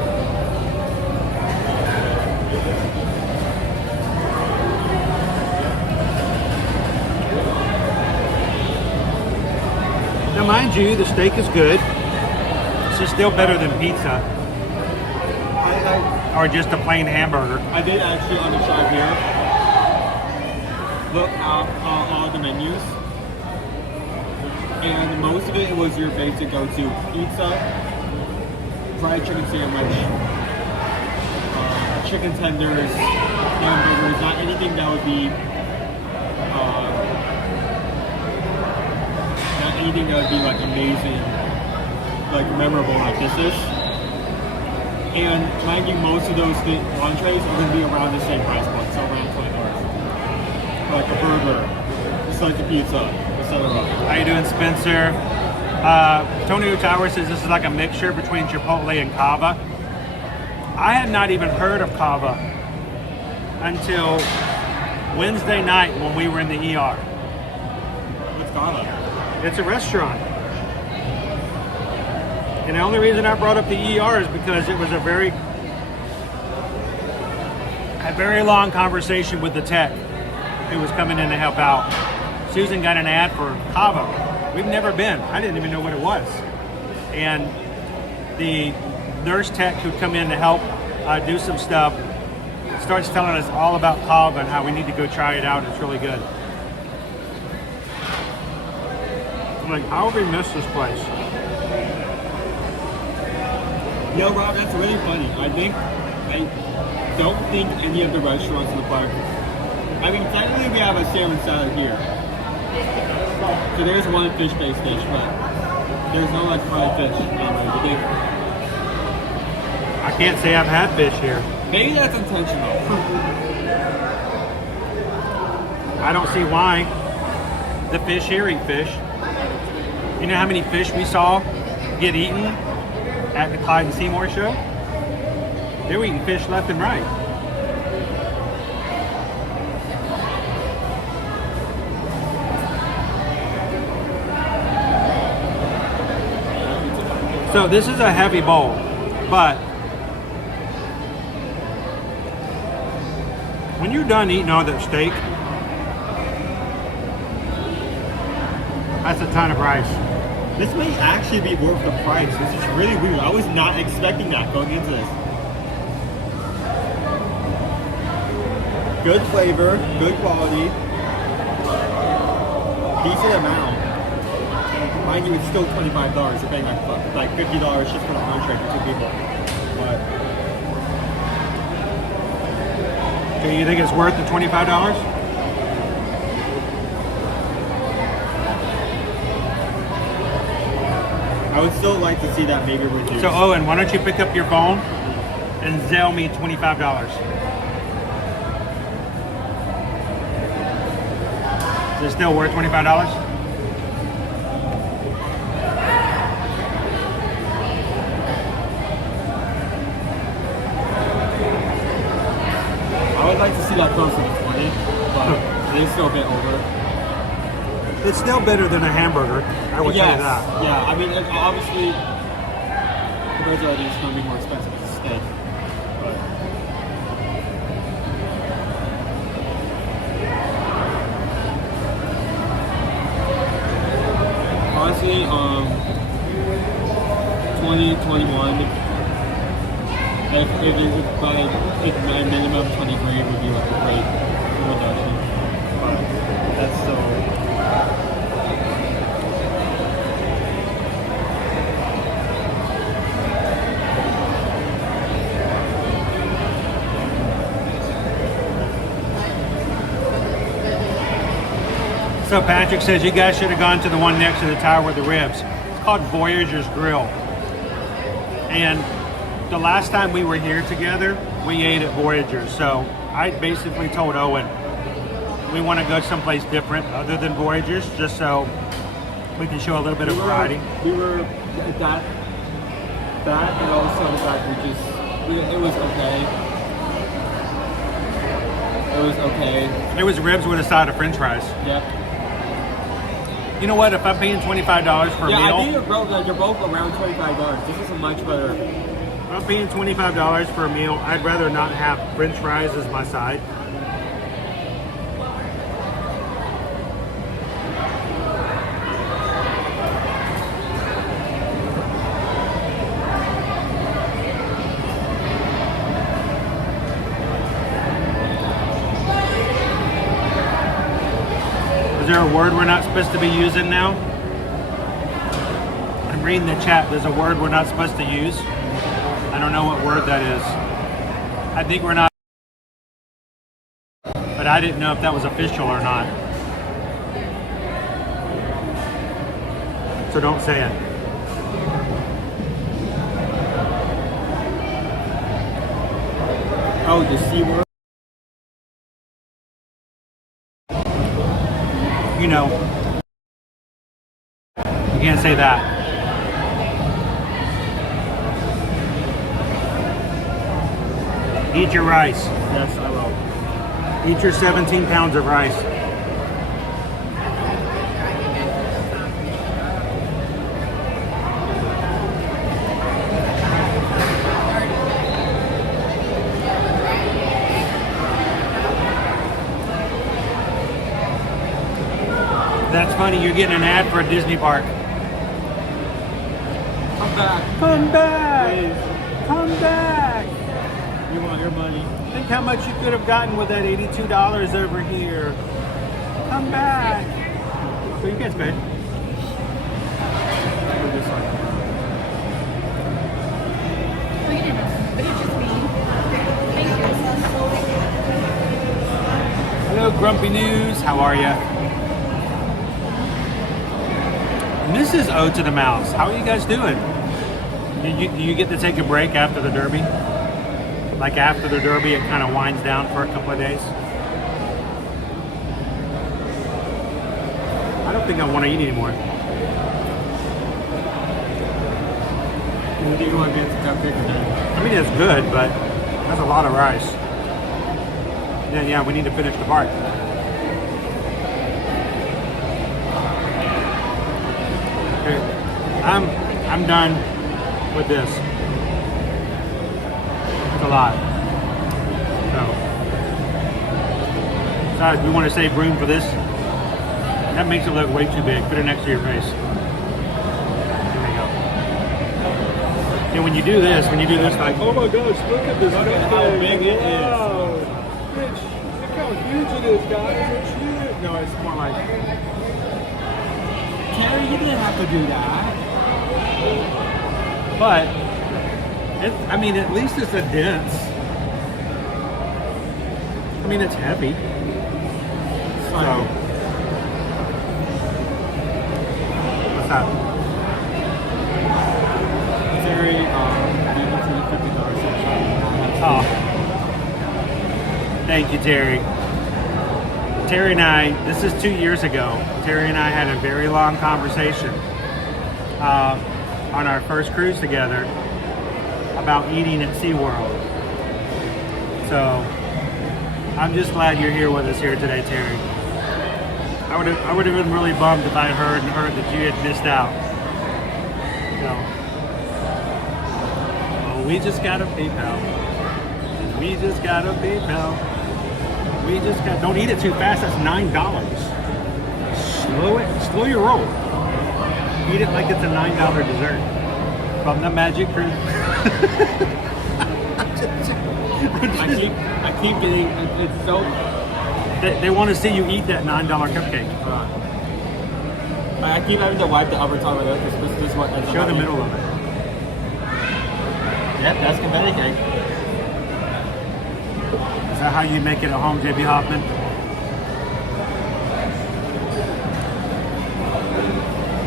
Now, mind you, the steak is good. It's just still better than pizza or just a plain hamburger. I did actually on the chart here look at all the menus, and most of it was your basic go-to pizza, fried chicken sandwich, chicken tenders, hamburgers, not anything that would be like amazing, like memorable like this is. And mind you, most of those entrees are going to be around the same price point, so around $20. Like a burger, just like a pizza, etc. How you doing, Spencer? Tony Tower says this is like a mixture between Chipotle and Cava. I had not even heard of Cava until Wednesday night when we were in the ER. What's Cava? It's a restaurant. And the only reason I brought up the ER is because it was a very long conversation with the tech who was coming in to help out. Susan got an ad for Cava. We've never been. I didn't even know what it was. And the nurse tech who'd come in to help do some stuff starts telling us all about Cava and how we need to go try it out. It's really good. I'm like, how have we missed this place? Yo, Rob, that's really funny. I don't think any of the restaurants in the park. I mean, technically we have a salmon salad here. So there's one fish-based dish, but there's no like fried fish. I can't say I've had fish here. Maybe that's intentional. I don't see why. The fish here eat fish. You know how many fish we saw get eaten at the Clyde and Seymour show? They were eating fish left and right. So this is a heavy bowl, but when you're done eating all that steak, that's a ton of rice. This may actually be worth the price. This is really weird. I was not expecting that going into this. Good flavor, good quality, decent amount. Mind you, it's still $25. You're paying like $50 just for the entree for 2 people. But okay, you think it's worth the $25? I would still like to see that maybe reduced. So Owen, why don't you pick up your phone and Zelle me $25? Is it still worth $25? I would like to see that closer to 20, but it is still a bit over. It's still better than a hamburger, I would say that. Yeah, I mean, obviously, compared to others, it's going to be more expensive as a steak. But honestly, 2021. If my minimum 23 would be like a great reduction, but that's still. So Patrick says you guys should have gone to the one next to the tower with the ribs. It's called Voyager's Grill. And the last time we were here together, we ate at Voyager. So I basically told Owen, we want to go someplace different other than Voyager's, just so we can show a little bit of variety. We were at that and also the fact it was okay. It was okay. It was ribs with a side of French fries. Yep. You know what? If I'm paying $25 for a meal, I think you're both around $25. This is a much better. If I'm paying $25 for a meal, I'd rather not have French fries as my side. Is there a word we're not supposed to be using now? I'm reading the chat. There's a word we're not supposed to use. I don't know what word that is. I think we're not. But I didn't know if that was official or not. So don't say it. Oh, the Seaworld. You know, you can't say that. Eat your rice. Yes, I will. Eat your 17 pounds of rice. That's funny, you're getting an ad for a Disney park. Come back. Come back! Please. Come back! We want your money. Think how much you could have gotten with that $82 over here. Come back! So you guys paid. Hello, Grumpy News. How are you? Mrs. O to the Mouse. How are you guys doing? Do you get to take a break after the Derby? Like after the Derby, it kind of winds down for a couple of days? I don't think I want to eat anymore. What do you want to get that bigger then? I mean, it's good, but that's a lot of rice. Then, yeah, we need to finish the part. Okay, I'm done with this. It's a lot. So, besides, we want to save room for this. That makes it look way too big. Put it next to your face. There we go. And when you do this, like, oh my gosh, look at this. Look at how big it is. Wow. Look how huge it is, guys. It's huge. No, it's more like. Terry, you didn't have to do that. But, I mean, at least it's a dense. I mean, it's heavy. So, what's that? Oh. Thank you, Terry. Terry and I, this is 2 years ago, Terry and I had a very long conversation on our first cruise together about eating at Seaworld. So I'm just glad you're here with us here today, Terry. I would have been really bummed if I heard that you had missed out. So, oh, we just got a PayPal. We just got a PayPal. We just got. Don't eat it too fast. That's $9. Slow your roll. Eat it like it's a $9 dessert from the Magic Cruise. I keep getting. It's so. They want to see you eat that $9 cupcake. I keep having to wipe the upper top of it because this is what ends up. Show the middle of it. Yep, that's confetti cake. Is that how you make it at home, JB Hoffman?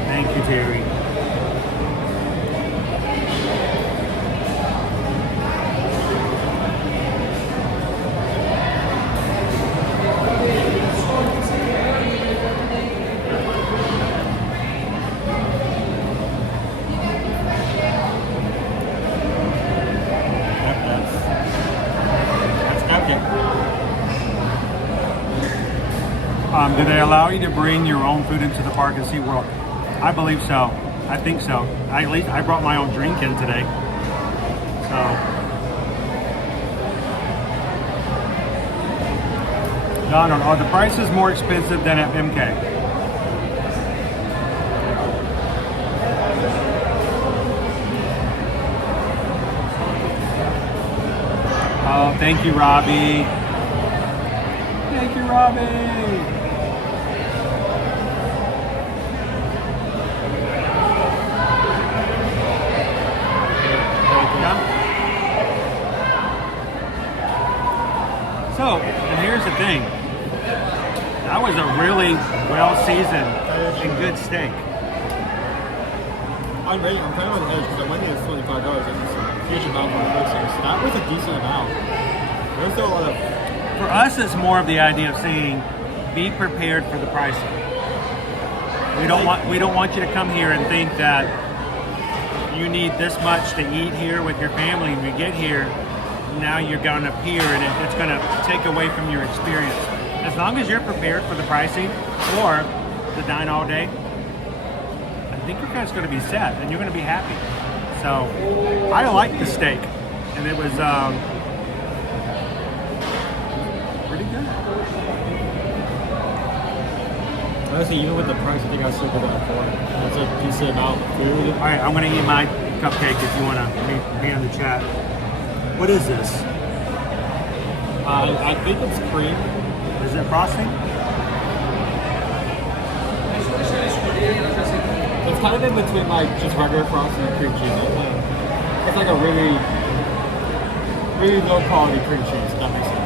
Thank you, Terry. Do they allow you to bring your own food into the park at SeaWorld? I believe so. I think so. At least I brought my own drink in today. So. Donald, are the prices more expensive than at MK? Oh, thank you, Robbie. Thank you, Robbie. So, and here's the thing. That was a really well-seasoned and good steak. I'm kind of on the edge because I went in at $25. That's a huge amount for the fixings. That was a decent amount. There's still a lot of. For us, it's more of the idea of saying, be prepared for the pricing. We don't want you to come here and think that you need this much to eat here with your family. And we get here, now you're going to pier and it's going to take away from your experience. As long as you're prepared for the pricing or the dine all day, I think your guys going to be set and you're going to be happy. So I like the steak, and it was pretty good. Honestly, even with the price, I think I still go that for it. That's a decent amount of food. All right, I'm going to eat my cupcake if you want to be in the chat. What is this? I think it's cream. Is it frosting? It's kind of in between like just regular frosting and cream cheese. It's like a really, really low quality cream cheese, if that makes sense.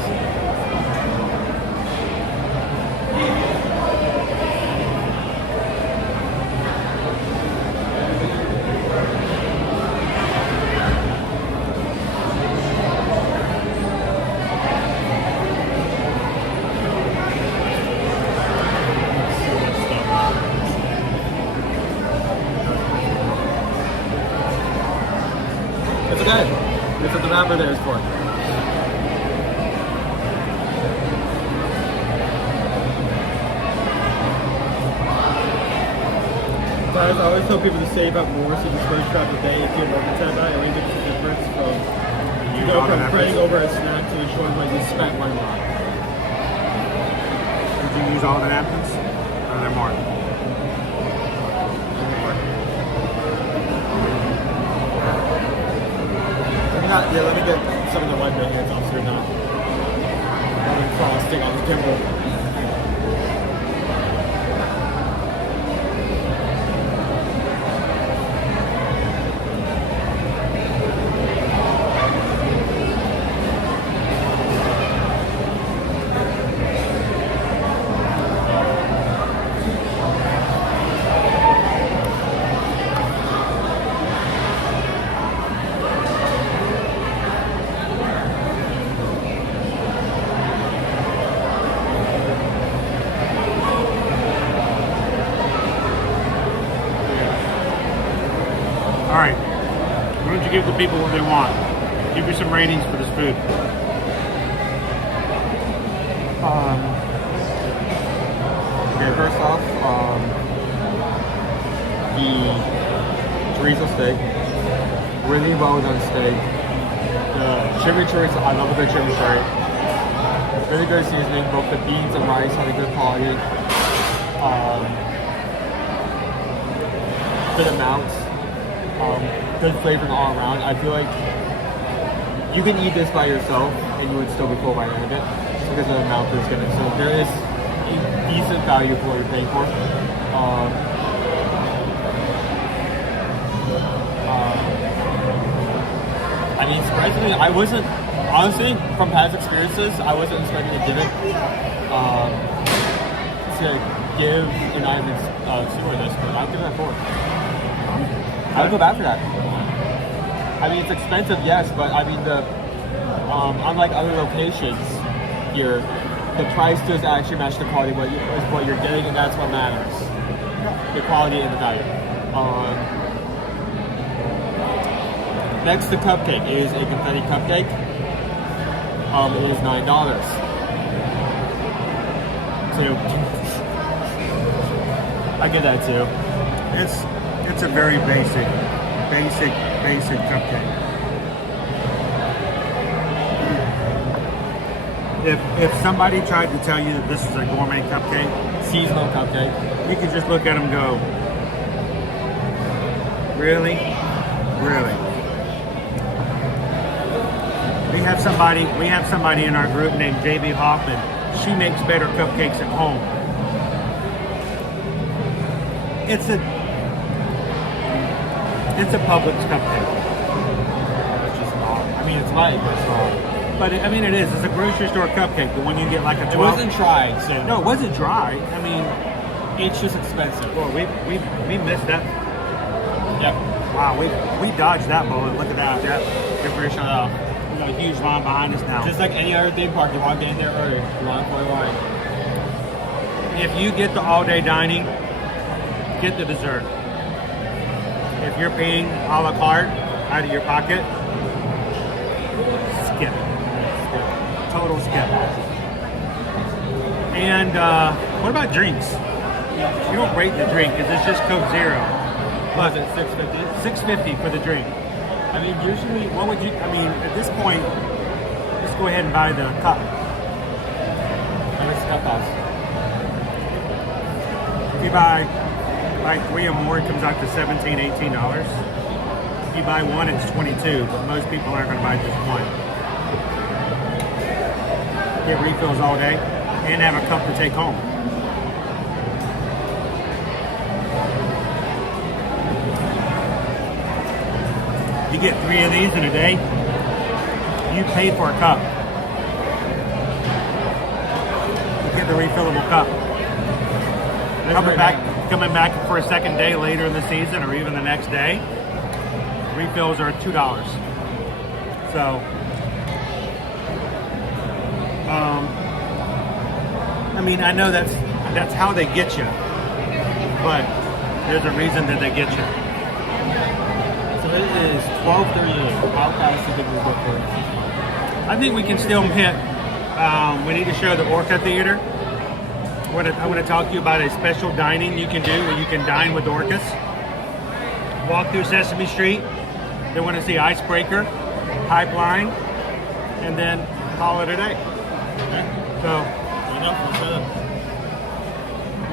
It's okay. It's what the wrapper there is for. Guys, I always tell people to save up more so you can spend throughout the day if you're working at night. I think it's a difference from praying over a snack to ensuring what you spent one lot. Did you use all the napkins? Or are there more? Yeah, let me get some of the white right here. It's also not frosting on the gimbal. right. Why don't you give the people what they want? Give me some ratings for this food. Okay, first off, the chorizo steak, really well done steak. The chimichurri, I love a good chimichurri. Really good seasoning. Both the beans and rice have a good quality. Good amounts. Good flavor all around. I feel like you can eat this by yourself and you would still be full by the end of it because of the amount that's in it. So there is a decent value for what you're paying for. I mean, surprisingly, I wasn't, honestly, from past experiences, I wasn't expecting to give it, and I haven't Seaworld this, but I'll give that 4. I would go back for that. I mean, it's expensive, yes, but I mean, unlike other locations here, the price does actually match the quality of what you're getting, and that's what matters. The quality and the value. Next, the cupcake. It is a confetti cupcake. It is $9. Two. I get that too. It's a very basic cupcake. If somebody tried to tell you that this is a gourmet cupcake, Seasonal cupcake, you could just look at them and go, really? Really? We have somebody in our group named JB Hoffman. She makes better cupcakes at home. It's a Publix cupcake. it's just not. I mean, it's light, but it's not. But I mean, it is. It's a grocery store cupcake. The one you get like a 12. It wasn't tried, so. No, it wasn't dry. I mean, It's just expensive. well, we missed that. Yep. Wow, we dodged that bullet. Look at that. Yep. Good for your shut off. We got a huge line behind us now. Just like any other theme park, you want to get in there early. You want to play line. If you get the all-day dining, get the dessert. If you're paying a la carte out of your pocket, skip. Total skip. And what about drinks? You don't rate the drink because it's just Coke Zero. Was it $6.50? $6.50 for the drink. I mean, usually, what would you? I mean, at this point, just go ahead and buy the cup. How much cup cost? If you buy 3 or more, it comes out to $17, $18. If you buy one, it's $22. But most people aren't going to buy just one. Get refills all day and have a cup to take home. You get 3 of these in a day, you pay for a cup. You get the refillable cup. Coming back for a second day later in the season or even the next day, refills are $2. So, I mean, I know that's how they get you, but there's a reason that they get you. So it is 12:38. How fast do you think we'll go for it? I think we can still hit. We need to show the Orca Theater. I want to talk to you about a special dining you can do where you can dine with orcas. Walk through Sesame Street. They want to see Icebreaker, Pipeline, and then call it a day. Okay. So, Enough. We'll set up.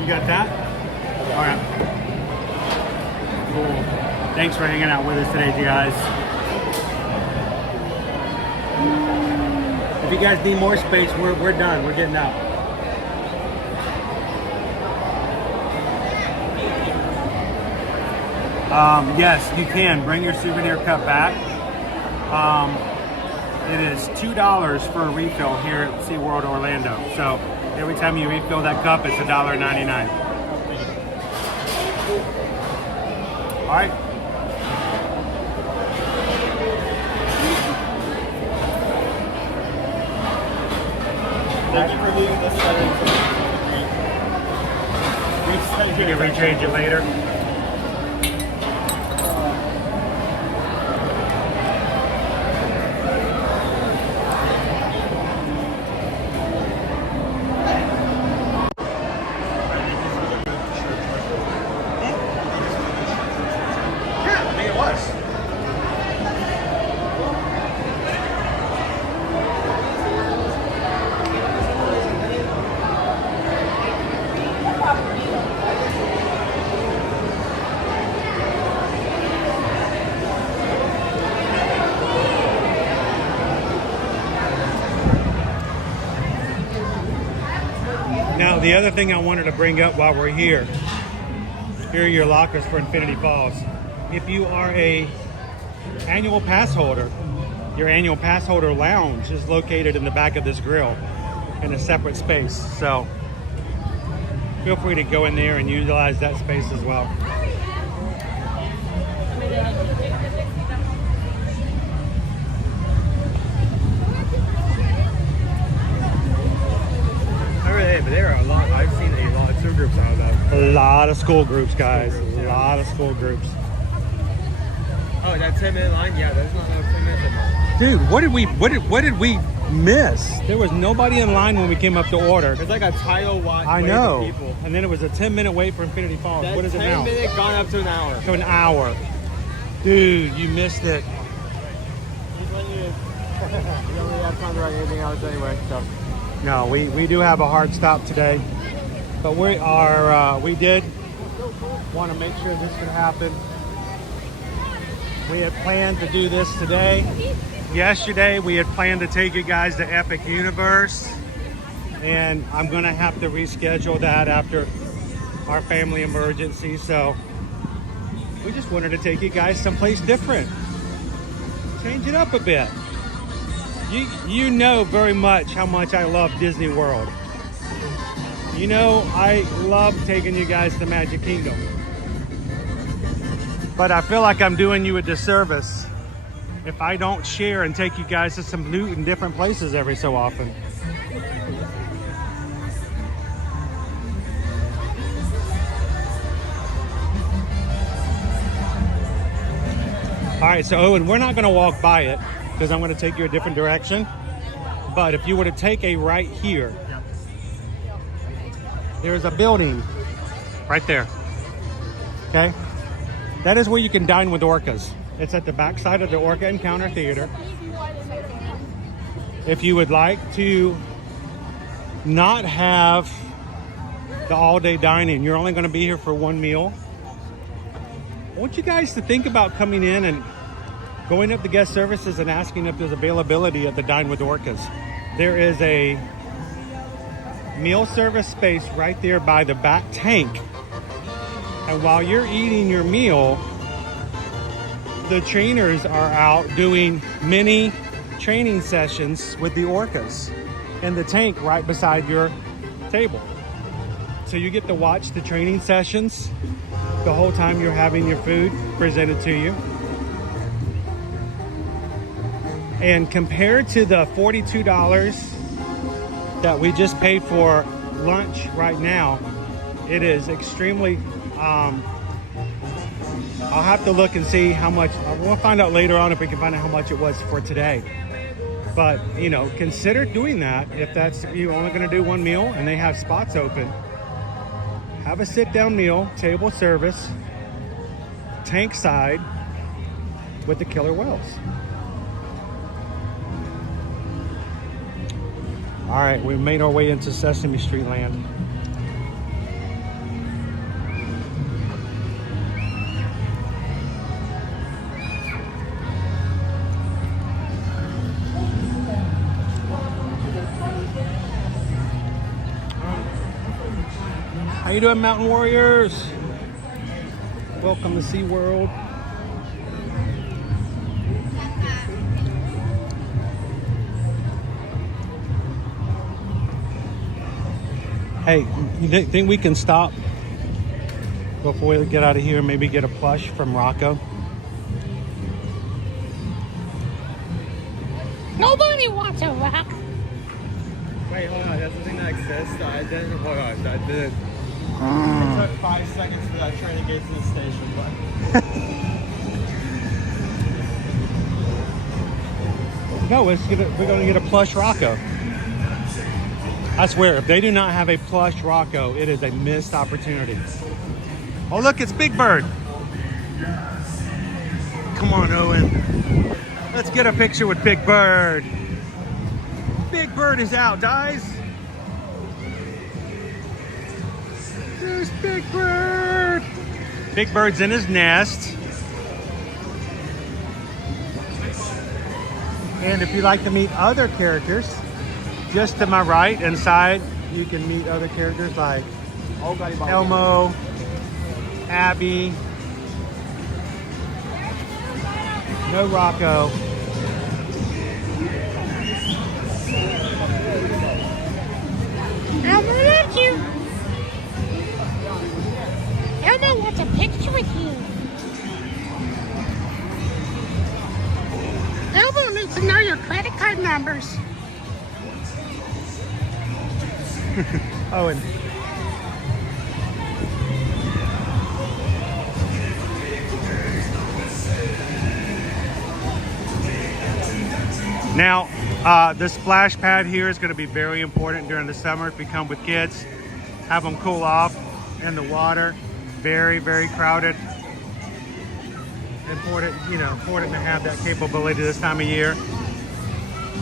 you got that? All right. Cool. Thanks for hanging out with us today, you guys. If you guys need more space, we're done. We're getting out. Yes, you can. Bring your souvenir cup back. It is $2 for a refill here at SeaWorld Orlando. So every time you refill that cup, it's $1.99. All right. Thank you for leaving this setting. You can rechange it later. the other thing I wanted to bring up while we're here, here are your lockers for Infinity Falls. If you are a annual pass holder, your annual pass holder lounge is located in the back of this grill in a separate space. So feel free to go in there and utilize that space as well. But there are a lot. I've seen a lot of tour groups out of that. A lot of school groups, guys. A lot of school groups. Oh, that 10-minute line? Yeah, there's not no 10 minutes in line. Dude, what did we miss? There was nobody in line when we came up to order. There's like a tidal wait. I know. Of people. And then it was a 10-minute wait for Infinity Falls. That What is it now? 10 minute gone up to an hour. To an hour. Dude, you missed it. You don't really have time to write anything else anyway, so. No, we do have a hard stop today, but we did want to make sure this could happen. We had planned to do this today. Yesterday, we had planned to take you guys to Epic Universe, and I'm gonna have to reschedule that after our family emergency. So we just wanted to take you guys someplace different, change it up a bit. You know very much how much I love Disney World. You know I love taking you guys to Magic Kingdom. But I feel like I'm doing you a disservice if I don't share and take you guys to some new and different places every so often. All right, so Owen, we're not gonna walk by it because I'm gonna take you a different direction. But if you were to take a right here, there's a building right there, okay? That is where you can dine with orcas. It's at the backside of the Orca Encounter Theater. If you would like to not have the all-day dining, you're only gonna be here for one meal, I want you guys to think about coming in and going up to guest services and asking if there's availability at the Dine with Orcas. There is a meal service space right there by the back tank. And while you're eating your meal, the trainers are out doing mini training sessions with the orcas in the tank right beside your table. So you get to watch the training sessions the whole time you're having your food presented to you. And compared to the $42 that we just paid for lunch right now, it is extremely, I'll have to look and see how much, we'll find out later on if we can find out how much it was for today. But, you know, consider doing that if that's, you're only gonna do one meal and they have spots open. Have a sit-down meal, table service, tank side with the killer whales. All right, we made our way into Sesame Street land. How you doing, Mountain Warriors? Welcome to Seaworld. Hey, you think we can stop before we get out of here and maybe get a plush from Rocco? Nobody wants a rock. Wait, hold on. That's the thing that exists. I didn't. Hold on. That did. It took 5 seconds for that train to get to the station, but. No, we're gonna get a plush Rocco. I swear, if they do not have a plush Rocco, it is a missed opportunity. Oh, look, it's Big Bird. Come on, Owen. Let's get a picture with Big Bird. Big Bird is out, guys. There's Big Bird. Big Bird's in his nest. And if you'd like to meet other characters, just to my right inside you can meet other characters like Elmo, Abby, no Rocco. Elmo loves you. Elmo wants a picture with you. Elmo needs to know your credit card numbers. Owen. Now, the splash pad here is going to be very important during the summer. If you come with kids, have them cool off in the water. Very, very crowded. Important to have that capability this time of year.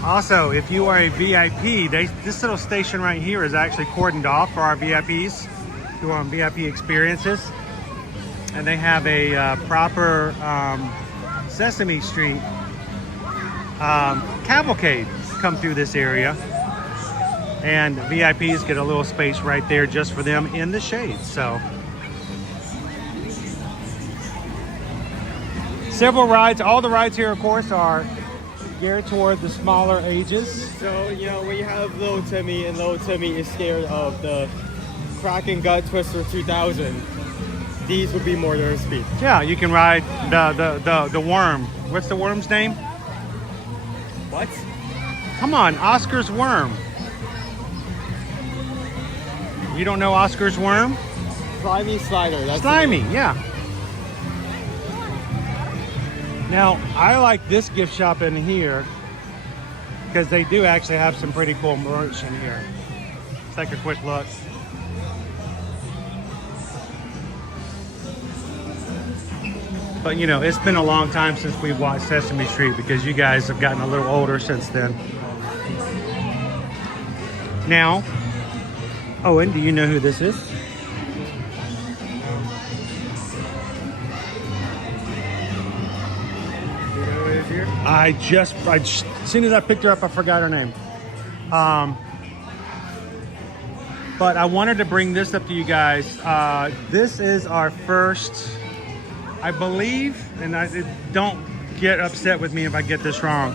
Also, if you are a VIP, this little station right here is actually cordoned off for our VIPs who are on VIP experiences. And they have a proper Sesame Street cavalcade come through this area. And VIPs get a little space right there just for them in the shade. So, several rides. All the rides here, of course, are geared toward the smaller ages. So, when you have little Timmy, and little Timmy is scared of the Kraken Gut Twister 2000, these would be more their speed. Yeah, you can ride the worm. What's the worm's name? What? Come on, Oscar's worm. You don't know Oscar's worm? Slimy Slider. That's Slimy, yeah. Now, I like this gift shop in here because they do actually have some pretty cool merch in here. Let's take a quick look. But it's been a long time since we've watched Sesame Street because you guys have gotten a little older since then. Now, Owen, do you know who this is? As soon as I picked her up, I forgot her name. But I wanted to bring this up to you guys. This is our first, I believe, and don't get upset with me if I get this wrong,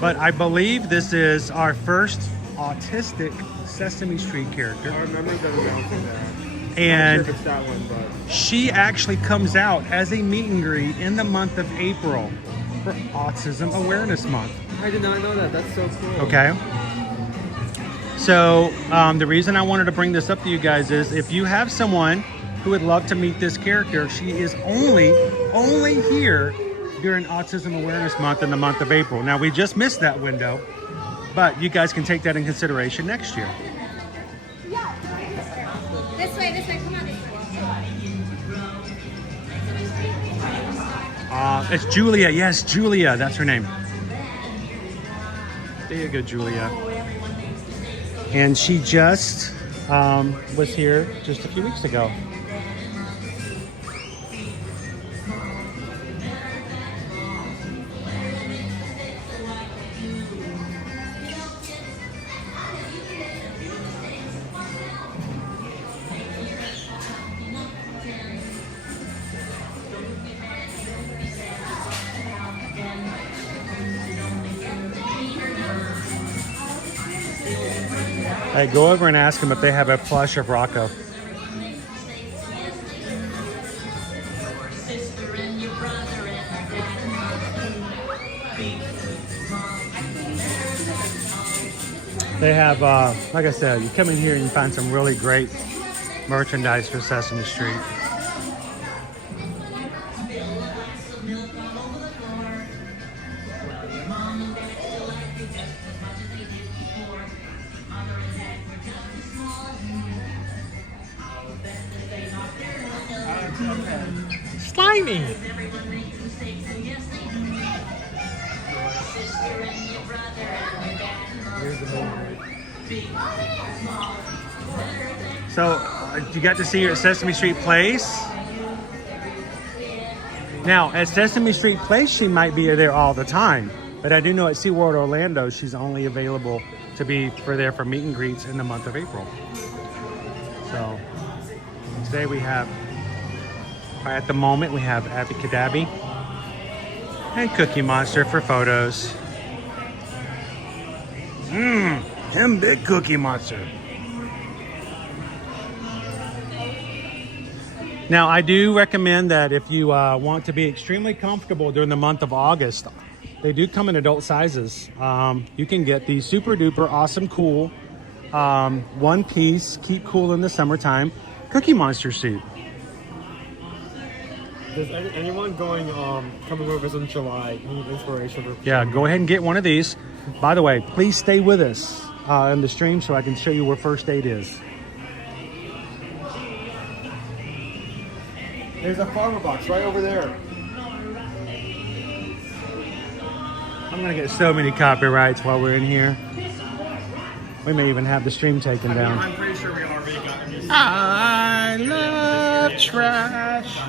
but I believe this is our first autistic Sesame Street character. I remember them announcing that. And I'm not sure if it's that one, but she actually comes out as a meet and greet in the month of April for Autism Awareness Month. I did not know that. That's so cool. Okay. So the reason I wanted to bring this up to you guys is if you have someone who would love to meet this character, she is only here during Autism Awareness Month in the month of April. Now, we just missed that window, but you guys can take that in consideration next year. This way, come on. It's Julia. Yes, Julia. That's her name. There you go, Julia. And she just was here just a few weeks ago. Hey, go over and ask them if they have a plush of Rocco. They have, like I said, you come in here and you find some really great merchandise for Sesame Street. Slimy! So, you got to see her at Sesame Street Place. Now, at Sesame Street Place, she might be there all the time. But I do know at SeaWorld Orlando, she's only available to be there for meet and greets in the month of April. So today we have, at the moment, we have Abby Cadabby and Cookie Monster for photos. Him big Cookie Monster. Now, I do recommend that if you want to be extremely comfortable during the month of August, they do come in adult sizes. You can get the super duper awesome cool one piece, keep cool in the summertime Cookie Monster suit. Does anyone coming with us in July need inspiration for? Yeah, go ahead and get one of these. By the way, please stay with us in the stream so I can show you where first aid is. There's a farmer box right over there. I'm gonna get so many copyrights while we're in here. We may even have the stream taken down. I'm pretty sure we already got them. I love trash.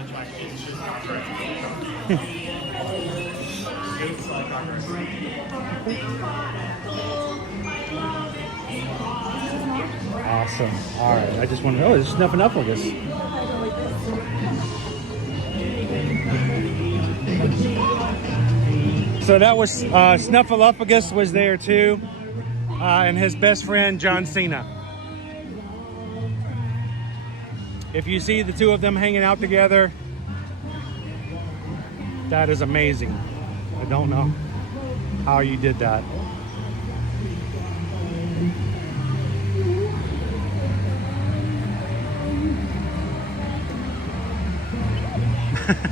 Awesome. All right. I just want to. Oh, there's Snuffleupagus. So that was Snuffleupagus was there too, and his best friend John Cena. If you see the two of them hanging out together, that is amazing. I don't know how you did that.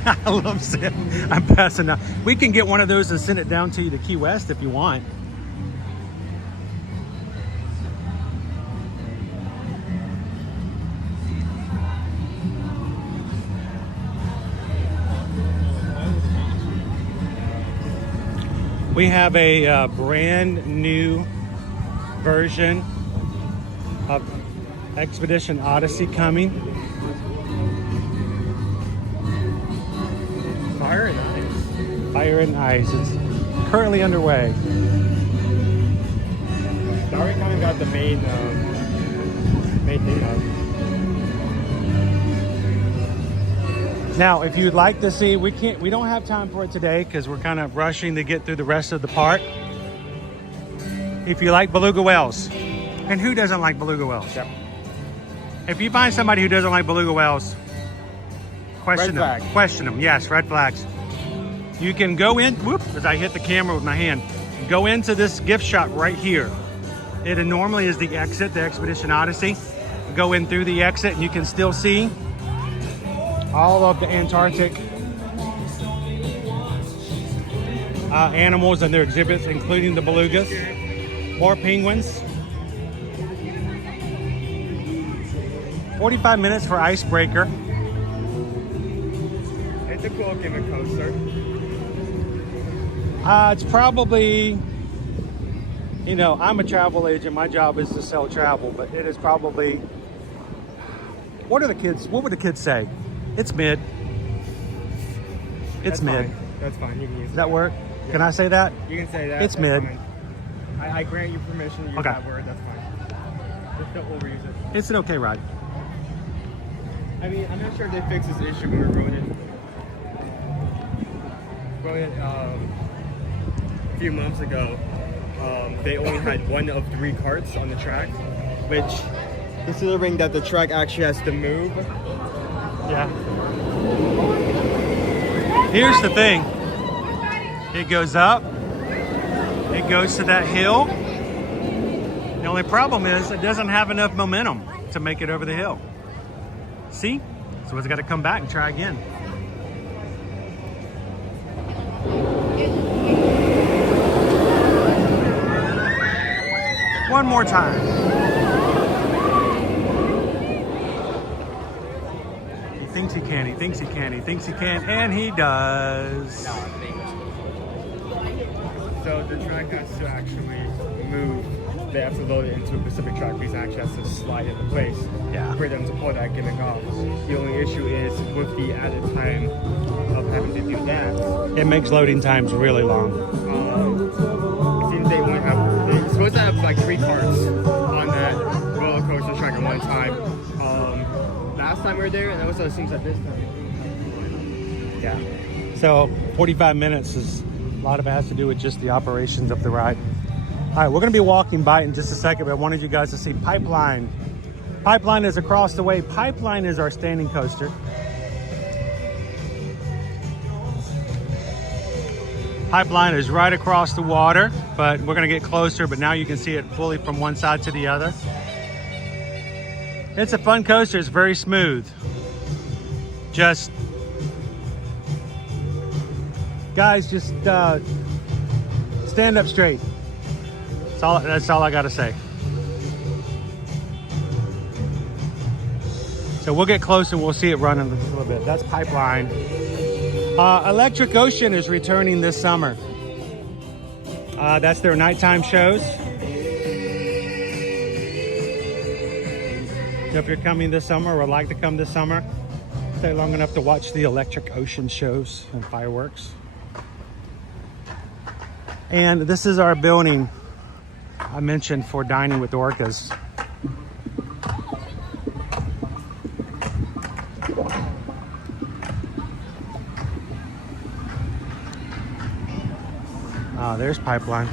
I love Sam. I'm passing out. We can get one of those and send it down to you to Key West if you want. We have a brand new version of Expedition Odyssey coming. Fire and Ice. Fire and Ice. It's currently underway. I already kind of got the main thing up. Now, if you'd like to see, we don't have time for it today because we're kind of rushing to get through the rest of the park. If you like beluga whales, and who doesn't like beluga whales? Yep. If you find somebody who doesn't like beluga whales, question Red them. flag. Question them. Yes, red flags. You can go in. Whoop! As I hit the camera with my hand, go into this gift shop right here. It normally is the exit, the Expedition Odyssey. Go in through the exit, and you can still see all of the Antarctic animals and their exhibits, including the belugas or penguins. 45 minutes for Icebreaker. It's a cool looking coaster. It's probably, you know, I'm a travel agent. My job is to sell travel, but it is probably, what would the kids say? It's mid. It's That's mid. Fine. That's fine. You can use Does that work? Yeah. Can I say that? You can say that. It's That's mid. fine. I grant you permission to use Okay. that word. That's fine. Just don't overuse it. It's an okay ride. I mean, I'm not sure if they fixed this issue when we wrote it. A few months ago. They only had one of 3 carts on the track, which, considering that the track actually has to move. Yeah. Here's the thing. It goes up. It goes to that hill. The only problem is it doesn't have enough momentum to make it over the hill. See? So it's got to come back and try again. One more time. He thinks he can, he thinks he can, he thinks he can, and he does. So the track has to actually move. They have to load it into a specific track because it actually has to slide into place for them to pull that gimmick off. The only issue is with the added time of having to do that. It makes loading times really long. It seems they only have, it's supposed supposed to have like 3 carts on that roller coaster track at one time. Last time we were there, and it also seems like this time. Yeah. So 45 minutes is, a lot of it has to do with just the operations of the ride. All right, we're gonna be walking by it in just a second, but I wanted you guys to see Pipeline. Pipeline is across the way. Pipeline is our standing coaster. Pipeline is right across the water, but we're gonna get closer, but now you can see it fully from one side to the other. It's a fun coaster, it's very smooth. Just, guys, just stand up straight. That's all I gotta say. So we'll get closer, we'll see it running a little bit. That's Pipeline. Electric Ocean is returning this summer. That's their nighttime shows. So if you're coming this summer or would like to come this summer, stay long enough to watch the Electric Ocean shows and fireworks. And this is our building I mentioned for dining with orcas. There's Pipeline.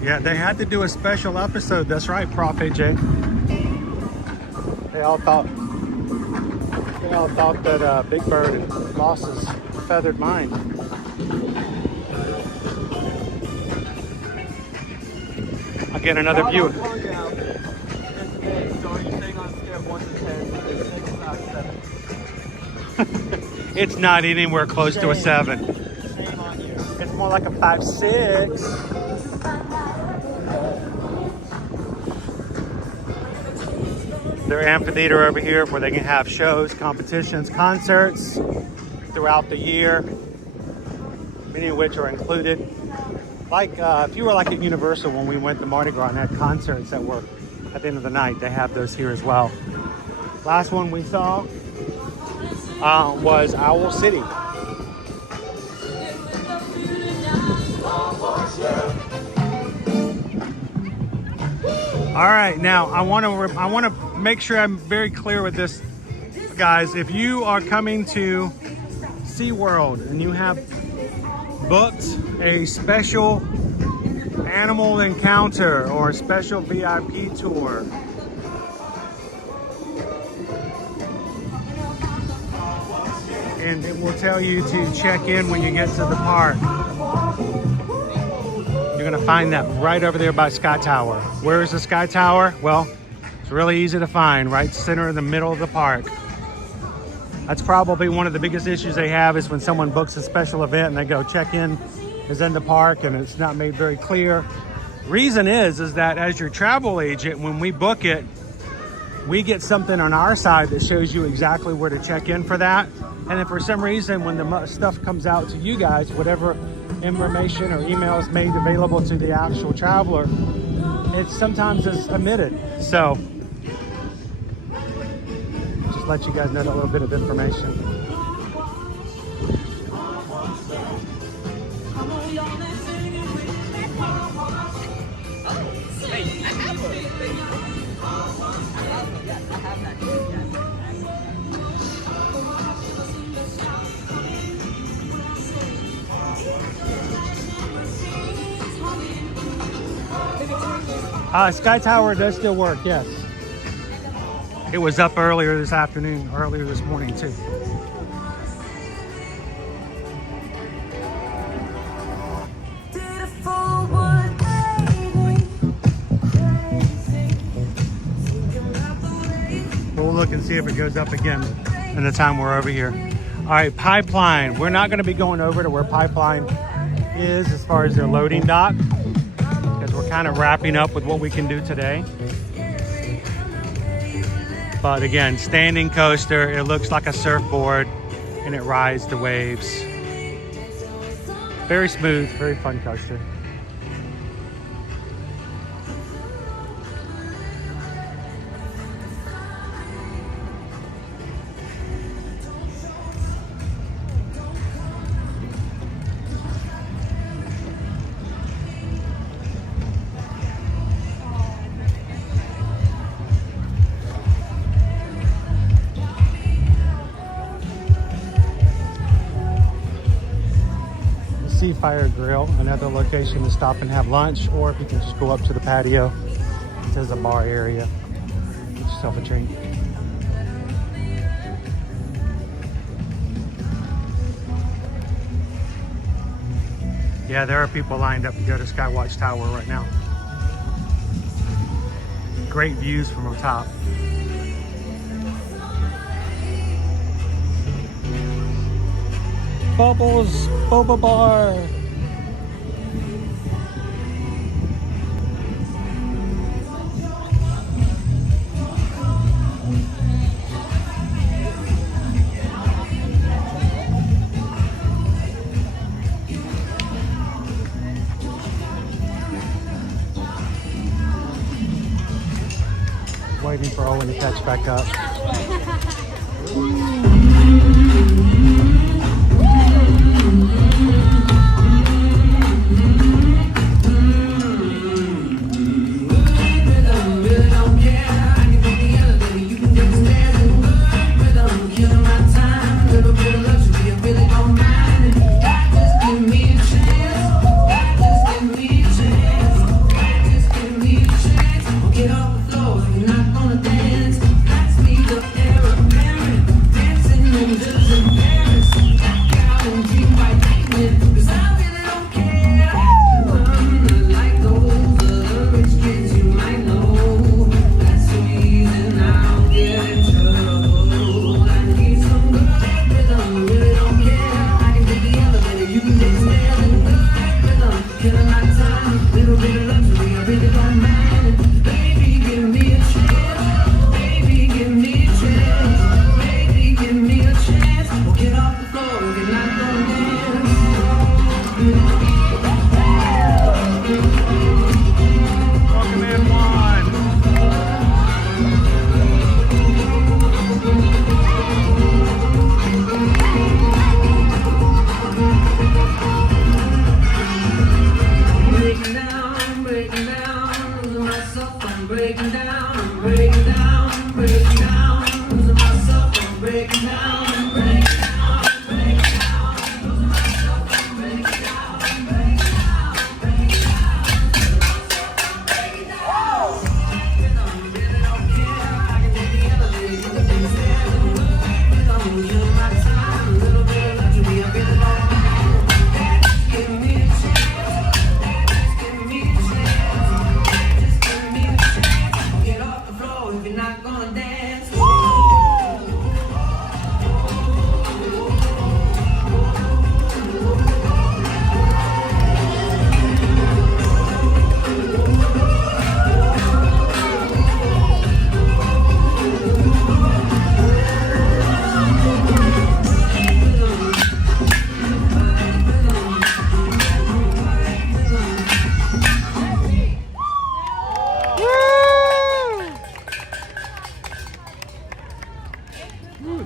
Yeah, they had to do a special episode. That's right, Prof. AJ. They all thought that Big Bird had lost his feathered mind. Again, another view. It's not anywhere close to a 7. It's more like a 5-6. Their amphitheater over here where they can have shows, competitions, concerts throughout the year, many of which are included. Like if you were like at Universal when we went to Mardi Gras and had concerts that were at the end of the night, they have those here as well. Last one we saw was Owl City. All right, now I want to make sure I'm very clear with this, guys. If you are coming to Seaworld and you have booked a special animal encounter or a special VIP tour, and it will tell you to check in when you get to the park, you're gonna find that right over there by Sky Tower. Where is the Sky Tower? Well, it's really easy to find, right center in the middle of the park. That's probably one of the biggest issues they have is when someone books a special event and they go check in is in the park and it's not made very clear. Reason is that as your travel agent, when we book it, we get something on our side that shows you exactly where to check in for that. And if for some reason when the stuff comes out to you guys, whatever information or email is made available to the actual traveler, it sometimes is omitted. So just let you guys know that little bit of information. Sky Tower does still work, yes. It was up earlier this afternoon, earlier this morning too. We'll look and see if it goes up again in the time we're over here. All right, Pipeline. We're not going to be going over to where Pipeline is as far as their loading dock, because we're kind of wrapping up with what we can do today. But again, standing coaster, it looks like a surfboard and it rides the waves. Very smooth, very fun coaster. Sea Fire Grill, another location to stop and have lunch, or if you can just go up to the patio. There's a bar area. Get yourself a drink. Yeah, there are people lined up to go to Skywatch Tower right now. Great views from the top. Bubbles Boba Bar. Waiting for Owen to catch back up.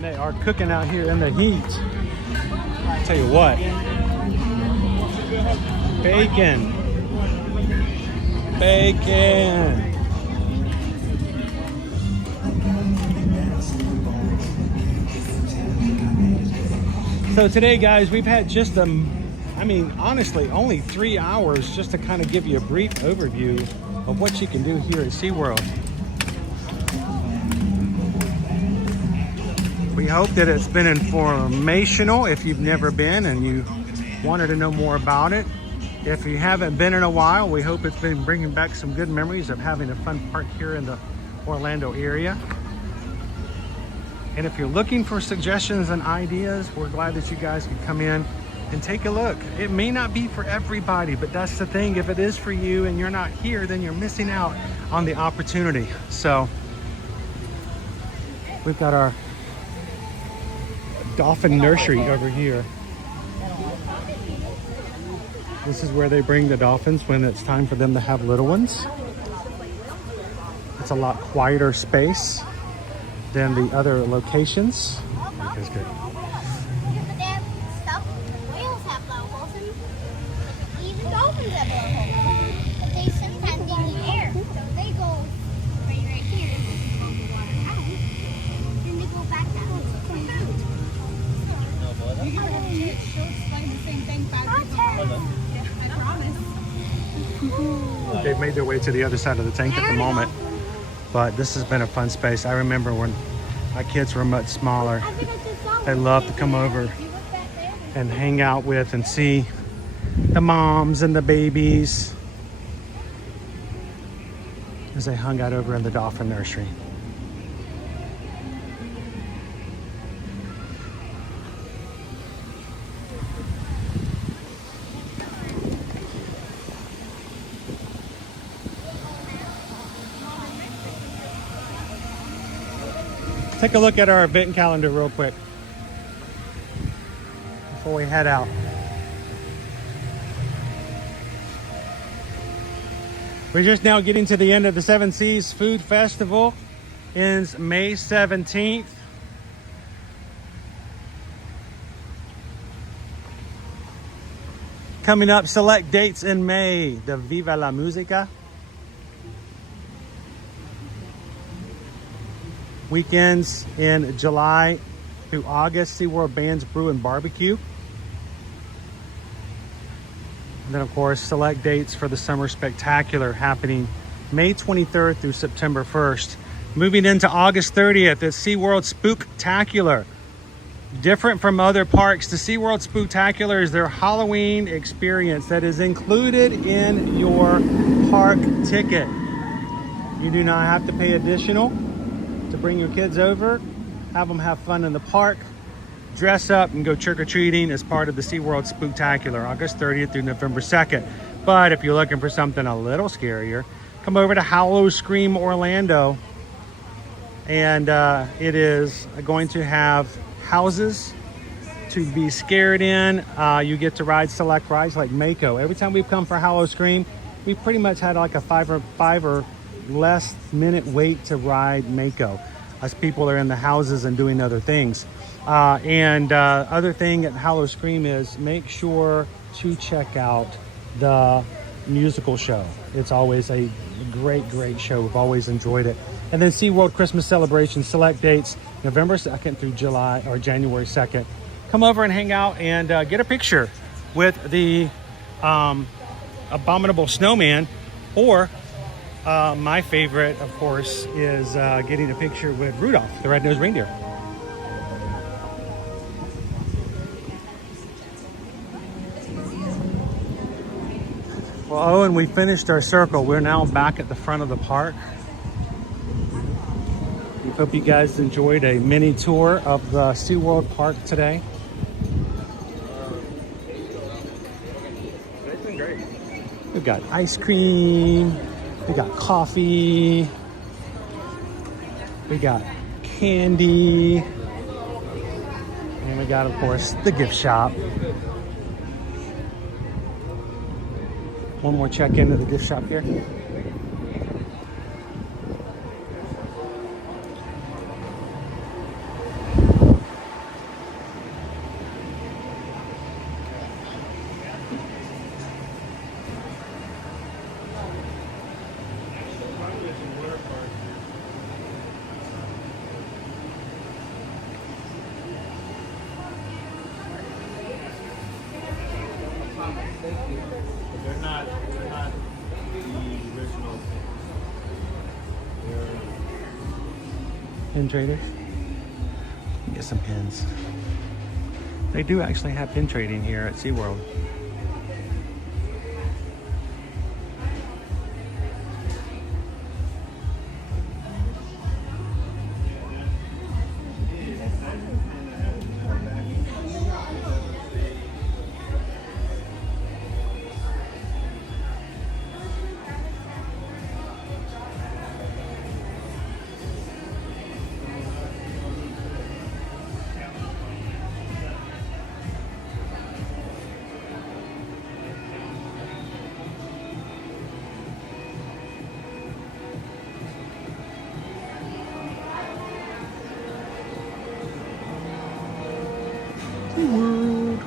They are cooking out here in the heat. I'll tell you what. Bacon. Bacon. So today, guys, we've had just honestly, only 3 hours just to kind of give you a brief overview of what you can do here at Seaworld. We hope that it's been informational if you've never been and you wanted to know more about it. If you haven't been in a while, we hope it's been bringing back some good memories of having a fun park here in the Orlando area. And if you're looking for suggestions and ideas, we're glad that you guys can come in and take a look. It may not be for everybody, but that's the thing. If it is for you and you're not here, then you're missing out on the opportunity. So we've got our dolphin nursery over here. This is where they bring the dolphins when it's time for them to have little ones. It's a lot quieter space than the other locations. That's good. Whales have blowholes and even dolphins have blowholes. But they sometimes in the air, so they go right here, pull the water out, and they go back down. You can have a chance, she'll explain the same thing 5 people. They've made their way to the other side of the tank at the moment. But this has been a fun space. I remember when my kids were much smaller, they loved to come over and hang out with and see the moms and the babies as they hung out over in the dolphin nursery. Take a look at our event calendar real quick before we head out. We're just now getting to the end of the Seven Seas Food Festival. Ends May 17th. Coming up, select dates in May. The Viva la Musica. Weekends in July through August, SeaWorld Bands, Brew and Barbecue. And then of course, select dates for the Summer Spectacular happening May 23rd through September 1st. Moving into August 30th, it's SeaWorld Spooktacular. Different from other parks, the SeaWorld Spooktacular is their Halloween experience that is included in your park ticket. You do not have to pay additional to bring your kids over, have them have fun in the park, dress up and go trick-or-treating as part of the SeaWorld Spooktacular, August 30th through November 2nd. But if you're looking for something a little scarier, come over to Hallow Scream Orlando. And it is going to have houses to be scared in. You get to ride select rides like Mako. Every time we've come for Hallow Scream, we've pretty much had like a five or less minute wait to ride Mako as people are in the houses and doing other things. Other thing at Hallow Scream is make sure to check out the musical show. It's always a great show. We've always enjoyed it. And then SeaWorld Christmas Celebration, select dates November 2nd through January 2nd. Come over and hang out and get a picture with the Abominable Snowman, or my favorite, of course, is getting a picture with Rudolph, the red-nosed reindeer. Well, Owen, we finished our circle. We're now back at the front of the park. We hope you guys enjoyed a mini tour of the SeaWorld Park today. It's been great. We've got ice cream. We got coffee. We got candy. And we got, of course, the gift shop. One more check into the gift shop here. They're not the original. They're Pin traders. Get some pins. They do actually have pin trading here at SeaWorld. SeaWorld.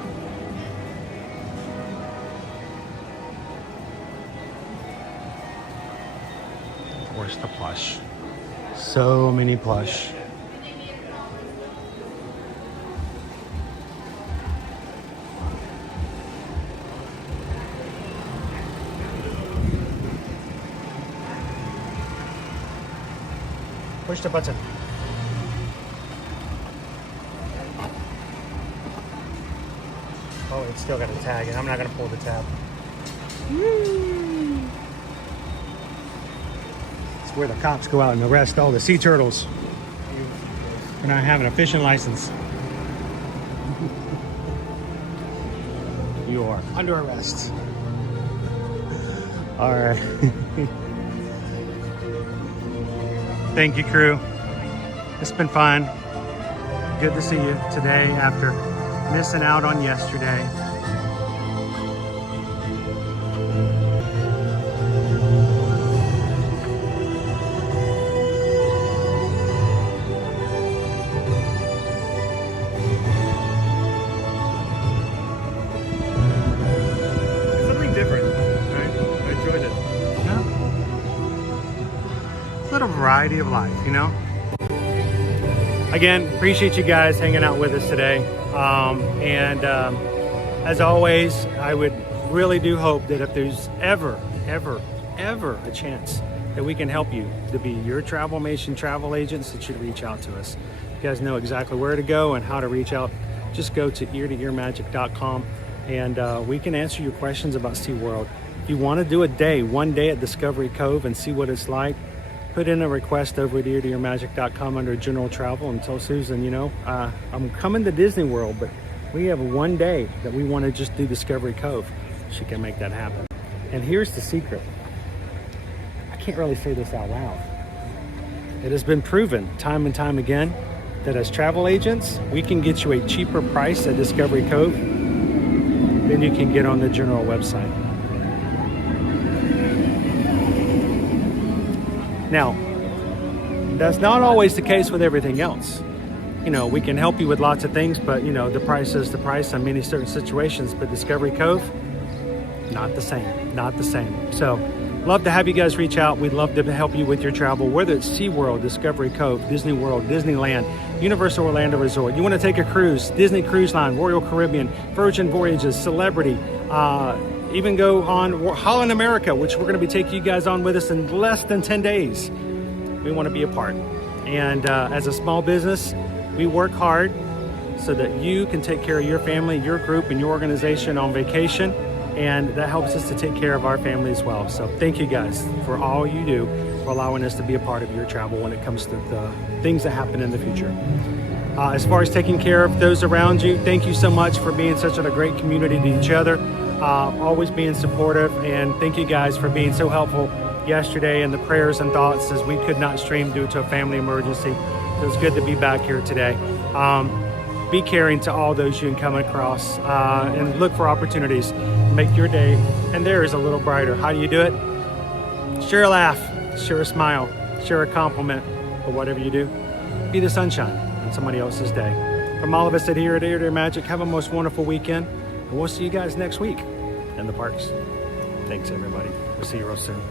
Of course, the plush. So many plush. Push the button. Oh, it's still got a tag, and I'm not gonna pull the tab. It's where the cops go out and arrest all the sea turtles for not having a fishing license. You are under arrest. All right. Thank you, crew. It's been fun. Good to see you today after missing out on yesterday. Something different, right? I enjoyed it. Yeah. A little variety of life, you know? Again, appreciate you guys hanging out with us today. As always, I would really do hope that if there's ever a chance that we can help you to be your Travelmation travel agents, that you'd reach out to us. You guys know exactly where to go and how to reach out. Just go to eartoearmagic.com and we can answer your questions about SeaWorld. If you want to do one day at Discovery Cove and see what it's like, put in a request over at eartoearmagic.com under general travel and tell Susan, you know, I'm coming to Disney World, but we have one day that we want to just do Discovery Cove. She can make that happen. And here's the secret. I can't really say this out loud. It has been proven time and time again that as travel agents, we can get you a cheaper price at Discovery Cove than you can get on the general website. Now, that's not always the case with everything else. You know, we can help you with lots of things, but you know, the price is the price on many certain situations. But Discovery Cove, not the same. So, love to have you guys reach out. We'd love to help you with your travel, whether it's SeaWorld, Discovery Cove, Disney World, Disneyland, Universal Orlando Resort. You want to take a cruise, Disney Cruise Line, Royal Caribbean, Virgin Voyages, Celebrity, even go on Holland America, which we're going to be taking you guys on with us in less than 10 days. We want to be a part. And as a small business, we work hard so that you can take care of your family, your group, and your organization on vacation. And that helps us to take care of our family as well. So thank you guys for all you do, for allowing us to be a part of your travel when it comes to the things that happen in the future. As far as taking care of those around you, thank you so much for being such a great community to each other. Always being supportive, and thank you guys for being so helpful yesterday and the prayers and thoughts as we could not stream due to a family emergency. It was good to be back here today. Be caring to all those you can come across and look for opportunities to make your day and theirs a little brighter. How do you do it? Share a laugh, share a smile, share a compliment, but whatever you do, be the sunshine in somebody else's day. From all of us here at Ear to Ear Magic, have a most wonderful weekend. And we'll see you guys next week in the parks. Thanks, everybody. We'll see you real soon.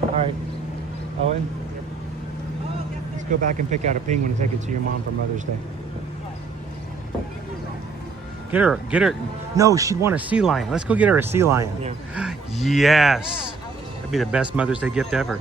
All right, Owen, let's go back and pick out a penguin and take it to your mom for Mother's Day. Get her. No, she'd want a sea lion. Let's go get her a sea lion. Yeah. Yes. That'd be the best Mother's Day gift ever.